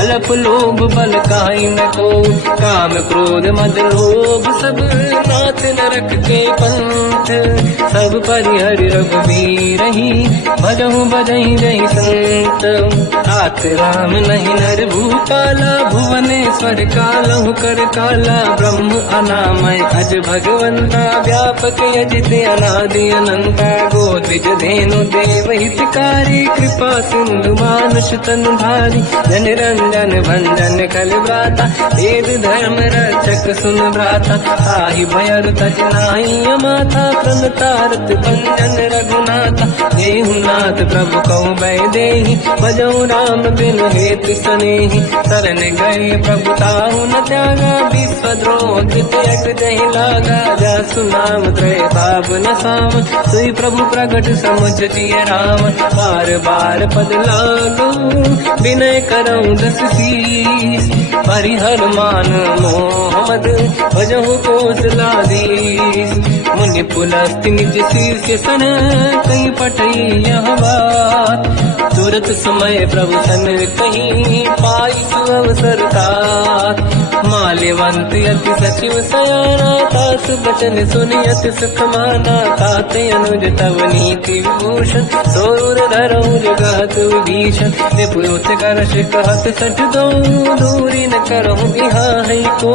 अलप लोभ बल काई न को, काम क्रोध मद लोभ सब नाथ नरक के पंथ, सब परिहरि रघुबीर ही, भजहु बजहि जय संत, तात राम नहीं नर भूपाला, भुवनेश्वर कालहु कर काला, ब्रह्म अनामय अज भगवंता, व्यापक यजित अनादि अनंता, गोद्विज धेनु देव हितकारी, कृपा सिंधु मानुष तनु धारी, जन रंजन भंजन कल व्राता, वेद धर्म रक्षक सुन व्राता, ताहि भयर तज नाहि अमाता, प्रणतारत भंजन रघुनाथा, देहु नाथ प्रभु कौ बै देहि, भजऊ राम बिनु हेतु सनेहि, शरण गए प्रभु ताहु न त्यागा, विश्वद्रोह कृतयक जहि लागा, जासु नाम त्रय भाव न साम, सोई प्रभु प्रगट समुझ जिय राम, बार बार पद लागू, विनय करऊं दस शीस, परिहर मान मोहम्मद, भजहु कौशलाधीश, मुनि पुलस्ति निज शीर्ष सन, कहीं पटई यह बात, तुरत समय प्रभु सन कहीं, पाई सुअवसर तात, माल्यवंत अति सचिव सयाना, तास बचन सुनियत सुख माना, तात अनुज तव नीति विभूषण, सोर धरऊ जगत विभीषण, निपुत करश कहत सठ दो, दूरी न करहु बिहार को,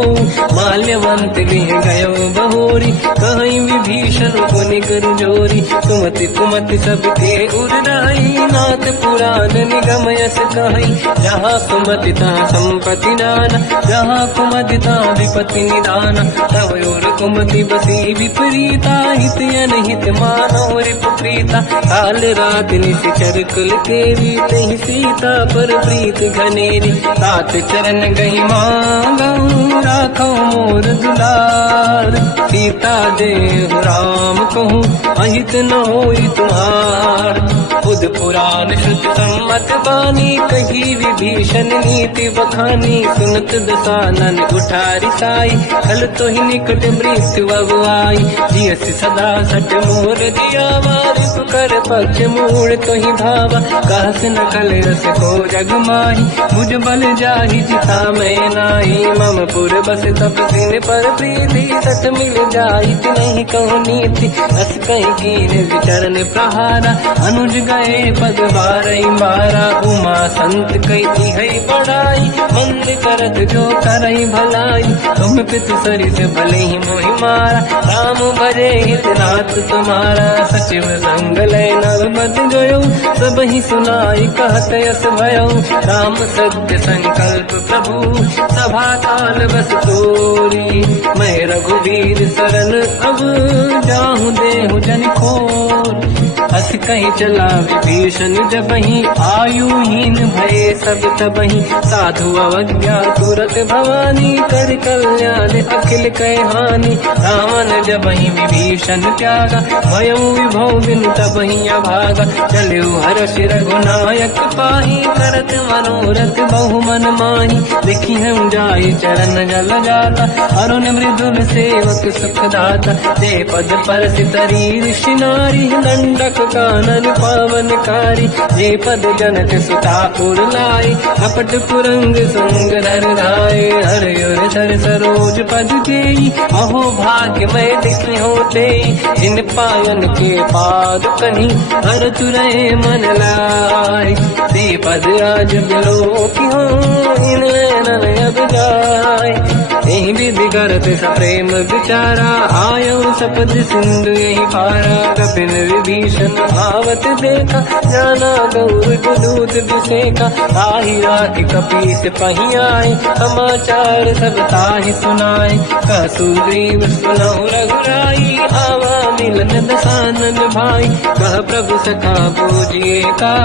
माल्यवंत लिह गयो बहोरी, कहीं विभीषण पुनि कर जोरी, सुमति कुमति सबके उरनाई, नाथ पुराण निगम यस कहीं, जहाँ सुमति तहाँ संपत्ति नाना, जहाँ कुमति तहाँ विपत्ति निदाना, तव और कुमति बसी विपरीता, हित अनहित मानव रिपुप्रीता, काल रात निशिचर कुल केरी, तहि सीता पर प्रीत घनेरी, तात चरण गई मांगऊ, राखो मोर दुलार, सीता देहु राम कहूँ, अहित न होई तुम्हार, बुध पुराण श्रुति सम्मत बानी, कही विभीषण नीति बखानी, सुनत दसानन उठारी साई, कल तो ही निकट मृत्यु अगुआई, जियस सदा सट मोर दिया, मारिप कर पक्ष मूल तो ही भावा, कहस न कल रस को जग माही, मुझ बल जाहि जिता मैं नाई, मम पुर बस तप सिन पर प्रीति, सत मिल जाई नहीं कहूँ नीति, अस कहीं कीन विचरण प्रहारा, अनुज गए पद बारई मारा, उमा संत कही है बढ़ाई, मंद करत जो करई भलाई, तुम पितु सरिस भले ही मोहि मारा, राम भजे हित नाथ तुम्हारा, सचिव संग लय नव मत गयो, सब ही सुनाई कहत यस भयो, राम सत्य संकल्प प्रभु, सभा काल बस तोरी, मैं रघुवीर शरण अब जाहु देहु जन खोर, हस कहीं चला विभीषण जबहि, आयुहीन भये सब तबहि, साधु अवज्ञा तुरत भवानी, कर कल्याण अखिल कह हानि, रावण जबहि विभीषण त्यागा, भयउ विभव बिनु तबहि अभागा, चलु हर्ष रघुनायक पाहि, करत मनोरथ बहु मन माहि, देखि हूँ जाय चरण जल जाता, अरुण मृदुल सेवक सुख दाता, ते पद पर सितरी ऋषि नारी, दंडक कानन पावनकारी, जे पद जनक सुता पुर लाई, कपट पुरंग संग धर राय, हर युर धर सरोज पद जेई, अहो भाग्य मैं देखी होते, जिन पायन के पाद कहीं, हर तुरहे मन लाय, ते पद आज बिलो की हो, इन नैनन अब जाय, यही विधि करत सप्रेम विचारा, आयो सपद सिंधु यही पारा, कपिन विभीषण आवत देखा, जाना गौर गुदूत विसेका, ताहि राखि कपीस पहि आए, समाचार सब ताहि सुनाए, कह सुग्रीव सुनहु रघुराई, आवा मिलन दसानन भाई, कह प्रभु सखा पूजिए का,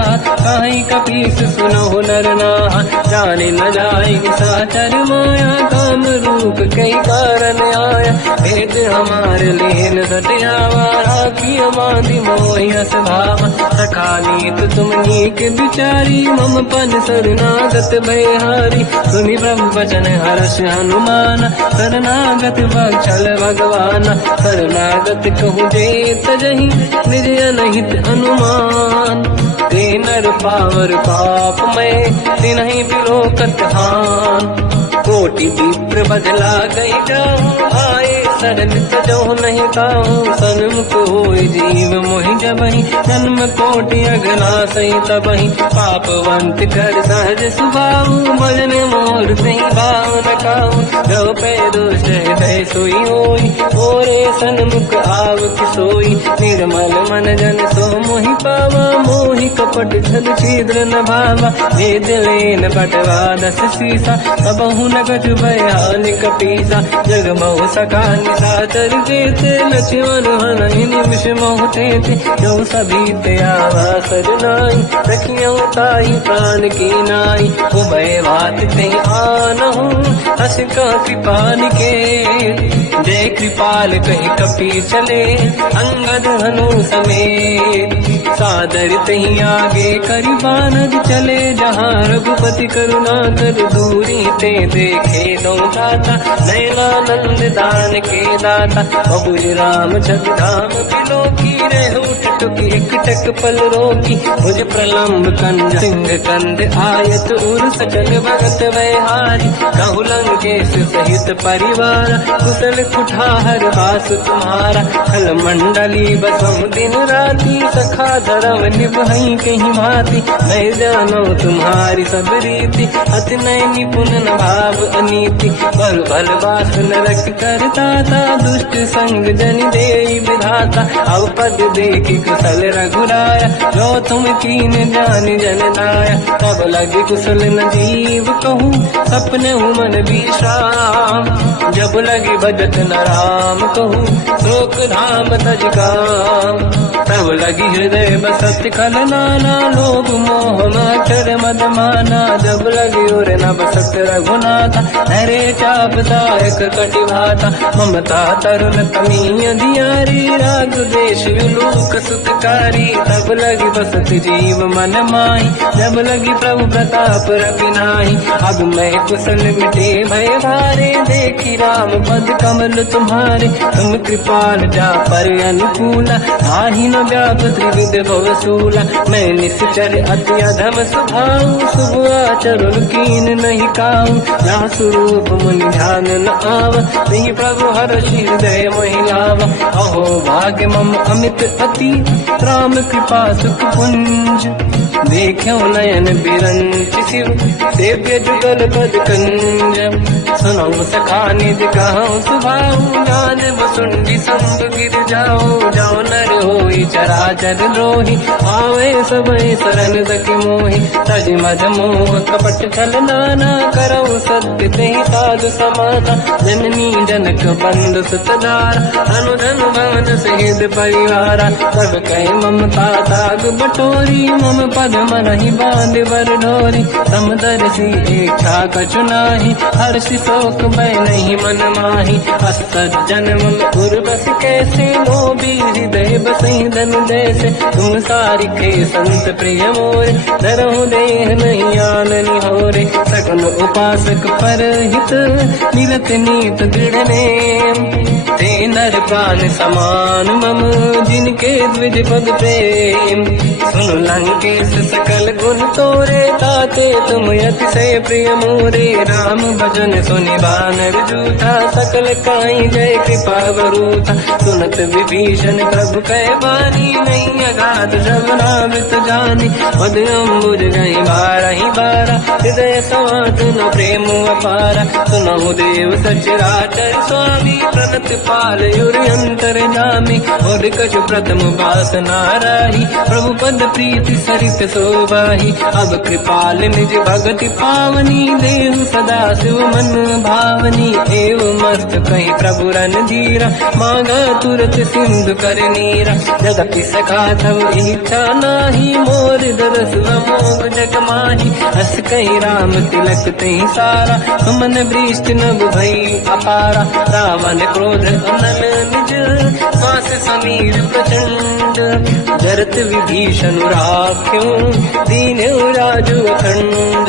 काहि कपीस सुनहु नर नाहा, जाने न जाए साचर माया, काम रूप कई कारण आया, भेद हमारे लेन सत्यावा, राखी बांधी मोहिया स्वभाव, सखानी तो तुम नीक बिचारी, मम पन शरणागत भयहारी, सुनि ब्रह्म वचन हर्ष हनुमान, शरणागत वत्सल भगवान, शरणागत कहूँ जे तजहि, निज अनहित अनुमान, ते नर पावर पाप में, तिन्हि बिलोकत हान, कोटि विप्र बदला गई जाऊँ, आए शरण तजो नहीं ताऊँ, सन्मुख होय जीव मोहि जबहि, जन्म कोटि अगला सही तबहि, पापवंत कर सहज सुभाऊ, भजन मोर सही भाव न काऊ, जो पै दुष्ट हृदय सोई होई, मोरे सन्मुख आव किसोई, निर्मल मन जन सो मोहि पावा, मोहि कपट छल छिद्र न भावा, भेद लेन बटवा दस सीसा, सबहु न कछु भयानि कपीसा, जग महु सका निशाचर जेते, लक्ष्मण हनि निमिष महु तेते, जो सभी ते आवा सरनाई, रखियो ताहि प्राण की नाई, उभय बात ते आनहु, हस का कृपान के, जय कृपाल कहि कपी चले, अंगद हनु समेत, सादर तहि आगे करि बानर चले, जहाँ रघुपति करुणा कर दूरी ते देखे दो दाता, नयनानंद दान के दाता, बहुज राम छवि धाम बिलो की, रहु टुक एक टक पल रोकी, भुज प्रलम्ब कंज सिंह कंद आयत उर सकल भगत वैहारी, कहु लंकेश सहित परिवार, कुशल कुठार वास तुम्हारा, खल मंडली बसम दिन राती, सखा धर्म निभई कहीं भांति, मैं जानो तुम्हारी सब रीति, अति नय निपुण न भाव अनीति, बल बल बास नरक करताता, दुष्ट संग जन देई विधाता, अब पद देखि कुशल रघुराया, जो तुम कीन जान जन दाया, तब लगे कुशल न जीव कहूँ, सपने मन विश्राम, जब लगे भजत न राम कहूँ, शोक धाम तज काम, तब लगी हृदय बसत कल नाना, लोभ मोह मच्छर मद माना, जब लगी उर न बसत रघुनाथा, हरे चाप दायक कटि भाता, ममता तरुण तमीय दियारी, राग देश विलोक सुखकारी, तब लगी बसत जीव मन माही, जब लगी प्रभु प्रताप रवि नाही, अब मैं कुशल मिटे भय भारे, देखी राम पद कमल तुम्हारे, तुम कृपाल जा पर अनुकूला, आहि न व्याप त्रिविध भवसूला, मैं निश्चर अति अधम स्वभाव, शुभ आचरण कीन नहीं काऊ, जहाँ स्वरूप मुनि ध्यान न आव, नहीं प्रभु हर्षि हृदय मोहि लावा, अहो भाग्य मम अमित अति, राम कृपा सुख पुंज, देखो नयन बिरंच शिव, सेव्य जुगल पद कंज, सुनो सखा निज कहूँ सुभाऊ, जान बसुंडी संग गिर जाओ, जाओ नर होई चराचर द्रोही, आवे सबई शरण सखि मोहि, तज मज मोह कपट छल नाना, करऊ सत्य तेहि साधु समाता, जननी जनक बंधु सुतदारा, धनु धनु भवन सहित परिवारा, सब कहे ममता ताग बटोरी, मम पद मनहि बांध बर डोरी, समदर्शी इच्छा कछु नाही, हर्षि शोक भय नहीं मन माही, असज्जन मम उर बस कैसे, लोभी हृदय बसहि धन जैसे, तुम सारिखे संत प्रिय मोरे, धरहु देह नहीं आननि होरे, सगुन उपासक पर हित, मिलत नीत दृढ़ नेम, ते नर प्राण समान मम, जिनके द्विज पद प्रेम, सुन लंकेश सकल गुण तोरे, ताते तुम अतिशय प्रिय मोरे, राम भजन सुनि बानर जूथा, सकल काई जय कृपा वरूथा, सुनत विभीषण प्रभु कह बानी, नहीं अगाध जब नामित जानी, पद अम्बुज गई बारहि बारा, हृदय समात न प्रेम अपारा, सुनहु देव सचराचर स्वामी, प्रणत पाल युरि अंतर जामी, और कछु प्रथम बास नाराही, प्रभु पद प्रीति सरित शोभाही, अब कृपाल निज भगति पावनी, देहु सदा शिव मन भावनी, एवं मस्त कहीं प्रभु रन धीरा, मांगा तुरत सिंधु कर नीरा, जगति सखा तब इच्छा नाही, मोर दरस मोग जग माही, हस कहीं राम तिलक ते सारा, सुमन वृष्टि नभ भई अपारा, रावण क्रोध अनल निज, श्वास समीर प्रचंड, जरत विभीषण राख्यो, दीन राजु अखंड,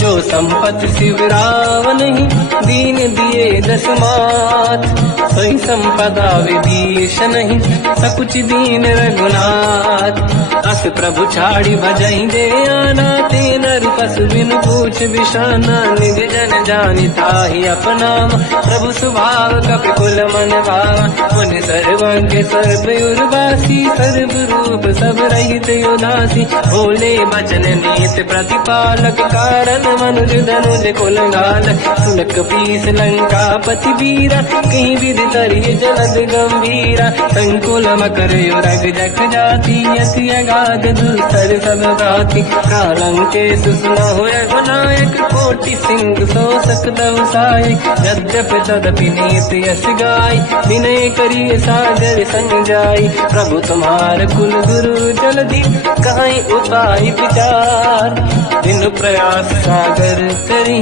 जो संपत शिव रावण ही, दीन दिए दस मात, सोई संपदा विभीषण ही, सकुच दीन रघुनाथ, अस प्रभु छाड़ी भजई दे आना, तेन रूपस बिनु पूछ बिशाना, निज जन जानि ताहि अपनाम, प्रभु स्वभाव कपि कुल मन भावा, मुनि सर्वज्ञ सर्व उर्वासी, सर्व रूप सब रहित उदासी, भोले बचन नीत प्रतिपालक, कारण मनुज धनुज कुल घाल, सुनक पीस लंका पति वीरा, कहीं विधि तरिय जलद गंभीरा, संकुल मकर युरग जख जाति, अति अगाध दुस्तर सब गाति, कालंकेश सुनहुँ रघुनायक, कोटि सिंधु सो सकदव साय, यद्यपि तदपि नीत यश गाय, विनय करिय सागर संग जाय, प्रभु तुम्हार कुल गुरु जलधि, कहीं उपाय विचार, दिन प्रयास सागर करी,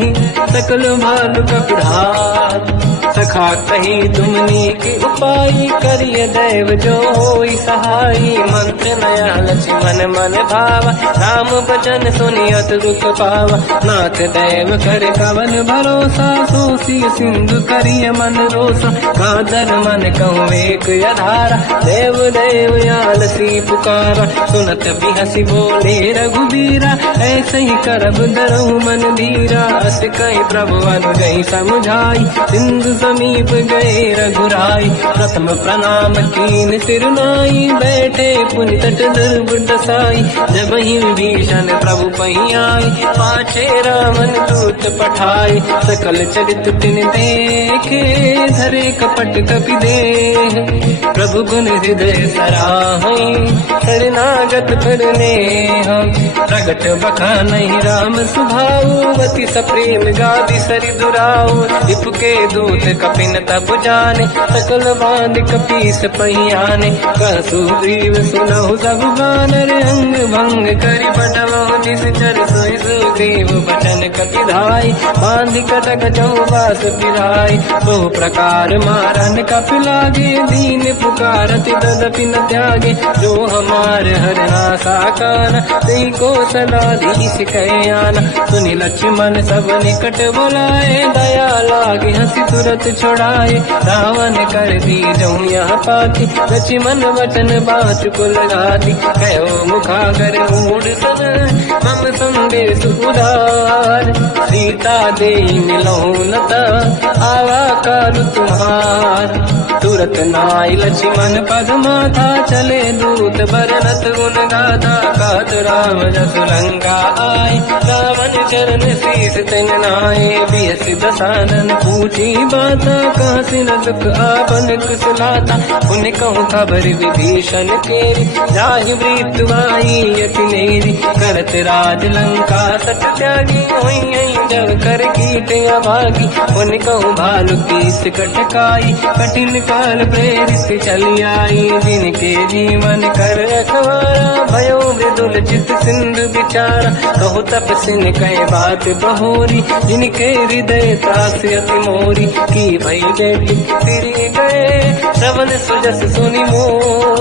सकल भालु कपिढ़ार, सखा कही तुमनी के उपाय, करिय दैव जो होई सहाई, मंत्र नया लक्ष्मण मन भावा, राम बचन सुनियत दुख पावा, नाथ दैव कर कवन भरोसा, सोसी सिंधु करिय मन रोसा, कादर मन कहूँ एक अधारा, देव देव आलसी पुकारा, सुनत बिहसी बोले रघुबीरा, ऐसे ही करब डरहु मन धीरा, अस कहीं प्रभु अनुजहि समुझाई, सिंधु समीप गए रघुराई, प्रथम प्रणाम कीन सिर नाई, बैठे पुनि तट ध्रुव दसाई, जब ही विभीषण प्रभु पही आई, पाछे रावण दूत पठाई, सकल चरित तिन देखे, धरे कपट कपि देह, प्रभु गुण हृदय सराहई, शरणागत फिरने हम, प्रगट बखानहि राम सुभाऊ, अति सप्रेम गादि सरि दुराऊ, रिपुके दूत कपिन तब जाने, सकल बांध कपीस पहियाने, कह सुग्रीव सुनहु सब बानर, अंग भंग करि बटमहु निश्चर, सोई सुग्रीव बचन कपि धाई, बांध कटक चौबास पिराई, बहु प्रकार मारन कपि लागे, दीन पुकारत तदपि न त्यागे, जो हमार हरना साकाना, तेई को सलाधीश कहे आना, सुनि लक्ष्मण सब निकट बुलाए, दया लागे हंसी तुरत छुड़ाए, रावण कर दी जऊँ यहाँ पाती, लक्ष्मण वचन बात कुल गाती, कहो मुखागर मूढ़ सन, मम संदेश उदार, सीता दे मिलऊँ लता, आवा काल तुम्हार, तुरत नाई लक्ष्मण पद माथा, चले दूत बरनत गुण गाथा, कहत राम जस लंका आए, रावण चरण शीस तिन नाए, बियस दसानन पूछी बाता, कहाँ सिन दुख आपन कुशलाता, पुन कहूँ खबर विभीषण केरी, जाहि मृत्यु आई यति नेरी, करत राज लंका सट त्यागी, हुई जब कर कीट अभागी, पुन कहूँ भालु कीस कटकाई, कठिन काल प्रेरित चली आई, जिनके जीवन कर रखवारा, भयो मृदुल चित सिंधु विचारा, कहु तपसिन कह बात बहोरी, जिनके हृदय त्रास अति मोरी, की भई बेटी तिरि गए, श्रवण सुजस सुनि मोर।